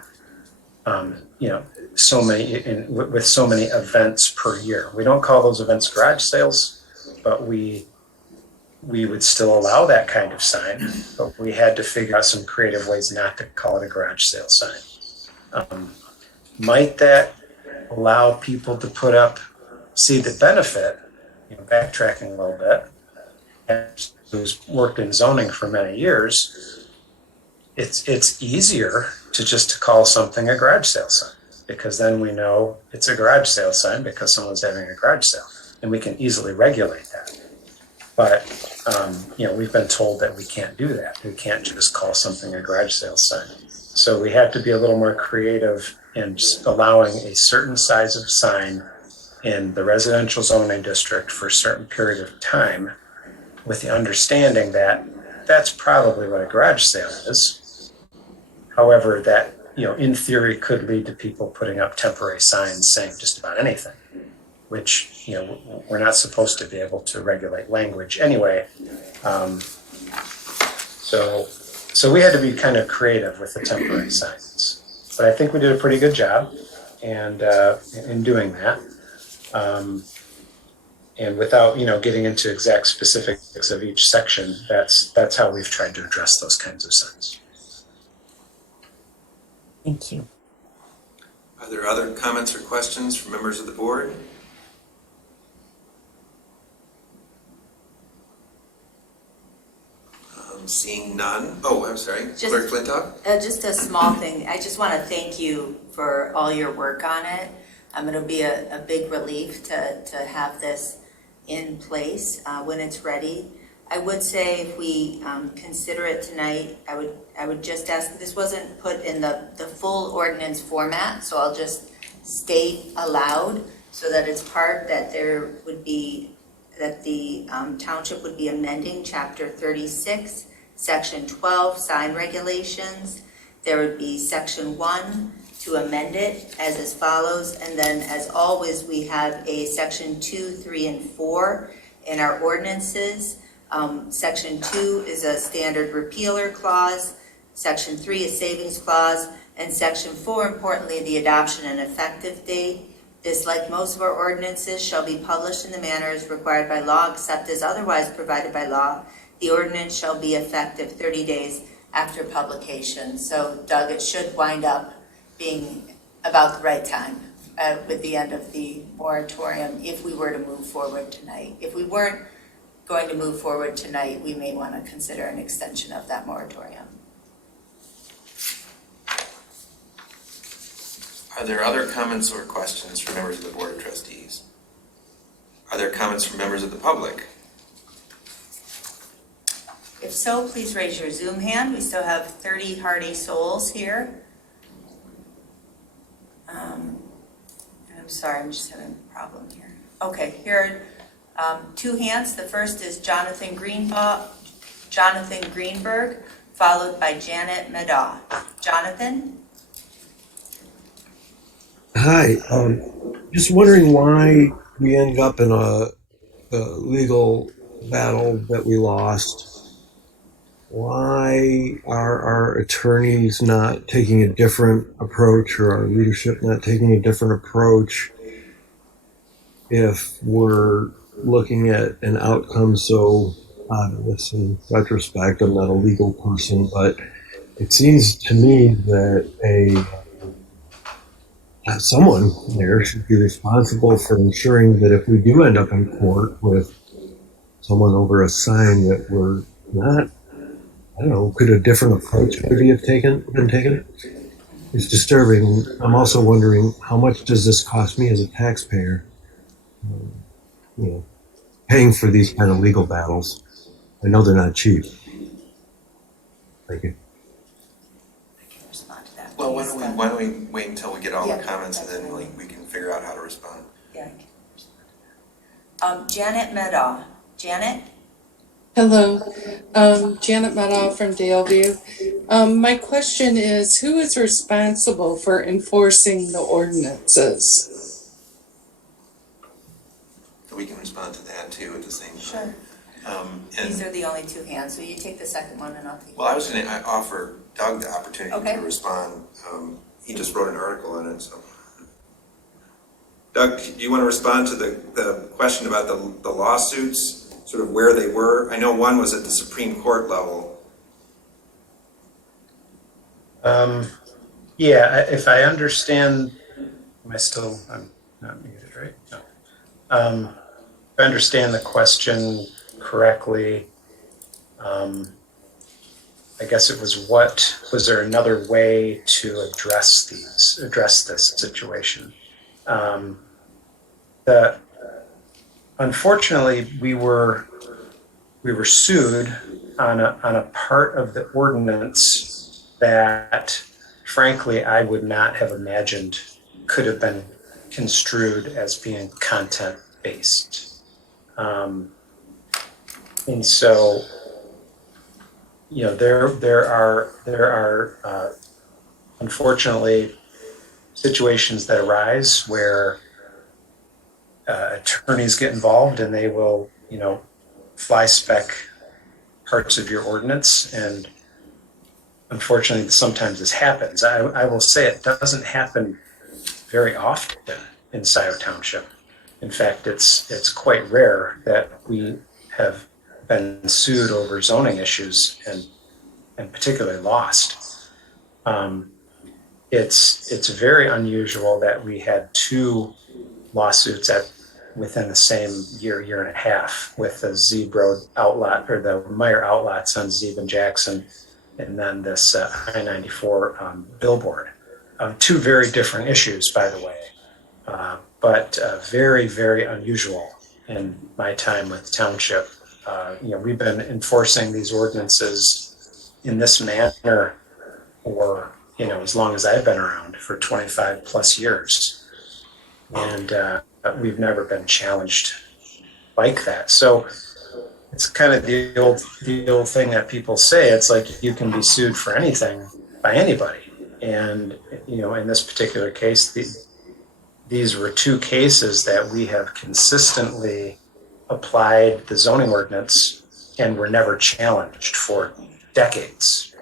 with so many events per year. We don't call those events garage sales, but we we would still allow that kind of sign, but we had to figure out some creative ways not to call it a garage sale sign. Might that allow people to put up, see the benefit, backtracking a little bit, and who's worked in zoning for many years, it's easier to just call something a garage sale sign, because then we know it's a garage sale sign because someone's having a garage sale, and we can easily regulate that. But we've been told that we can't do that. We can't just call something a garage sale sign. So we have to be a little more creative in just allowing a certain size of sign in the residential zoning district for a certain period of time, with the understanding that that's probably what a garage sale is. However, that, in theory could lead to people putting up temporary signs saying just about anything, which, we're not supposed to be able to regulate language anyway. So we had to be kind of creative with the temporary signs. But I think we did a pretty good job in doing that. And without, getting into exact specifics of each section, that's how we've tried to address those kinds of signs. Thank you. Are there other comments or questions from members of the board? Seeing none. Oh, I'm sorry. Clerk Flintoff? Just a small thing. I just want to thank you for all your work on it. It'll be a big relief to have this in place when it's ready. I would say if we consider it tonight, I would just ask, this wasn't put in the full ordinance format, so I'll just state aloud so that it's part that there would be, that the township would be amending chapter 36, section 12, sign regulations. There would be section 1 to amend it as follows, and then as always we have a section 2, 3, and 4 in our ordinances. Section 2 is a standard repealer clause, section 3 is savings clause, and section 4, importantly, the adoption and effective date. This, like most of our ordinances, shall be published in the manner as required by law, except as otherwise provided by law. The ordinance shall be effective 30 days after publication. So, Doug, it should wind up being about the right time with the end of the moratorium if we were to move forward tonight. If we weren't going to move forward tonight, we may want to consider an extension of that moratorium. Are there other comments or questions from members of the Board of Trustees? Are there comments from members of the public? If so, please raise your Zoom hand. We still have 30 hardy souls here. And I'm sorry, I'm just having a problem here. Okay, here are 2 hands. The first is Jonathan Greenberg, followed by Janet Madaw. Jonathan? Hi, just wondering why we ended up in a legal battle that we lost. Why are our attorneys not taking a different approach, or our leadership not taking a different approach if we're looking at an outcome so obvious? In retrospect, I'm not a legal person, but it seems to me that someone there should be responsible for ensuring that if we do end up in court with someone over a sign, that we're not, I don't know, could a different approach maybe have been taken? It's disturbing. I'm also wondering, how much does this cost me as a taxpayer? Paying for these kind of legal battles. I know they're not cheap. Thank you. Well, why don't we wait until we get all the comments, and then we can figure out how to respond. Yeah, I can respond to that. Janet Madaw. Janet? Hello, Janet Madaw from Daleview. My question is, who is responsible for enforcing the ordinances? So we can respond to that too at the same time. Sure. These are the only 2 hands, so you take the second one and I'll take Well, I was going to offer Doug the opportunity to respond. He just wrote an article on it. So, Doug, do you want to respond to the question about the lawsuits sort of where they were? I know one was at the Supreme Court level. Yeah, if I understand, I'm not muted, right? No. If I understand the question correctly, I guess it was was there another way to address this situation? Unfortunately, we were sued on a part of the ordinance that, frankly, I would not have imagined could have been construed as being content based. And so, you know, there are unfortunately situations that arise where attorneys get involved and they will, you know, fly spec parts of your ordinance, and unfortunately sometimes this happens. I will say it doesn't happen very often in Scio Township. In fact, it's quite rare that we have been sued over zoning issues and particularly lost. It's very unusual that we had two lawsuits within the same year and a half, with the Zeeb Road outlet, or the Meyer outlets on Zeeb and Jackson, and then this I-94 billboard. Two very different issues, by the way, but very, very unusual in my time with the township. You know, we've been enforcing these ordinances in this manner for, you know, as long as I've been around, for 25 plus years. And we've never been challenged like that. So it's kind of the old thing that people say. It's like you can be sued for anything by anybody. And, you know, in this particular case, these were two cases that we have consistently applied the zoning ordinance and were never challenged for decades.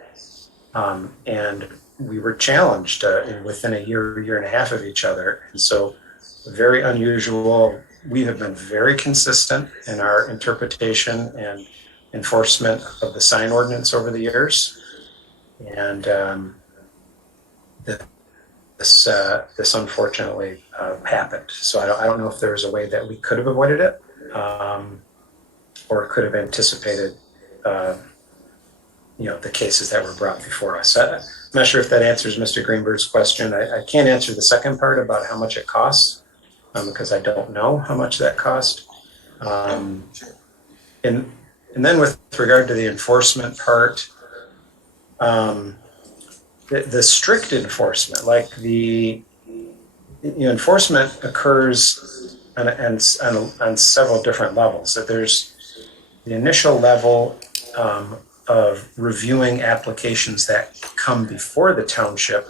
And we were challenged within a year and a half of each other. And so, very unusual. We have been very consistent in our interpretation and enforcement of the sign ordinance over the years. And this unfortunately happened. So I don't know if there was a way that we could have avoided it, or could have anticipated, you know, the cases that were brought before us. I'm not sure if that answers Mr. Greenberg's question. I can't answer the second part about how much it costs, because I don't know how much that cost. And then with regard to the enforcement part, the strict enforcement, like the, you know, enforcement occurs on several different levels. So there's the initial level of reviewing applications that come before the township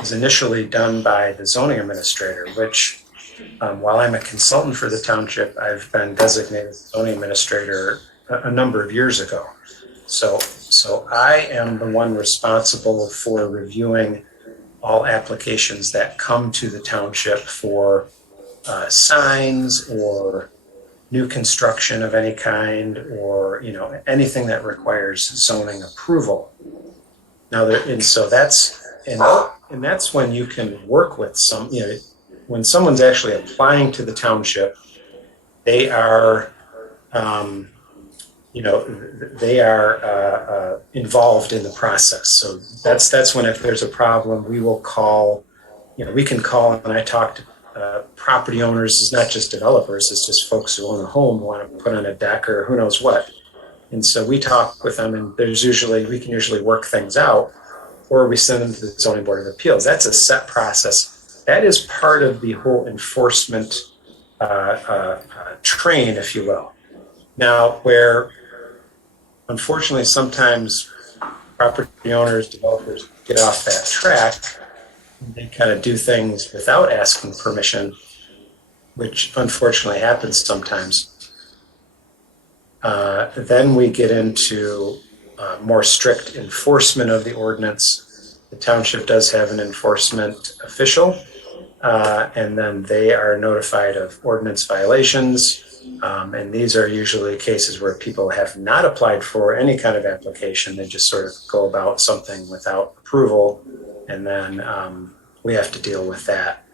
is initially done by the zoning administrator, which, while I'm a consultant for the township, I've been designated zoning administrator a number of years ago. So I am the one responsible for reviewing all applications that come to the township for signs or new construction of any kind, or, you know, anything that requires zoning approval. Now, and that's when you can work with some, you know, when someone's actually applying to the township, they are, you know, they are involved in the process. So that's when, if there's a problem, we will call, you know, we can call, and I talk to property owners. It's not just developers, it's just folks who own a home who want to put on a deck or who knows what. And so we talk with them, and we can usually work things out, or we send them to the Zoning Board of Appeals. That's a set process. That is part of the whole enforcement train, if you will. Now, where unfortunately sometimes property owners, developers get off that track, they kind of do things without asking permission, which unfortunately happens sometimes. Then we get into more strict enforcement of the ordinance. The township does have an enforcement official, and then they are notified of ordinance violations. And these are usually cases where people have not applied for any kind of application. They just sort of go about something without approval. And then we have to deal with that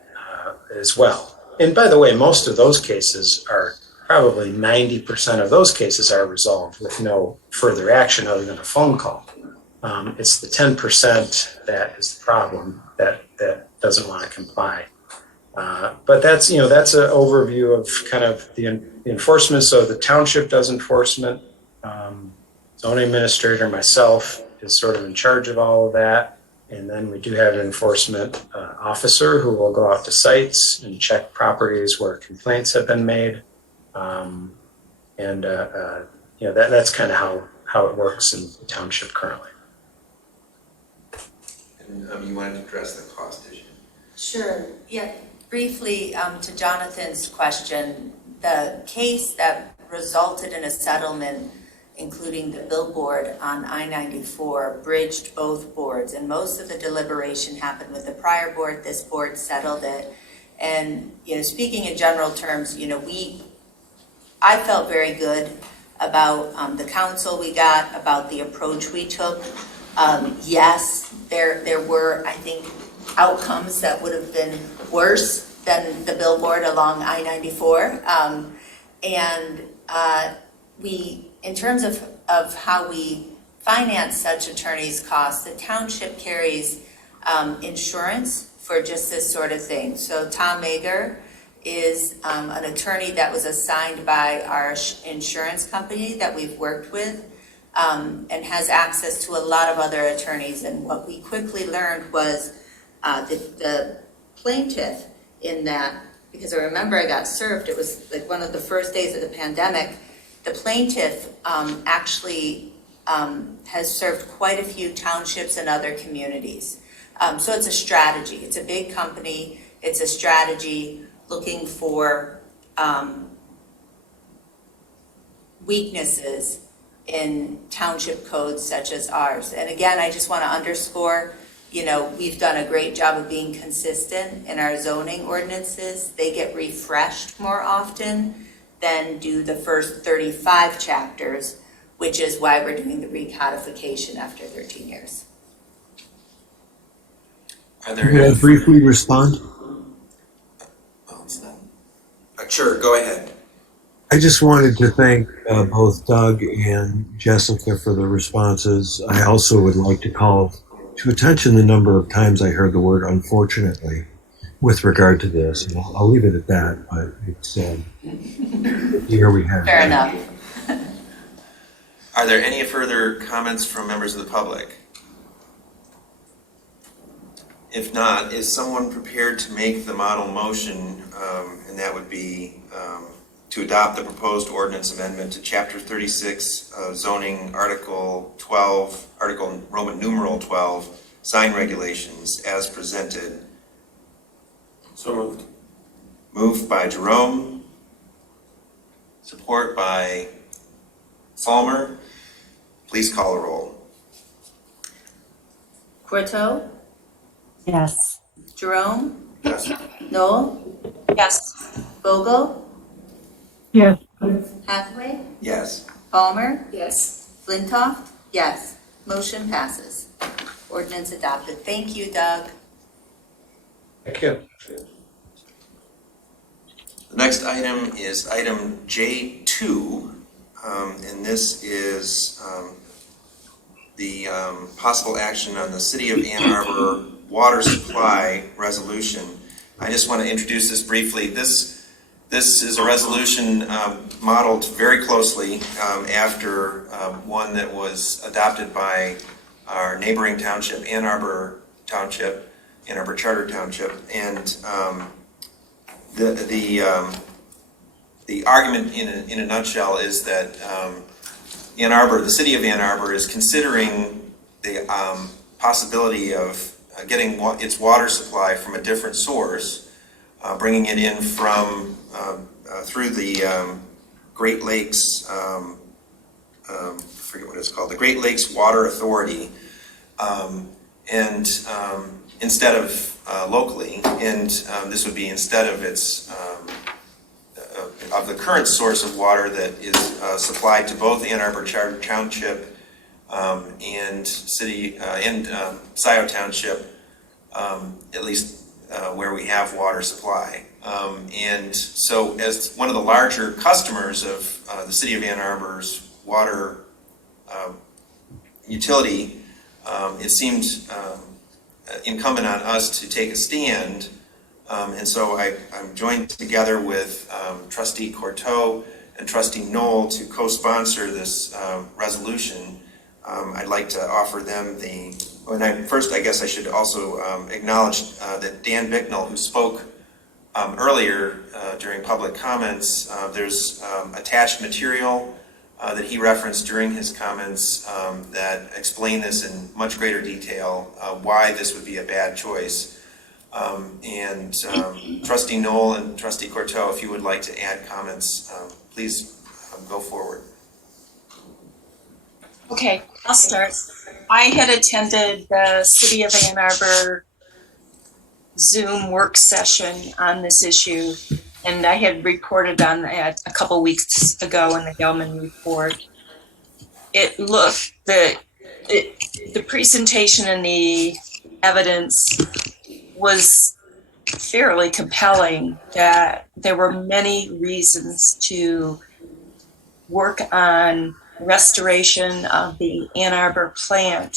as well. And by the way, most of those cases are probably 90% of those cases are resolved with no further action other than a phone call. It's the 10% that is the problem that doesn't want to comply. But that's an overview of kind of the enforcement. So the township does enforcement. Zoning administrator, myself, is sort of in charge of all of that. And then we do have an enforcement officer who will go out to sites and check properties where complaints have been made. That's kind of how it works in the township currently. And you wanted to address the cost issue. Sure. Yeah. Briefly, to Jonathan's question, the case that resulted in a settlement, including the billboard on I-94, bridged both boards, and most of the deliberation happened with the prior board. This board settled it. And, speaking in general terms, I felt very good about the counsel we got, about the approach we took. Yes, there were, I think, outcomes that would have been worse than the billboard along I-94. In terms of how we finance such attorneys' costs, the township carries insurance for just this sort of thing. So Tom Mager is an attorney that was assigned by our insurance company that we've worked with, and has access to a lot of other attorneys. And what we quickly learned was the plaintiff in that, because I remember I got served, it was like one of the first days of the pandemic, the plaintiff actually has served quite a few townships and other communities. So it's a strategy. It's a big company. It's a strategy looking for weaknesses in township codes such as ours. And again, I just want to underscore, we've done a great job of being consistent in our zoning ordinances. They get refreshed more often than do the first 35 chapters, which is why we're doing the recodification after 13 years. May I briefly respond? Sure, go ahead. I just wanted to thank both Doug and Jessica for the responses. I also would like to call to attention the number of times I heard the word unfortunately with regard to this. And I'll leave it at that, but it's here we have. Fair enough. Are there any further comments from members of the public? If not, is someone prepared to make the model motion, and that would be to adopt the proposed ordinance amendment to Chapter 36 zoning Article 12, Article Roman numeral 12, sign regulations as presented? So moved. Moved by Jerome, support by Falmer. Please call a roll. Courteau? Yes. Jerome? Yes. Noel? Yes. Vogel? Yes. Hathaway? Yes. Palmer? Yes. Flintoff? Yes. Motion passes. Ordinance adopted. Thank you, Doug. Thank you. The next item is item J2, and this is the possible action on the City of Ann Arbor water supply resolution. I just want to introduce this briefly. This is a resolution modeled very closely after one that was adopted by our neighboring township, Ann Arbor Township, Ann Arbor Charter Township, and the argument in a nutshell is that Ann Arbor, the City of Ann Arbor, is considering the possibility of getting its water supply from a different source, bringing it in from through the Great Lakes, I forget what it's called, the Great Lakes Water Authority, and instead of locally, and this would be instead of its of the current source of water that is supplied to both Ann Arbor Township and Scio Township, at least where we have water supply. And so as one of the larger customers of the city of Ann Arbor's water utility, it seemed incumbent on us to take a stand. And so I'm joined together with Trustee Courteau and Trustee Knoll to co-sponsor this resolution. I'd like to offer them first, I guess I should also acknowledge that Dan Bicknell, who spoke earlier during public comments, there's attached material that he referenced during his comments that explain this in much greater detail, why this would be a bad choice. Trustee Knoll and Trustee Courteau, if you would like to add comments, please go forward. Okay, I'll start. I had attended the City of Ann Arbor Zoom work session on this issue, and I had reported on that a couple weeks ago in the Gelman report. The presentation and the evidence was fairly compelling that there were many reasons to work on restoration of the Ann Arbor plant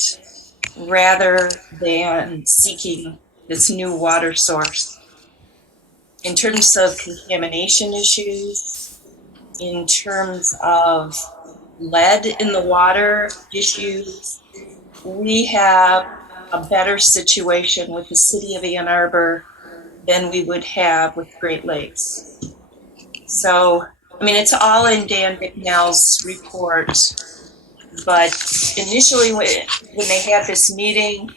rather than seeking this new water source. In terms of contamination issues, in terms of lead in the water issues, we have a better situation with the city of Ann Arbor than we would have with Great Lakes. So, I mean, it's all in Dan Bicknell's report, but initially when they had this meeting,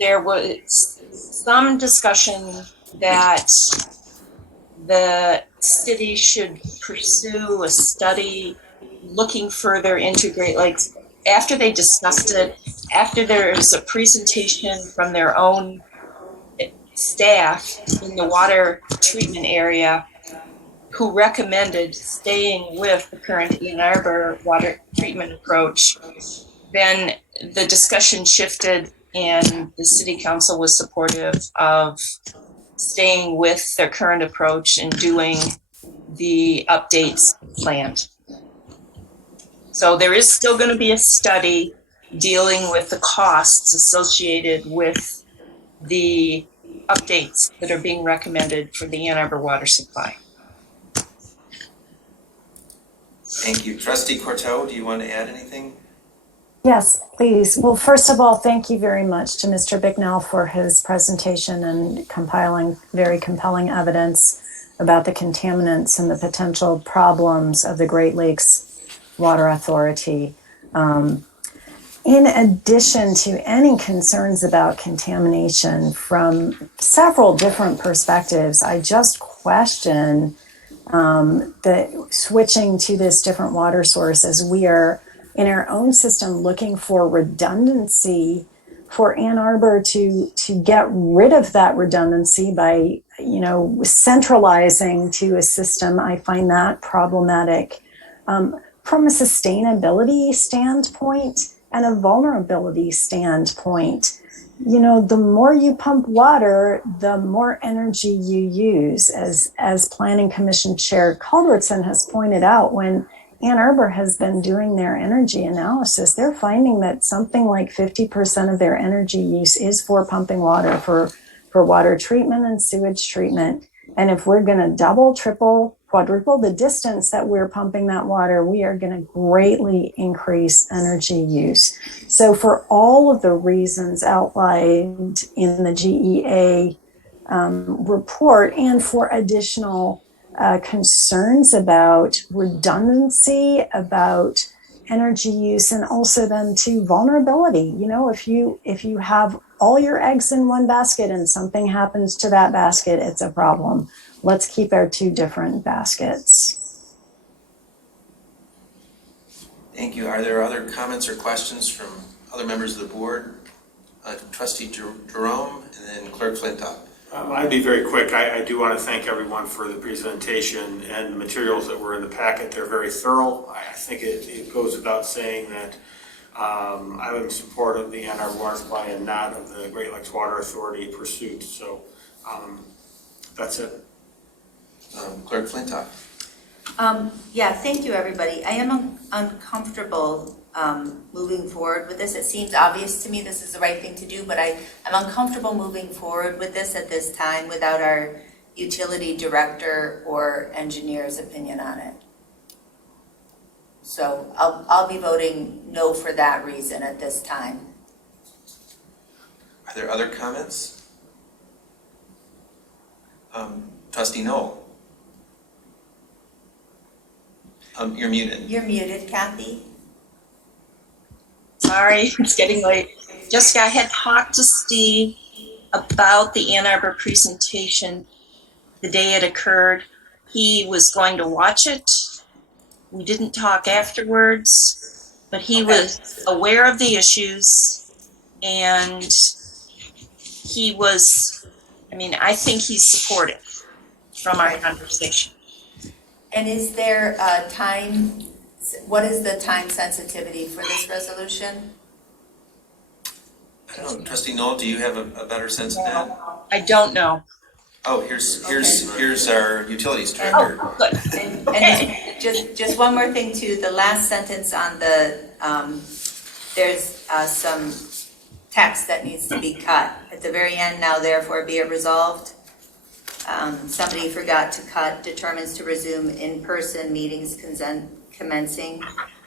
there was some discussion that the city should pursue a study looking further into Great Lakes. After they discussed it, after there's a presentation from their own staff in the water treatment area who recommended staying with the current Ann Arbor water treatment approach, then the discussion shifted and the city council was supportive of staying with their current approach and doing the updates planned. So there is still going to be a study dealing with the costs associated with the updates that are being recommended for the Ann Arbor water supply. Thank you. Trustee Courteau, do you want to add anything? Yes, please. Well, first of all, thank you very much to Mr. Bicknell for his presentation and compiling very compelling evidence about the contaminants and the potential problems of the Great Lakes Water Authority. In addition to any concerns about contamination from several different perspectives, I just question the switching to this different water source as we are in our own system looking for redundancy for Ann Arbor to get rid of that redundancy by, centralizing to a system. I find that problematic from a sustainability standpoint and a vulnerability standpoint. The more you pump water, the more energy you use. As Planning Commission Chair Culbertson has pointed out, when Ann Arbor has been doing their energy analysis, they're finding that something like 50% of their energy use is for pumping water, for water treatment and sewage treatment. And if we're going to double, triple, quadruple the distance that we're pumping that water, we are going to greatly increase energy use. So for all of the reasons outlined in the GEA report, and for additional concerns about redundancy, about energy use, and also then to vulnerability. If you have all your eggs in one basket and something happens to that basket, it's a problem. Let's keep our two different baskets. Thank you. Are there other comments or questions from other members of the board? Trustee Jerome and then Clerk Flintoff. I'd be very quick. I do want to thank everyone for the presentation and the materials that were in the packet. They're very thorough. I think it goes without saying that I'm in support of the Ann Arbor Water Supply and not of the Great Lakes Water Authority pursuit. So that's it. Clerk Flintoff. Yeah, thank you, everybody. I am uncomfortable moving forward with this. It seems obvious to me this is the right thing to do, but I'm uncomfortable moving forward with this at this time without our utility director or engineer's opinion on it. So I'll be voting no for that reason at this time. Are there other comments? Trustee Knoll. You're muted. You're muted, Kathy. Sorry, it's getting late. Jessica, I had talked to Steve about the Ann Arbor presentation the day it occurred. He was going to watch it. We didn't talk afterwards, but he was aware of the issues, and he was, I think he's supportive from our conversation. And is there a time, what is the time sensitivity for this resolution? I don't know, Trustee Knoll, do you have a better sense of that? I don't know. Oh, here's our utilities director. Oh, good. And just one more thing too, the last sentence on the, there's some text that needs to be cut. At the very end, now therefore be it resolved. Somebody forgot to cut, determines to resume in-person meetings commencing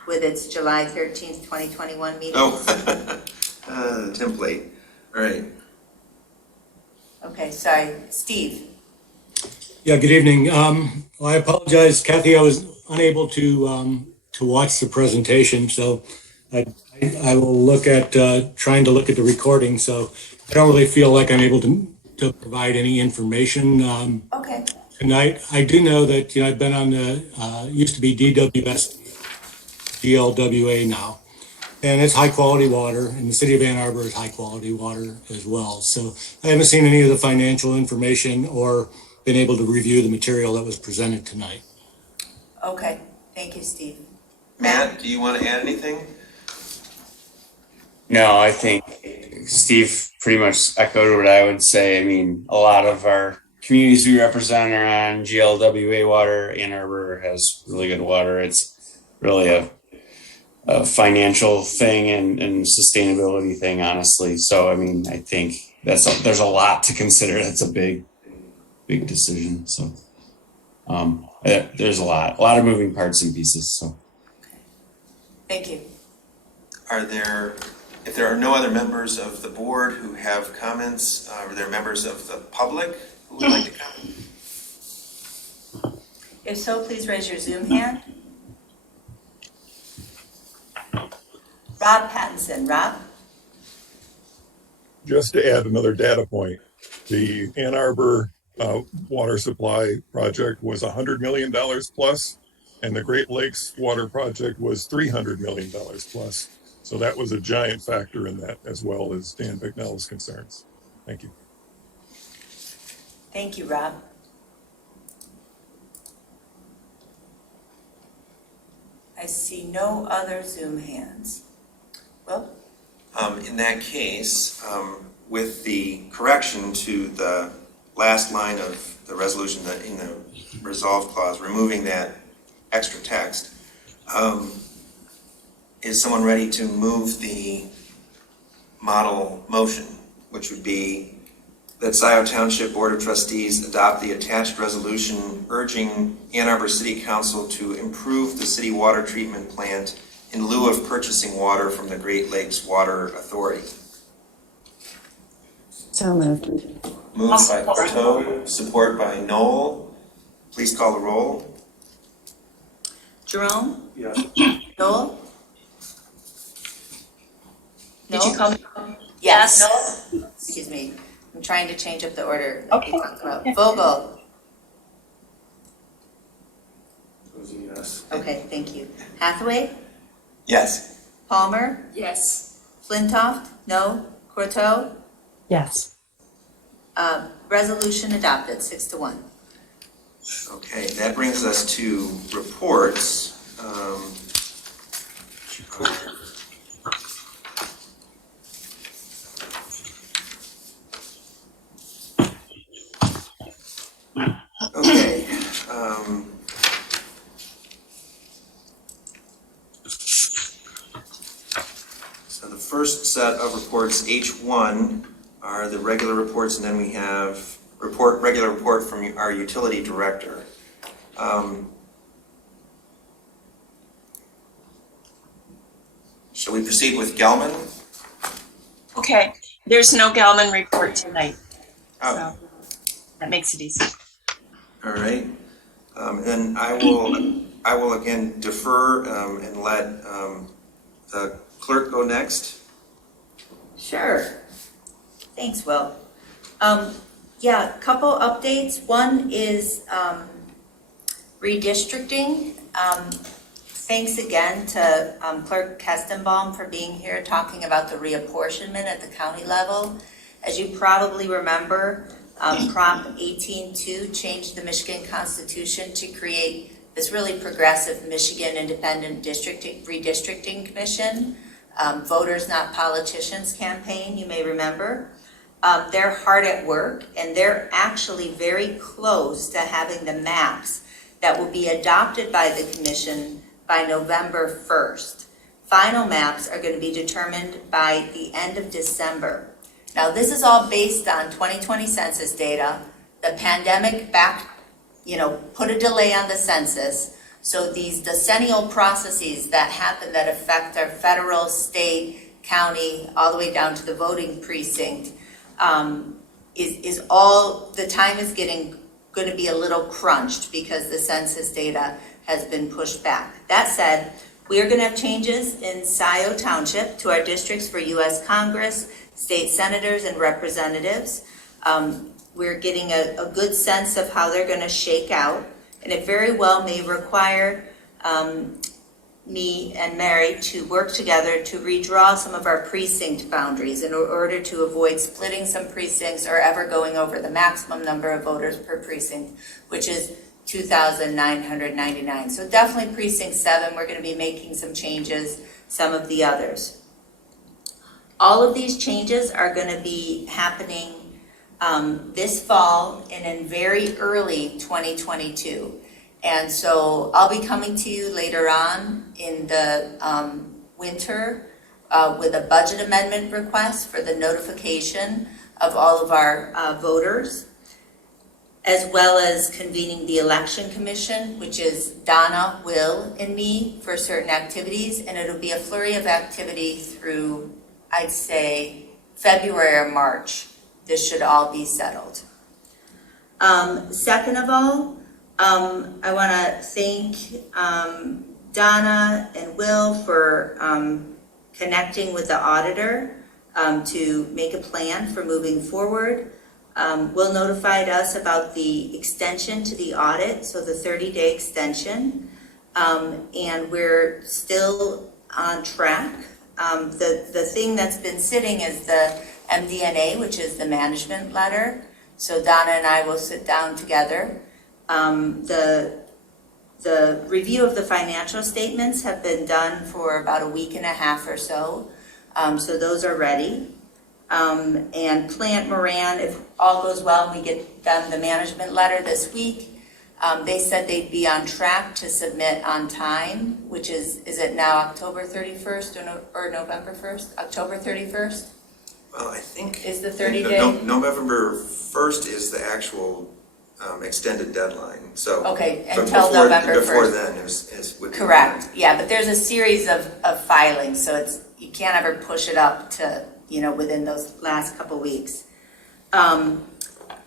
with its July 13th, 2021 meeting. Oh, the template. All right. Okay, sorry. Steve. Yeah, good evening. Well, I apologize, Kathy, I was unable to watch the presentation, so I will look at, trying to look at the recording, so I don't really feel like I'm able to provide any information Okay. tonight. I do know that, I've been on the, used to be DWS, GLWA now, and it's high quality water, and the city of Ann Arbor is high quality water as well. So I haven't seen any of the financial information or been able to review the material that was presented tonight. Okay, thank you, Steve. Matt, do you want to add anything? No, I think Steve pretty much echoed what I would say. A lot of our communities we represent are on GLWA water. Ann Arbor has really good water. It's really a financial thing and sustainability thing, honestly. So, I think there's a lot to consider. That's a big decision. So, there's a lot of moving parts and pieces. So, Thank you. If there are no other members of the board who have comments, are there members of the public who would like to comment? If so, please raise your Zoom hand. Rob Pattinson. Rob? Just to add another data point, the Ann Arbor water supply project was $100 million plus, and the Great Lakes water project was $300 million plus. So that was a giant factor in that, as well as Dan Bicknell's concerns. Thank you. Thank you, Rob. I see no other Zoom hands. Will? In that case, with the correction to the last line of the resolution in the resolve clause, removing that extra text, is someone ready to move the model motion, which would be that Scio Township Board of Trustees adopt the attached resolution urging Ann Arbor City Council to improve the city water treatment plant in lieu of purchasing water from the Great Lakes Water Authority? So moved. Moved by Coteau, support by Knoll. Please call the roll. Jerome? Yes. Noel? Did you call me? Yes. Noel? Excuse me. I'm trying to change up the order. Okay. Vogel? Yes. Okay, thank you. Hathaway? Yes. Palmer? Yes. Flintoff? No. Courteau? Yes. Resolution adopted, 6-1. Okay, that brings us to reports. Okay. So the first set of reports, H1, are the regular reports, and then we have regular report from our utility director. Shall we proceed with Gelman? Okay, there's no Gelman report tonight, Oh, so that makes it easy. all right. Then I will again defer and let the clerk go next. Sure. Thanks, Will. Yeah, a couple updates. One is redistricting. Thanks again to Clerk Kestenbaum for being here talking about the reapportionment at the county level. As you probably remember, Prop 18.2 changed the Michigan Constitution to create this really progressive Michigan Independent Redistricting Commission, Voters Not Politicians campaign, you may remember. They're hard at work, and they're actually very close to having the maps that will be adopted by the commission by November 1st. Final maps are going to be determined by the end of December. Now, this is all based on 2020 census data. The pandemic put a delay on the census. So these decennial processes that happen that affect our federal, state, county, all the way down to the voting precinct, is all, the time is going to be a little crunched because the census data has been pushed back. That said, we are going to have changes in Scio Township to our districts for U.S. Congress, state senators, and representatives. We're getting a good sense of how they're going to shake out, and it very well may require me and Mary to work together to redraw some of our precinct boundaries in order to avoid splitting some precincts or ever going over the maximum number of voters per precinct, which is 2,999. So definitely precinct 7, we're going to be making some changes, some of the others. All of these changes are going to be happening this fall and in very early 2022. And so I'll be coming to you later on in the winter with a budget amendment request for the notification of all of our voters, as well as convening the election commission, which is Donna, Will, and me for certain activities. And it'll be a flurry of activity through, I'd say, February or March. This should all be settled. Second of all, I want to thank Donna and Will for connecting with the auditor to make a plan for moving forward. Will notified us about the extension to the audit, so the 30-day extension, and we're still on track. The thing that's been sitting is the MD&A, which is the management letter. So Donna and I will sit down together. The review of the financial statements have been done for about a week and a half or so. So those are ready. And Plant Moran, if all goes well and we get them the management letter this week, they said they'd be on track to submit on time, which is it now October 31st or November 1st? October 31st? Well, I think is the 30-day? November 1st is the actual extended deadline. So okay, until November 1st. Before then is correct. Yeah, but there's a series of filings, so you can't ever push it up to within those last couple weeks. And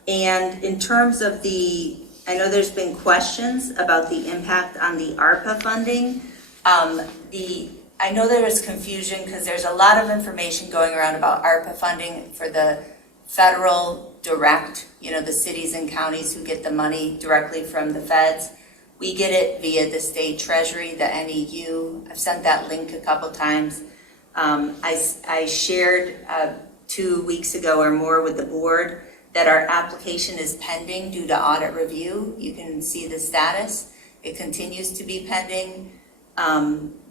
in terms of I know there's been questions about the impact on the ARPA funding. I know there was confusion because there's a lot of information going around about ARPA funding for the federal direct, the cities and counties who get the money directly from the feds. We get it via the state treasury, the NEU. I've sent that link a couple times. I shared 2 weeks ago or more with the board that our application is pending due to audit review. You can see the status. It continues to be pending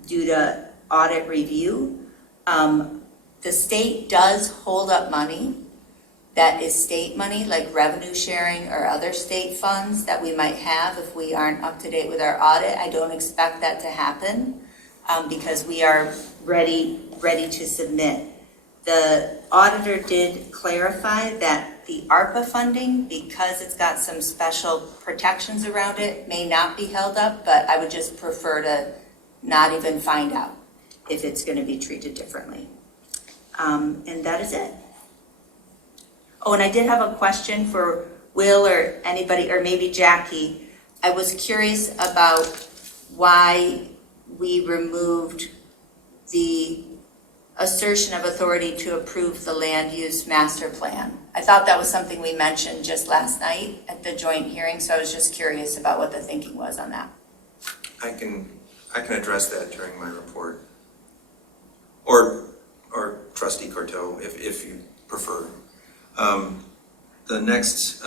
due to audit review. The state does hold up money that is state money, like revenue sharing or other state funds that we might have if we aren't up to date with our audit. I don't expect that to happen because we are ready to submit. The auditor did clarify that the ARPA funding, because it's got some special protections around it, may not be held up, but I would just prefer to not even find out if it's going to be treated differently. And that is it. Oh, and I did have a question for Will or anybody, or maybe Jackie. I was curious about why we removed the assertion of authority to approve the land use master plan. I thought that was something we mentioned just last night at the joint hearing, so I was just curious about what the thinking was on that. I can address that during my report. Or Trustee Corto, if you prefer. The next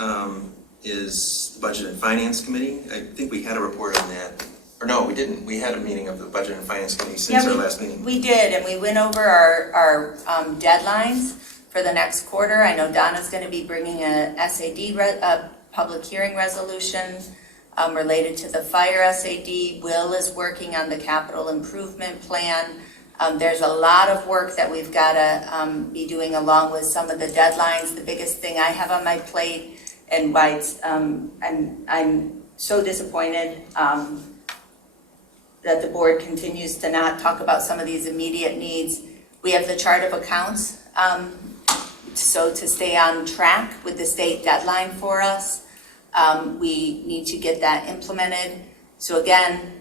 is the Budget and Finance Committee. I think we had a report on that. Or no, we didn't. We had a meeting of the Budget and Finance Committee since our last meeting. We did, and we went over our deadlines for the next quarter. I know Donna's going to be bringing a SAD, public hearing resolution related to the fire SAD. Will is working on the capital improvement plan. There's a lot of work that we've got to be doing along with some of the deadlines. The biggest thing I have on my plate, and why it's, I'm so disappointed that the board continues to not talk about some of these immediate needs. We have the chart of accounts, so to stay on track with the state deadline for us, we need to get that implemented. So again,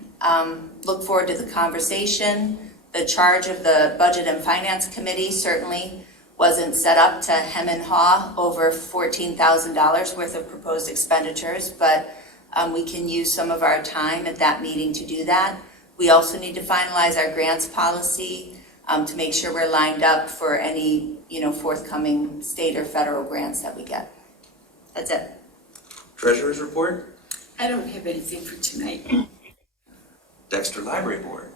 look forward to the conversation. The charge of the Budget and Finance Committee certainly wasn't set up to hem and haw over $14,000 worth of proposed expenditures, but we can use some of our time at that meeting to do that. We also need to finalize our grants policy to make sure we're lined up for any forthcoming state or federal grants that we get. That's it. Treasurer's report? I don't have anything for tonight. Dexter Library Board.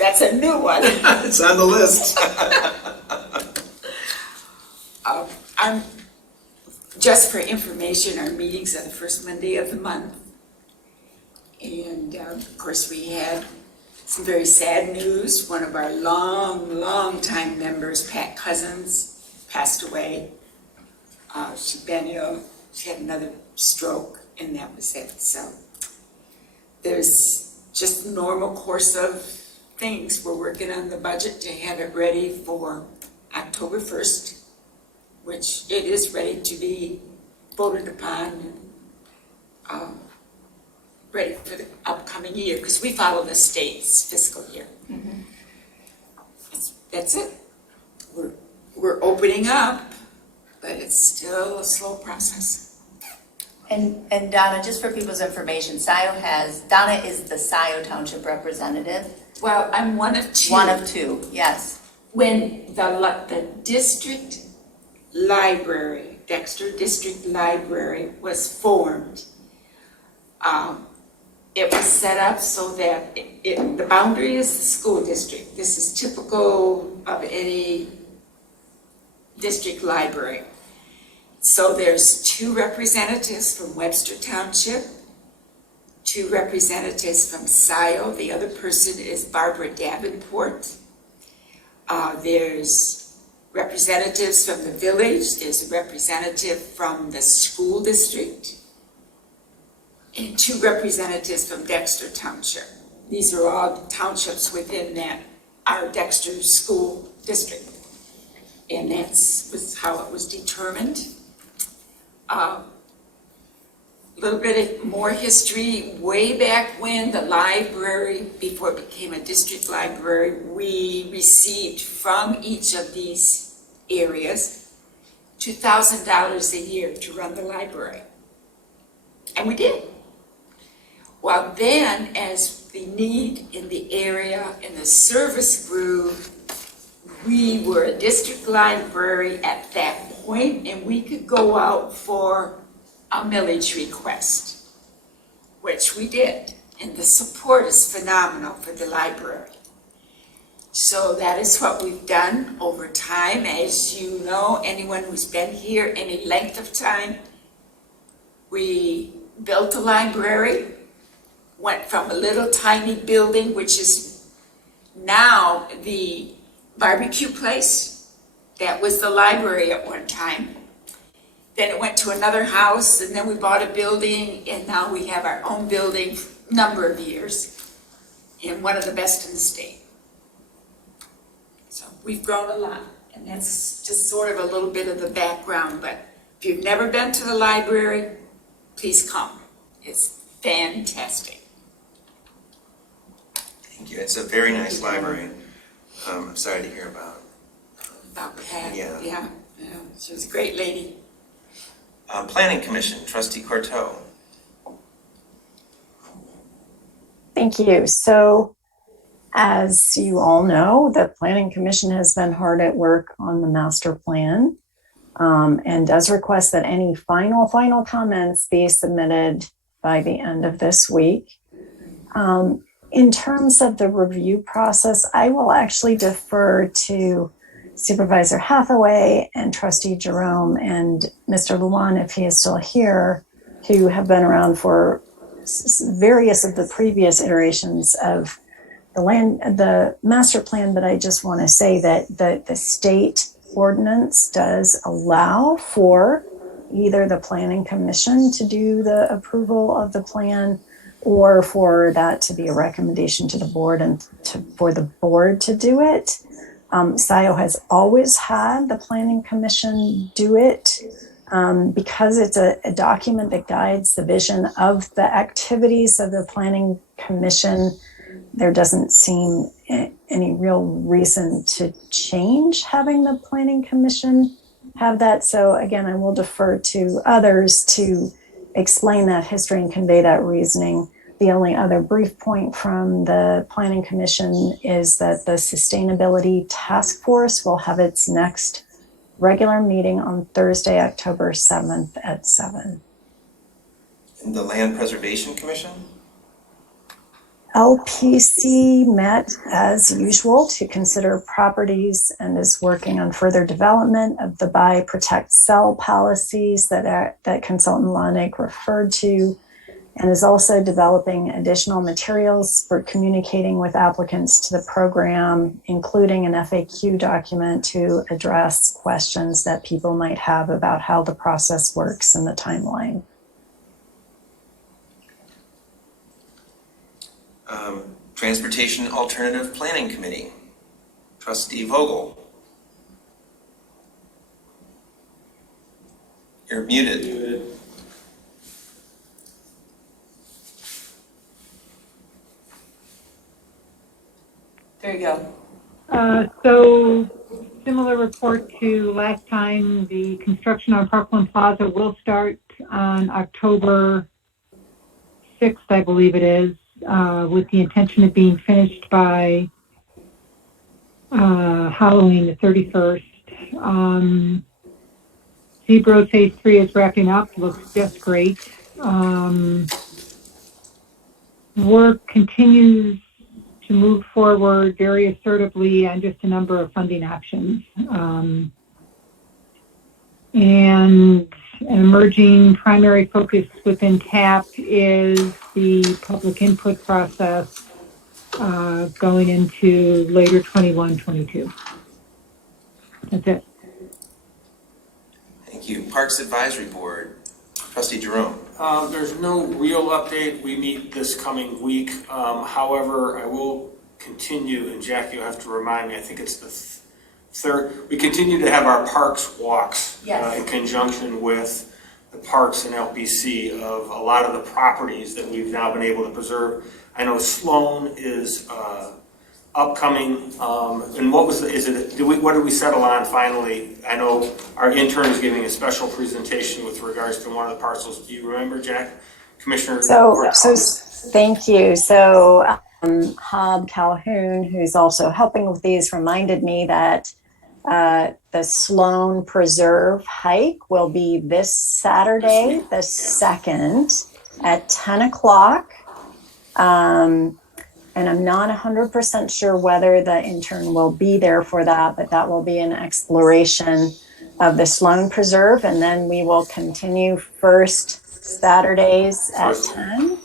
That's a new one. It's on the list. I'm just for information, our meetings are the first Monday of the month. And of course, we had some very sad news. One of our long time members, Pat Cousins, passed away. She'd been ill. She had another stroke, and that was it. So there's just a normal course of things. We're working on the budget to have it ready for October 1st, which it is ready to be voted upon and ready for the upcoming year, because we follow the state's fiscal year. Mm-hmm. That's it. We're opening up, but it's still a slow process. And Donna, just for people's information, Donna is the Scio Township representative. Well, I'm one of two. One of two, yes. When the district library, Dexter District Library was formed, it was set up so that the boundary is the school district. This is typical of any district library. So there's 2 representatives from Webster Township, 2 representatives from Scio. The other person is Barbara Davenport. There's representatives from the village. There's a representative from the school district, and 2 representatives from Dexter Township. These are all townships within our Dexter school district. And was how it was determined. A little bit more history. Way back when the library, before it became a district library, we received from each of these areas $2,000 a year to run the library. And we did. Well, then, as the need in the area and the service grew, we were a district library at that point and we could go out for a millage request, which we did. And the support is phenomenal for the library. So that is what we've done over time. As you know, anyone who's been here any length of time, we built a library, went from a little tiny building, which is now the barbecue place. That was the library at one time. Then it went to another house, and then we bought a building, and now we have our own building for a number of years, and one of the best in the state. So we've grown a lot, and that's just sort of a little bit of the background, but if you've never been to the library, please come. It's fantastic. Thank you. It's a very nice library. I'm sorry to hear about Pat. Yeah. Yeah. She was a great lady. Planning Commission, Trustee Corteau. Thank you. So, as you all know, the Planning Commission has been hard at work on the master plan and does request that any final comments be submitted by the end of this week. In terms of the review process, I will actually defer to Supervisor Hathaway and Trustee Jerome and Mr. Luan, if he is still here, who have been around for various of the previous iterations of the master plan. But I just want to say that the state ordinance does allow for either the Planning Commission to do the approval of the plan, or for that to be a recommendation to the board and for the board to do it. Scio has always had the Planning Commission do it because it's a document that guides the vision of the activities of the Planning Commission. There doesn't seem any real reason to change having the Planning Commission have that. So again, I will defer to others to explain that history and convey that reasoning. The only other brief point from the Planning Commission is that the Sustainability Task Force will have its next regular meeting on Thursday, October 7th at 7. And the Land Preservation Commission? LPC met as usual to consider properties and is working on further development of the buy, protect, sell policies that Consultant Lanik referred to, and is also developing additional materials for communicating with applicants to the program, including an FAQ document to address questions that people might have about how the process works and the timeline. Transportation Alternative Planning Committee, Trustee Vogel. You're muted. There you go. So similar report to last time, the construction on Parkland Plaza will start on October 6th, I believe it is, with the intention of being finished by Halloween, the 31st. Seed Road Phase 3 is wrapping up, looks just great. Work continues to move forward very assertively on just a number of funding options. And an emerging primary focus within TAP is the public input process going into later 21-22. That's it. Thank you. Parks Advisory Board, Trustee Jerome. Theres no real update. We meet this coming week. However, I will continue, and Jackie, you'll have to remind me, I think it's the third. We continue to have our parks walks in conjunction with the parks and LPC of a lot of the properties that we've now been able to preserve. I know Sloan is upcoming, and what was what did we settle on finally? I know our intern is giving a special presentation with regards to one of the parcels. Do you remember, Jack? Commissioner? So thank you. So Hob Calhoun, who's also helping with these, reminded me that The Sloan Preserve hike will be this Saturday, the 2nd at 10 o'clock. And I'm not 100% sure whether the intern will be there for that, but that will be an exploration of the Sloan Preserve. And then we will continue first Saturdays at 10.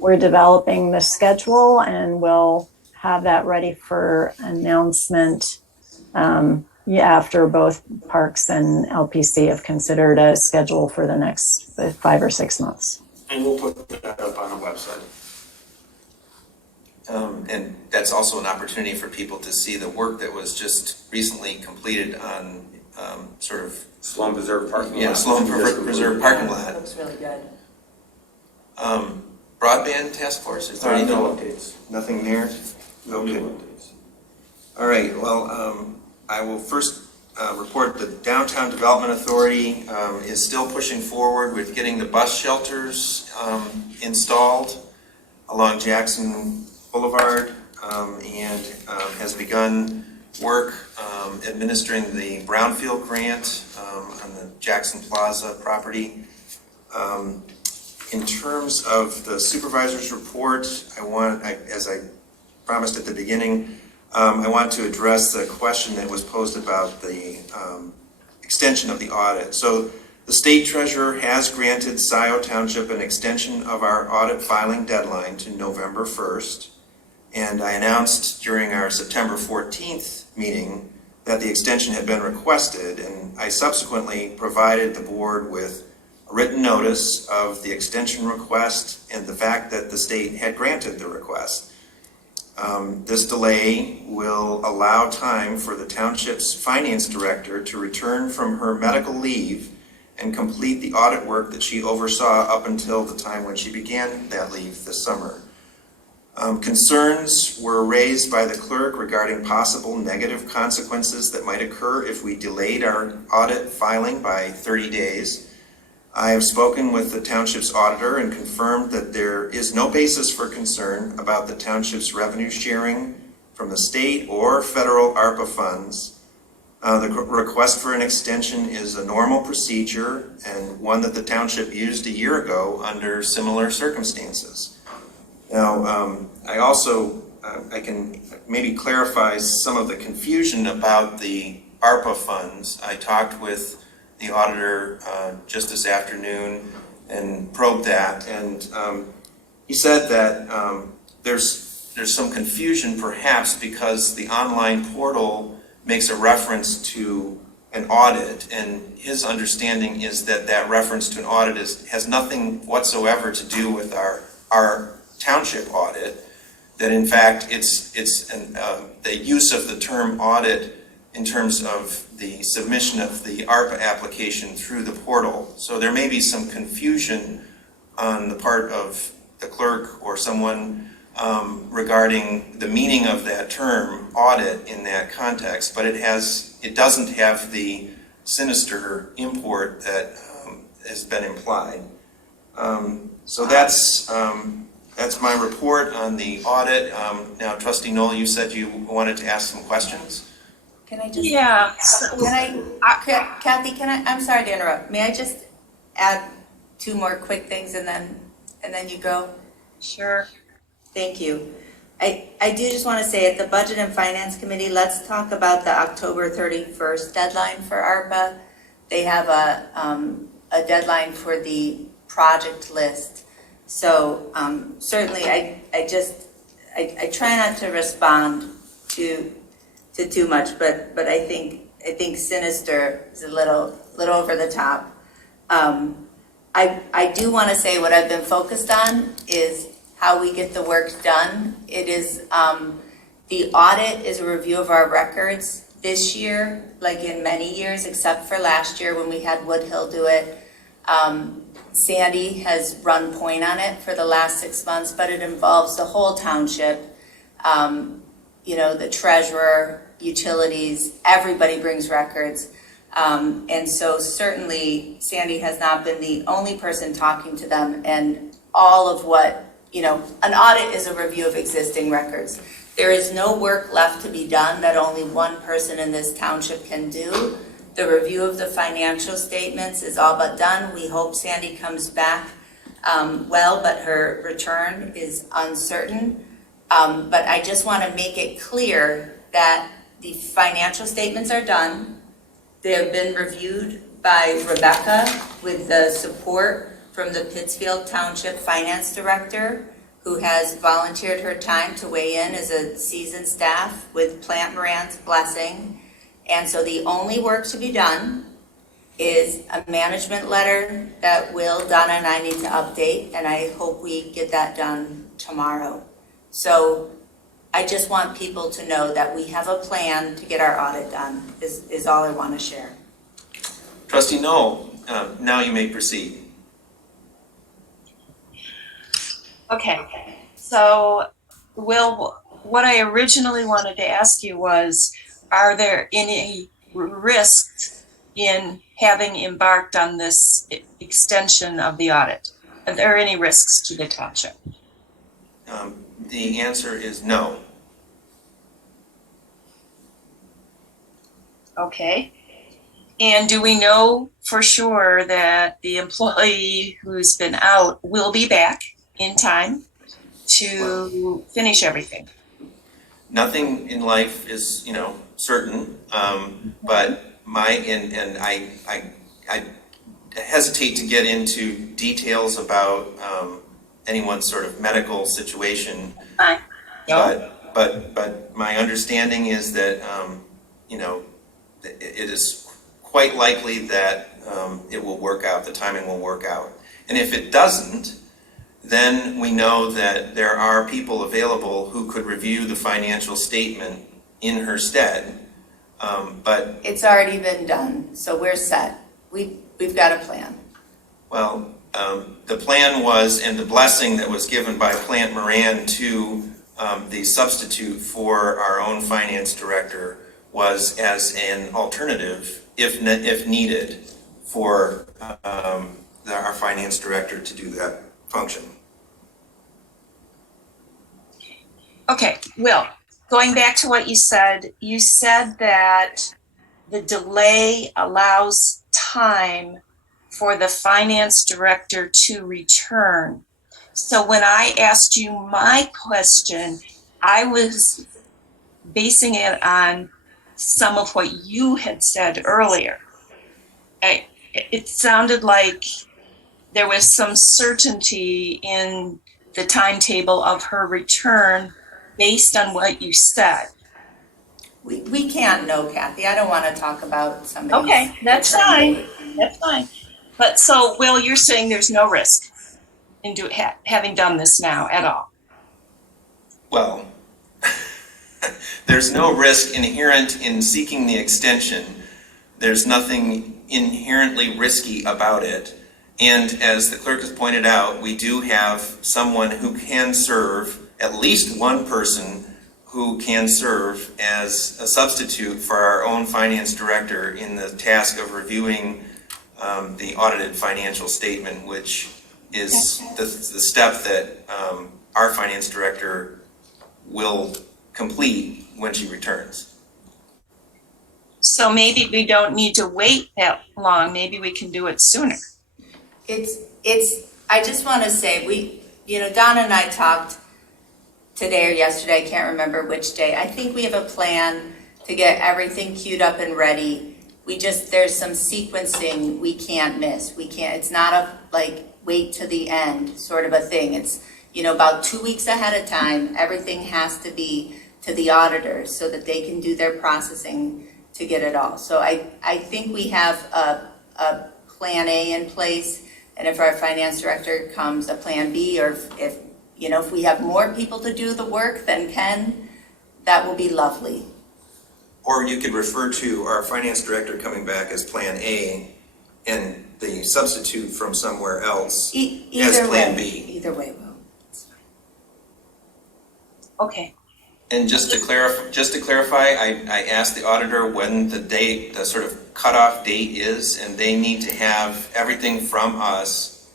We're developing the schedule and we'll have that ready for announcement after both Parks and LPC have considered a schedule for the next 5 or 6 months. And we'll put that up on the website. And that's also an opportunity for people to see the work that was just recently completed on sort of Sloan Preserve parking lot. Yeah, Sloan Preserve parking lot. That looks really good. Broadband task force, is there anything? No updates. Nothing there? No new Okay. updates. All right, well, I will first report the Downtown Development Authority is still pushing forward with getting the bus shelters installed along Jackson Boulevard and has begun work administering the Brownfield grant on the Jackson Plaza property. In terms of the supervisor's report, as I promised at the beginning, I want to address the question that was posed about the extension of the audit. So the state treasurer has granted Scio Township an extension of our audit filing deadline to November 1st. And I announced during our September 14th meeting that the extension had been requested, and I subsequently provided the board with a written notice of the extension request and the fact that the state had granted the request. This delay will allow time for the township's finance director to return from her medical leave and complete the audit work that she oversaw up until the time when she began that leave this summer. Concerns were raised by the clerk regarding possible negative consequences that might occur if we delayed our audit filing by 30 days. I have spoken with the township's auditor and confirmed that there is no basis for concern about the township's revenue sharing from the state or federal ARPA funds. The request for an extension is a normal procedure and one that the township used a year ago under similar circumstances. Now, I can maybe clarify some of the confusion about the ARPA funds. I talked with the auditor just this afternoon and probed that, and he said that there's some confusion perhaps because the online portal makes a reference to an audit, and his understanding is that that reference to an audit has nothing whatsoever to do with our township audit, that in fact it's the use of the term audit in terms of the submission of the ARPA application through the portal. So there may be some confusion on the part of the clerk or someone regarding the meaning of that term audit in that context, but it doesn't have the sinister import that has been implied. So that's my report on the audit. Now, Trustee Knoll, you said you wanted to ask some questions. Can I just? Yeah. Kathy, I'm sorry to interrupt. May I just add 2 more quick things and then you go? Sure. Thank you. I do just want to say at the Budget and Finance Committee, let's talk about the October 31st deadline for ARPA. They have a deadline for the project list. So certainly I try not to respond to too much, but I think sinister is a little over the top. I do want to say what I've been focused on is how we get the work done. It is the audit is a review of our records this year, like in many years, except for last year when we had Woodhill do it. Sandy has run point on it for the last 6 months, but it involves the whole township. The treasurer, utilities, everybody brings records. And so certainly Sandy has not been the only person talking to them, and all of what, an audit is a review of existing records. There is no work left to be done that only one person in this township can do. The review of the financial statements is all but done. We hope Sandy comes back well, but her return is uncertain. But I just want to make it clear that the financial statements are done. They have been reviewed by Rebecca with the support from the Pittsfield Township Finance Director, who has volunteered her time to weigh in as a seasoned staff with Plant Moran's blessing. And so the only work to be done is a management letter that Will, Donna, and I need to update, and I hope we get that done tomorrow. So I just want people to know that we have a plan to get our audit done, is all I want to share. Trustee Knoll, now you may proceed. Okay, so Will, what I originally wanted to ask you was, are there any risks in having embarked on this extension of the audit? Are there any risks to the township? The answer is no. Okay. And do we know for sure that the employee who's been out will be back in time to finish everything? Nothing in life is, certain, but I hesitate to get into details about anyone's sort of medical situation. Fine. But my understanding is that it is quite likely that it will work out. The timing will work out, and if it doesn't, then we know that there are people available who could review the financial statement in her stead. But it's already been done, so we're set. We've got a plan. Well, the plan was, and the blessing that was given by Plant Moran to the substitute for our own finance director was as an alternative, if needed, for our finance director to do that function. Okay, Will, going back to what you said that the delay allows time for the finance director to return. So when I asked you my question, I was basing it on some of what you had said earlier. It sounded like there was some certainty in the timetable of her return based on what you said. We can't know, Kathy. I don't want to talk about somebody's Okay, that's return fine. date. That's fine. But so, Will, you're saying there's no risk in having done this now at all? Well, there's no risk inherent in seeking the extension. There's nothing inherently risky about it. And as the clerk has pointed out, we do have someone who can serve, at least one person who can serve as a substitute for our own finance director in the task of reviewing the audited financial statement, which is the step that our finance director will complete when she returns. So maybe we don't need to wait that long. Maybe we can do it sooner. I just want to say, Donna and I talked today or yesterday, I can't remember which day. I think we have a plan to get everything queued up and ready. There's some sequencing we can't miss. It's not a wait to the end sort of a thing. It's, about 2 weeks ahead of time, everything has to be to the auditors so that they can do their processing to get it all. So I think we have a plan A in place, and if our finance director comes, a plan B, or if we have more people to do the work than Ken, that will be lovely. Or you could refer to our finance director coming back as plan A and the substitute from somewhere else as plan B. Either way, Will. Okay. And just to clarify, I asked the auditor when the sort of cutoff date is, and they need to have everything from us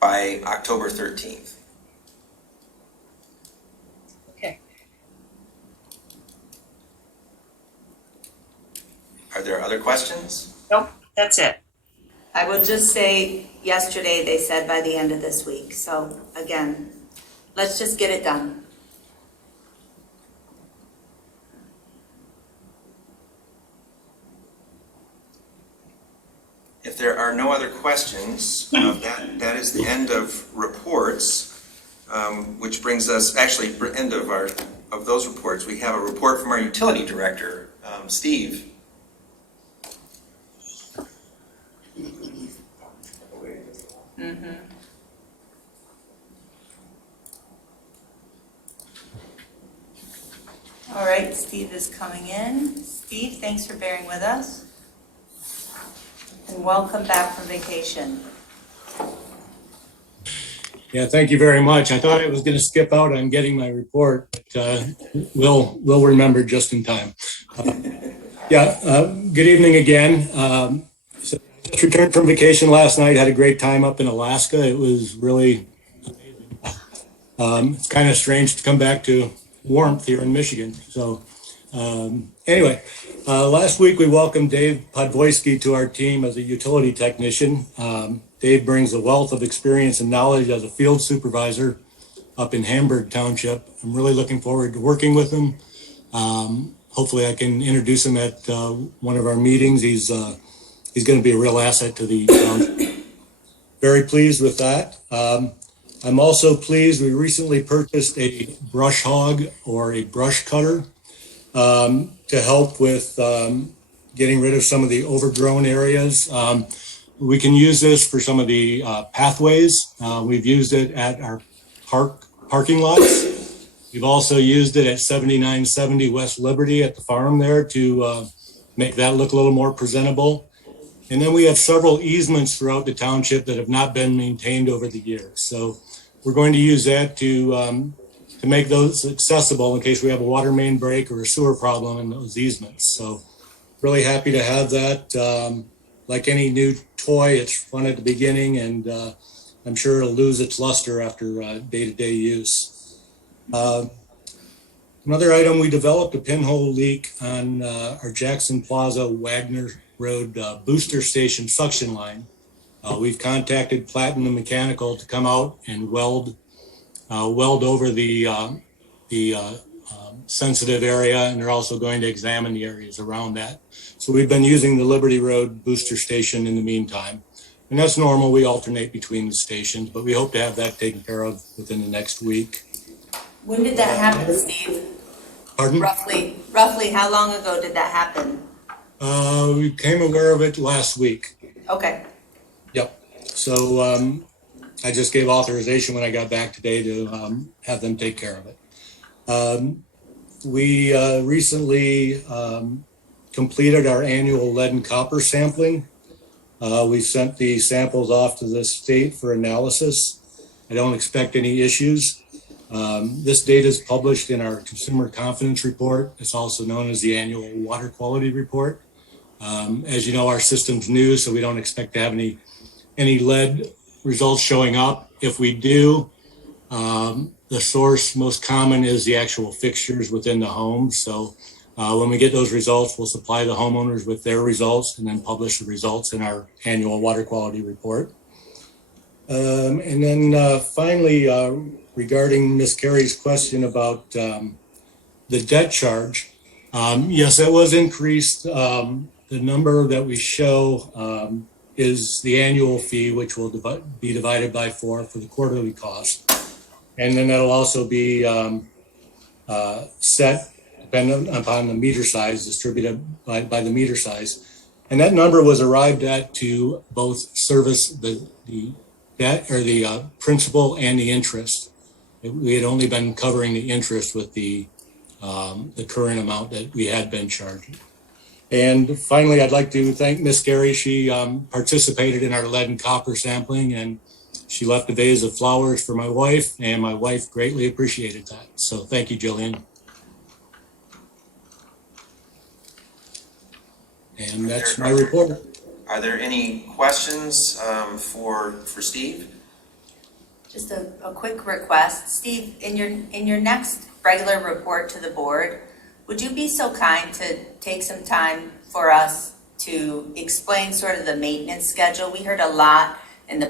by October 13th. Okay. Are there other questions? Nope, that's it. I will just say, yesterday they said by the end of this week. So again, let's just get it done. If there are no other questions, that is the end of reports, which brings us, actually, end of those reports. We have a report from our utility director, Steve. All right, Steve is coming in. Steve, thanks for bearing with us. And welcome back from vacation. Yeah, thank you very much. I thought I was going to skip out on getting my report, but we'll remember just in time. Good evening again. So I just returned from vacation last night, had a great time up in Alaska. It was really amazing. It's kind of strange to come back to warmth here in Michigan. So anyway, last week we welcomed Dave Podvoisky to our team as a utility technician. Dave brings a wealth of experience and knowledge as a field supervisor up in Hamburg Township. I'm really looking forward to working with him. Hopefully I can introduce him at one of our meetings. He's going to be a real asset to the township. Very pleased with that. I'm also pleased we recently purchased a brush hog or a brush cutter to help with getting rid of some of the overgrown areas. We can use this for some of the pathways. We've used it at our parking lots. We've also used it at 7970 West Liberty at the farm there to make that look a little more presentable. And then we have several easements throughout the township that have not been maintained over the years. So we're going to use that to make those accessible in case we have a water main break or a sewer problem in those easements. So really happy to have that. Like any new toy, it's fun at the beginning, and I'm sure it'll lose its luster after day-to-day use. Another item, we developed a pinhole leak on our Jackson Plaza Wagner Road booster station suction line. We've contacted Platinum Mechanical to come out and weld over the sensitive area, and they're also going to examine the areas around that. So we've been using the Liberty Road booster station in the meantime. And that's normal, we alternate between the stations, but we hope to have that taken care of within the next week. When did that happen, Steve? Pardon? Roughly how long ago did that happen? We became aware of it last week. Okay. Yep. So I just gave authorization when I got back today to have them take care of it. We recently completed our annual lead and copper sampling. We sent the samples off to the state for analysis. I don't expect any issues. This data is published in our Consumer Confidence Report. It's also known as the Annual Water Quality Report. As you know, our system's new, so we don't expect to have any lead results showing up. If we do, the source most common is the actual fixtures within the home. So when we get those results, we'll supply the homeowners with their results and then publish the results in our annual water quality report. And then finally, regarding Ms. Carey's question about the debt charge, yes, it was increased. The number that we show is the annual fee, which will be divided by 4 for the quarterly cost. And then that'll also be set dependent upon the meter size, distributed by the meter size. And that number was arrived at to both service the debt or the principal and the interest. We had only been covering the interest with the current amount that we had been charging. And finally, I'd like to thank Ms. Carey. She participated in our lead and copper sampling, and she left a vase of flowers for my wife, and my wife greatly appreciated that. So thank you, Jillian. And that's my report. Are there any questions for Steve? Just a quick request. Steve, in your next regular report to the board, would you be so kind to take some time for us to explain sort of the maintenance schedule. We heard a lot in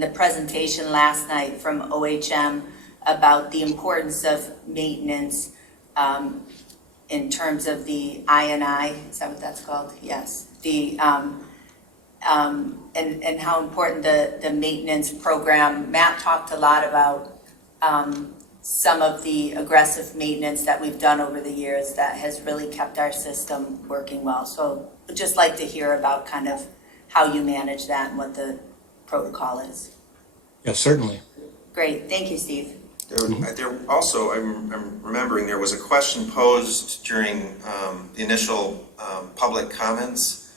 the presentation last night from OHM about the importance of maintenance in terms of the I&I, is that what that's called? Yes. And how important the maintenance program. Matt talked a lot about some of the aggressive maintenance that we've done over the years that has really kept our system working well. So I'd just like to hear about kind of how you manage that and what the protocol is. Yes, certainly. Great, thank you, Steve. There also, I'm remembering there was a question posed during the initial public comments.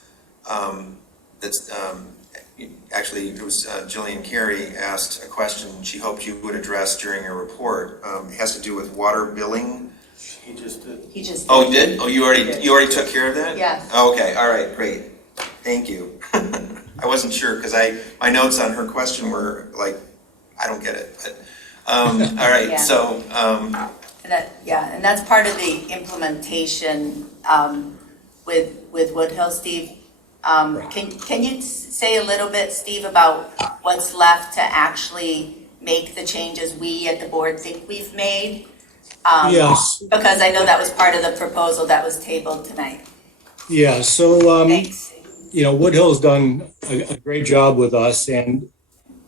Actually, it was Jillian Carey asked a question she hoped you would address during your report. It has to do with water billing. He just did. He just did. Oh, you did? Oh, you already took care of that? Yes. Oh, okay, all right, great. Thank you. I wasn't sure because my notes on her question were like, I don't get it, but all right. Yeah. So and that's part of the implementation with Woodhill, Steve. Can you say a little bit, Steve, about what's left to actually make the changes we at the board think we've made? Yes. Because I know that was part of the proposal that was tabled tonight. Yeah, so, Thanks. Woodhill's done a great job with us, and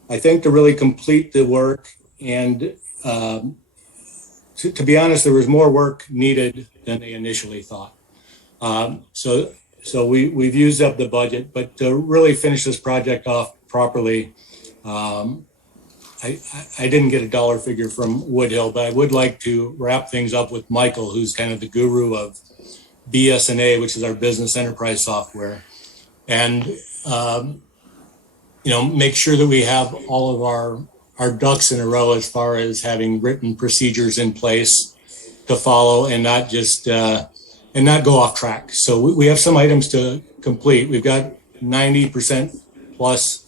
I think to really complete the work and to be honest, there was more work needed than they initially thought. So we've used up the budget, but to really finish this project off properly, I didn't get a dollar figure from Woodhill, but I would like to wrap things up with Michael, who's kind of the guru of BS&A, which is our business enterprise software, and make sure that we have all of our ducks in a row as far as having written procedures in place to follow and not just and not go off track. So we have some items to complete. We've got 90% plus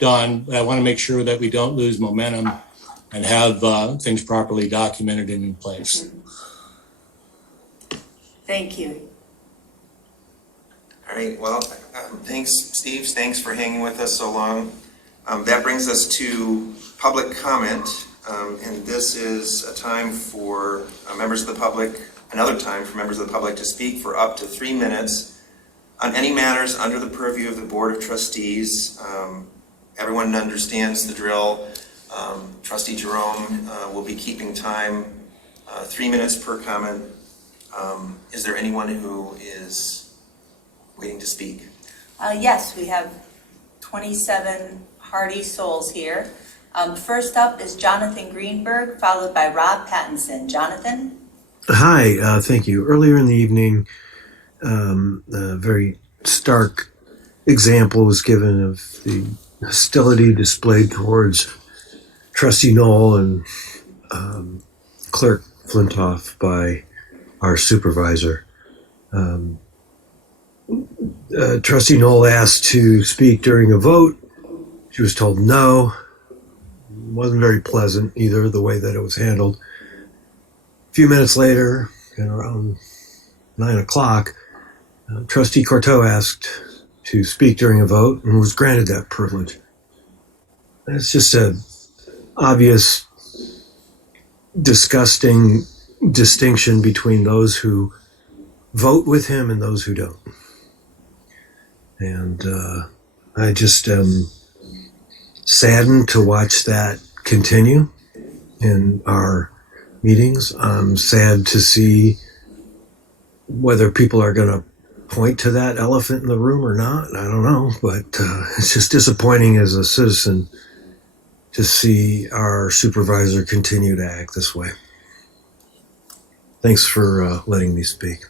done, but I want to make sure that we don't lose momentum and have things properly documented and in place. Thank you. all right, well, thanks, Steve. Thanks for hanging with us so long. That brings us to public comment, and this is a time for members of the public, another time for members of the public to speak for up to 3 minutes on any matters under the purview of the Board of Trustees. Everyone understands the drill. Trustee Jerome will be keeping time, 3 minutes per comment. Is there anyone who is waiting to speak? Yes, we have 27 hardy souls here. First up is Jonathan Greenberg, followed by Rob Pattinson. Jonathan? Hi, thank you. Earlier in the evening, a very stark example was given of the hostility displayed towards Trustee Knoll and Clerk Flintoff by our supervisor. Trustee Knoll asked to speak during a vote. She was told no. It wasn't very pleasant either, the way that it was handled. A few minutes later, around 9 o'clock, Trustee Cortot asked to speak during a vote and was granted that privilege. It's just an obvious, disgusting distinction between those who vote with him and those who don't. And I just am saddened to watch that continue in our meetings. I'm sad to see whether people are going to point to that elephant in the room or not. I don't know, but it's just disappointing as a citizen to see our supervisor continue to act this way. Thanks for letting me speak.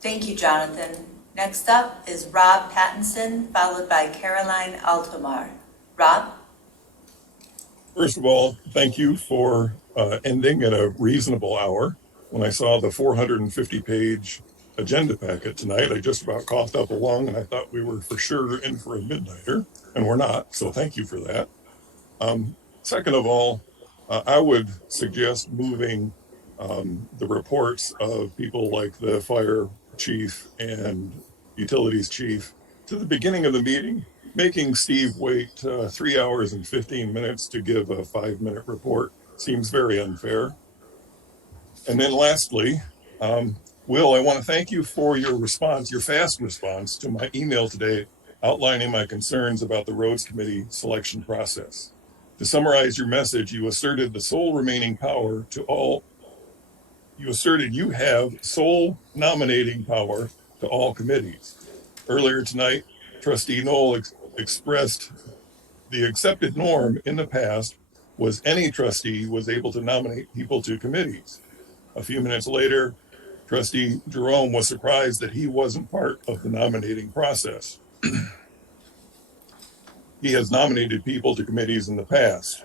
Thank you, Jonathan. Next up is Rob Pattinson, followed by Caroline Altomar. Rob? First of all, thank you for ending at a reasonable hour. When I saw the 450-page agenda packet tonight, I just about coughed up a lung, and I thought we were for sure in for a midnighter, and we're not, so thank you for that. Second of all, I would suggest moving the reports of people like the fire chief and utilities chief to the beginning of the meeting, making Steve wait 3 hours and 15 minutes to give a 5-minute report seems very unfair. And then lastly, Will, I want to thank you for your response, your fast response to my email today outlining my concerns about the Roads Committee selection process. To summarize your message, you asserted the sole remaining power to all, you asserted you have sole nominating power to all committees. Earlier tonight, Trustee Knoll expressed the accepted norm in the past was any trustee was able to nominate people to committees. A few minutes later, Trustee Jerome was surprised that he wasn't part of the nominating process. He has nominated people to committees in the past.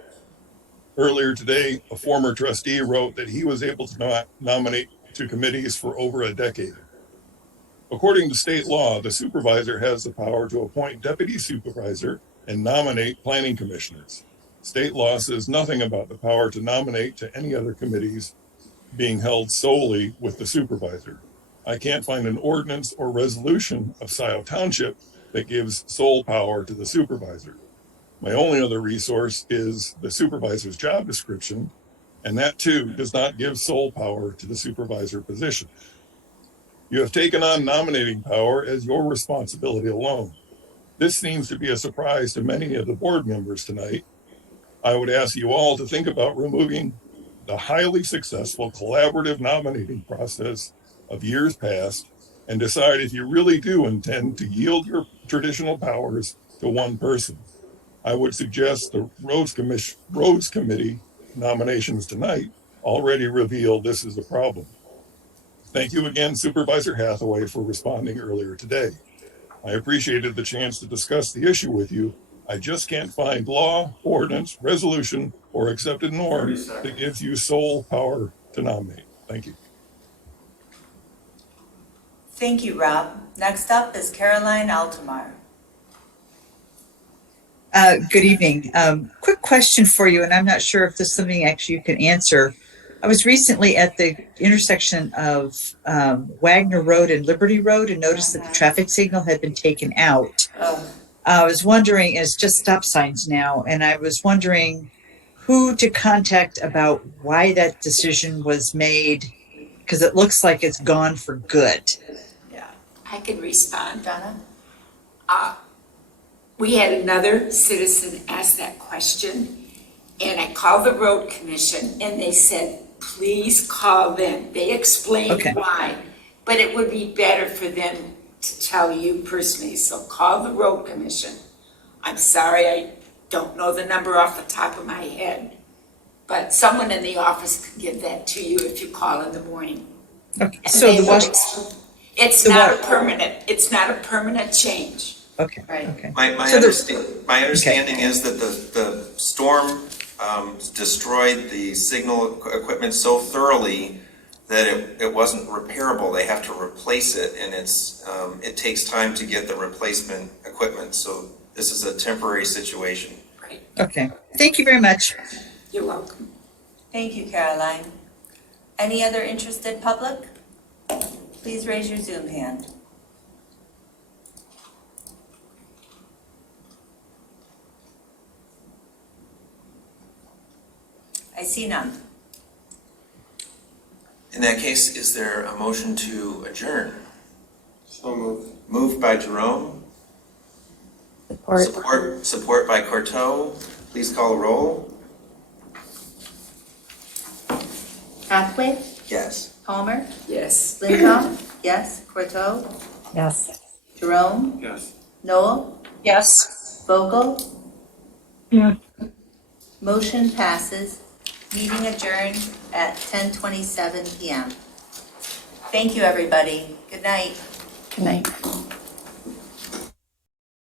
Earlier today, a former trustee wrote that he was able to nominate to committees for over a decade. According to state law, the supervisor has the power to appoint deputy supervisor and nominate planning commissioners. State law says nothing about the power to nominate to any other committees being held solely with the supervisor. I can't find an ordinance or resolution of Scio Township that gives sole power to the supervisor. My only other resource is the supervisor's job description, and that too does not give sole power to the supervisor position. You have taken on nominating power as your responsibility alone. This seems to be a surprise to many of the board members tonight. I would ask you all to think about removing the highly successful collaborative nominating process of years past and decide if you really do intend to yield your traditional powers to one person. I would suggest the Roads Committee nominations tonight already reveal this is a problem. Thank you again, Supervisor Hathaway, for responding earlier today. I appreciated the chance to discuss the issue with you. I just can't find law, ordinance, resolution, or accepted norm that gives you sole power to nominate. Thank you. Thank you, Rob. Next up is Caroline Altomar. Good evening. Quick question for you, and I'm not sure if this is something actually you can answer. I was recently at the intersection of Wagner Road and Liberty Road and noticed that the traffic signal had been taken out. I was wondering, it's just stop signs now, and I was wondering who to contact about why that decision was made, because it looks like it's gone for good. Yeah, I can respond. Donna? We had another citizen ask that question, and I called the road commission, and they said, please call them. They explained why, but it would be better for them to tell you personally, so call the road commission. I'm sorry, I don't know the number off the top of my head, but someone in the office could give that to you if you call in the morning. Okay, And so it's not a permanent change. Okay. Right. Okay. My understanding is that the storm destroyed the signal equipment so thoroughly that it wasn't repairable. They have to replace it, and it takes time to get the replacement equipment. So this is a temporary situation. Right. Okay. Thank you very much. You're welcome. Thank you, Caroline. Any other interested public? Please raise your Zoom hand. I see none. In that case, is there a motion to adjourn? So moved. Moved by Jerome. Support by Corteau. Please call the roll. Hathaway? Yes. Palmer? Yes. Lindholm? Yes. Corteau? Yes. Jerome? Yes. Noel? Yes. Vogel? Yes. Motion passes. Meeting adjourned at 10:27 p.m. Thank you, everybody. Good night. Good night.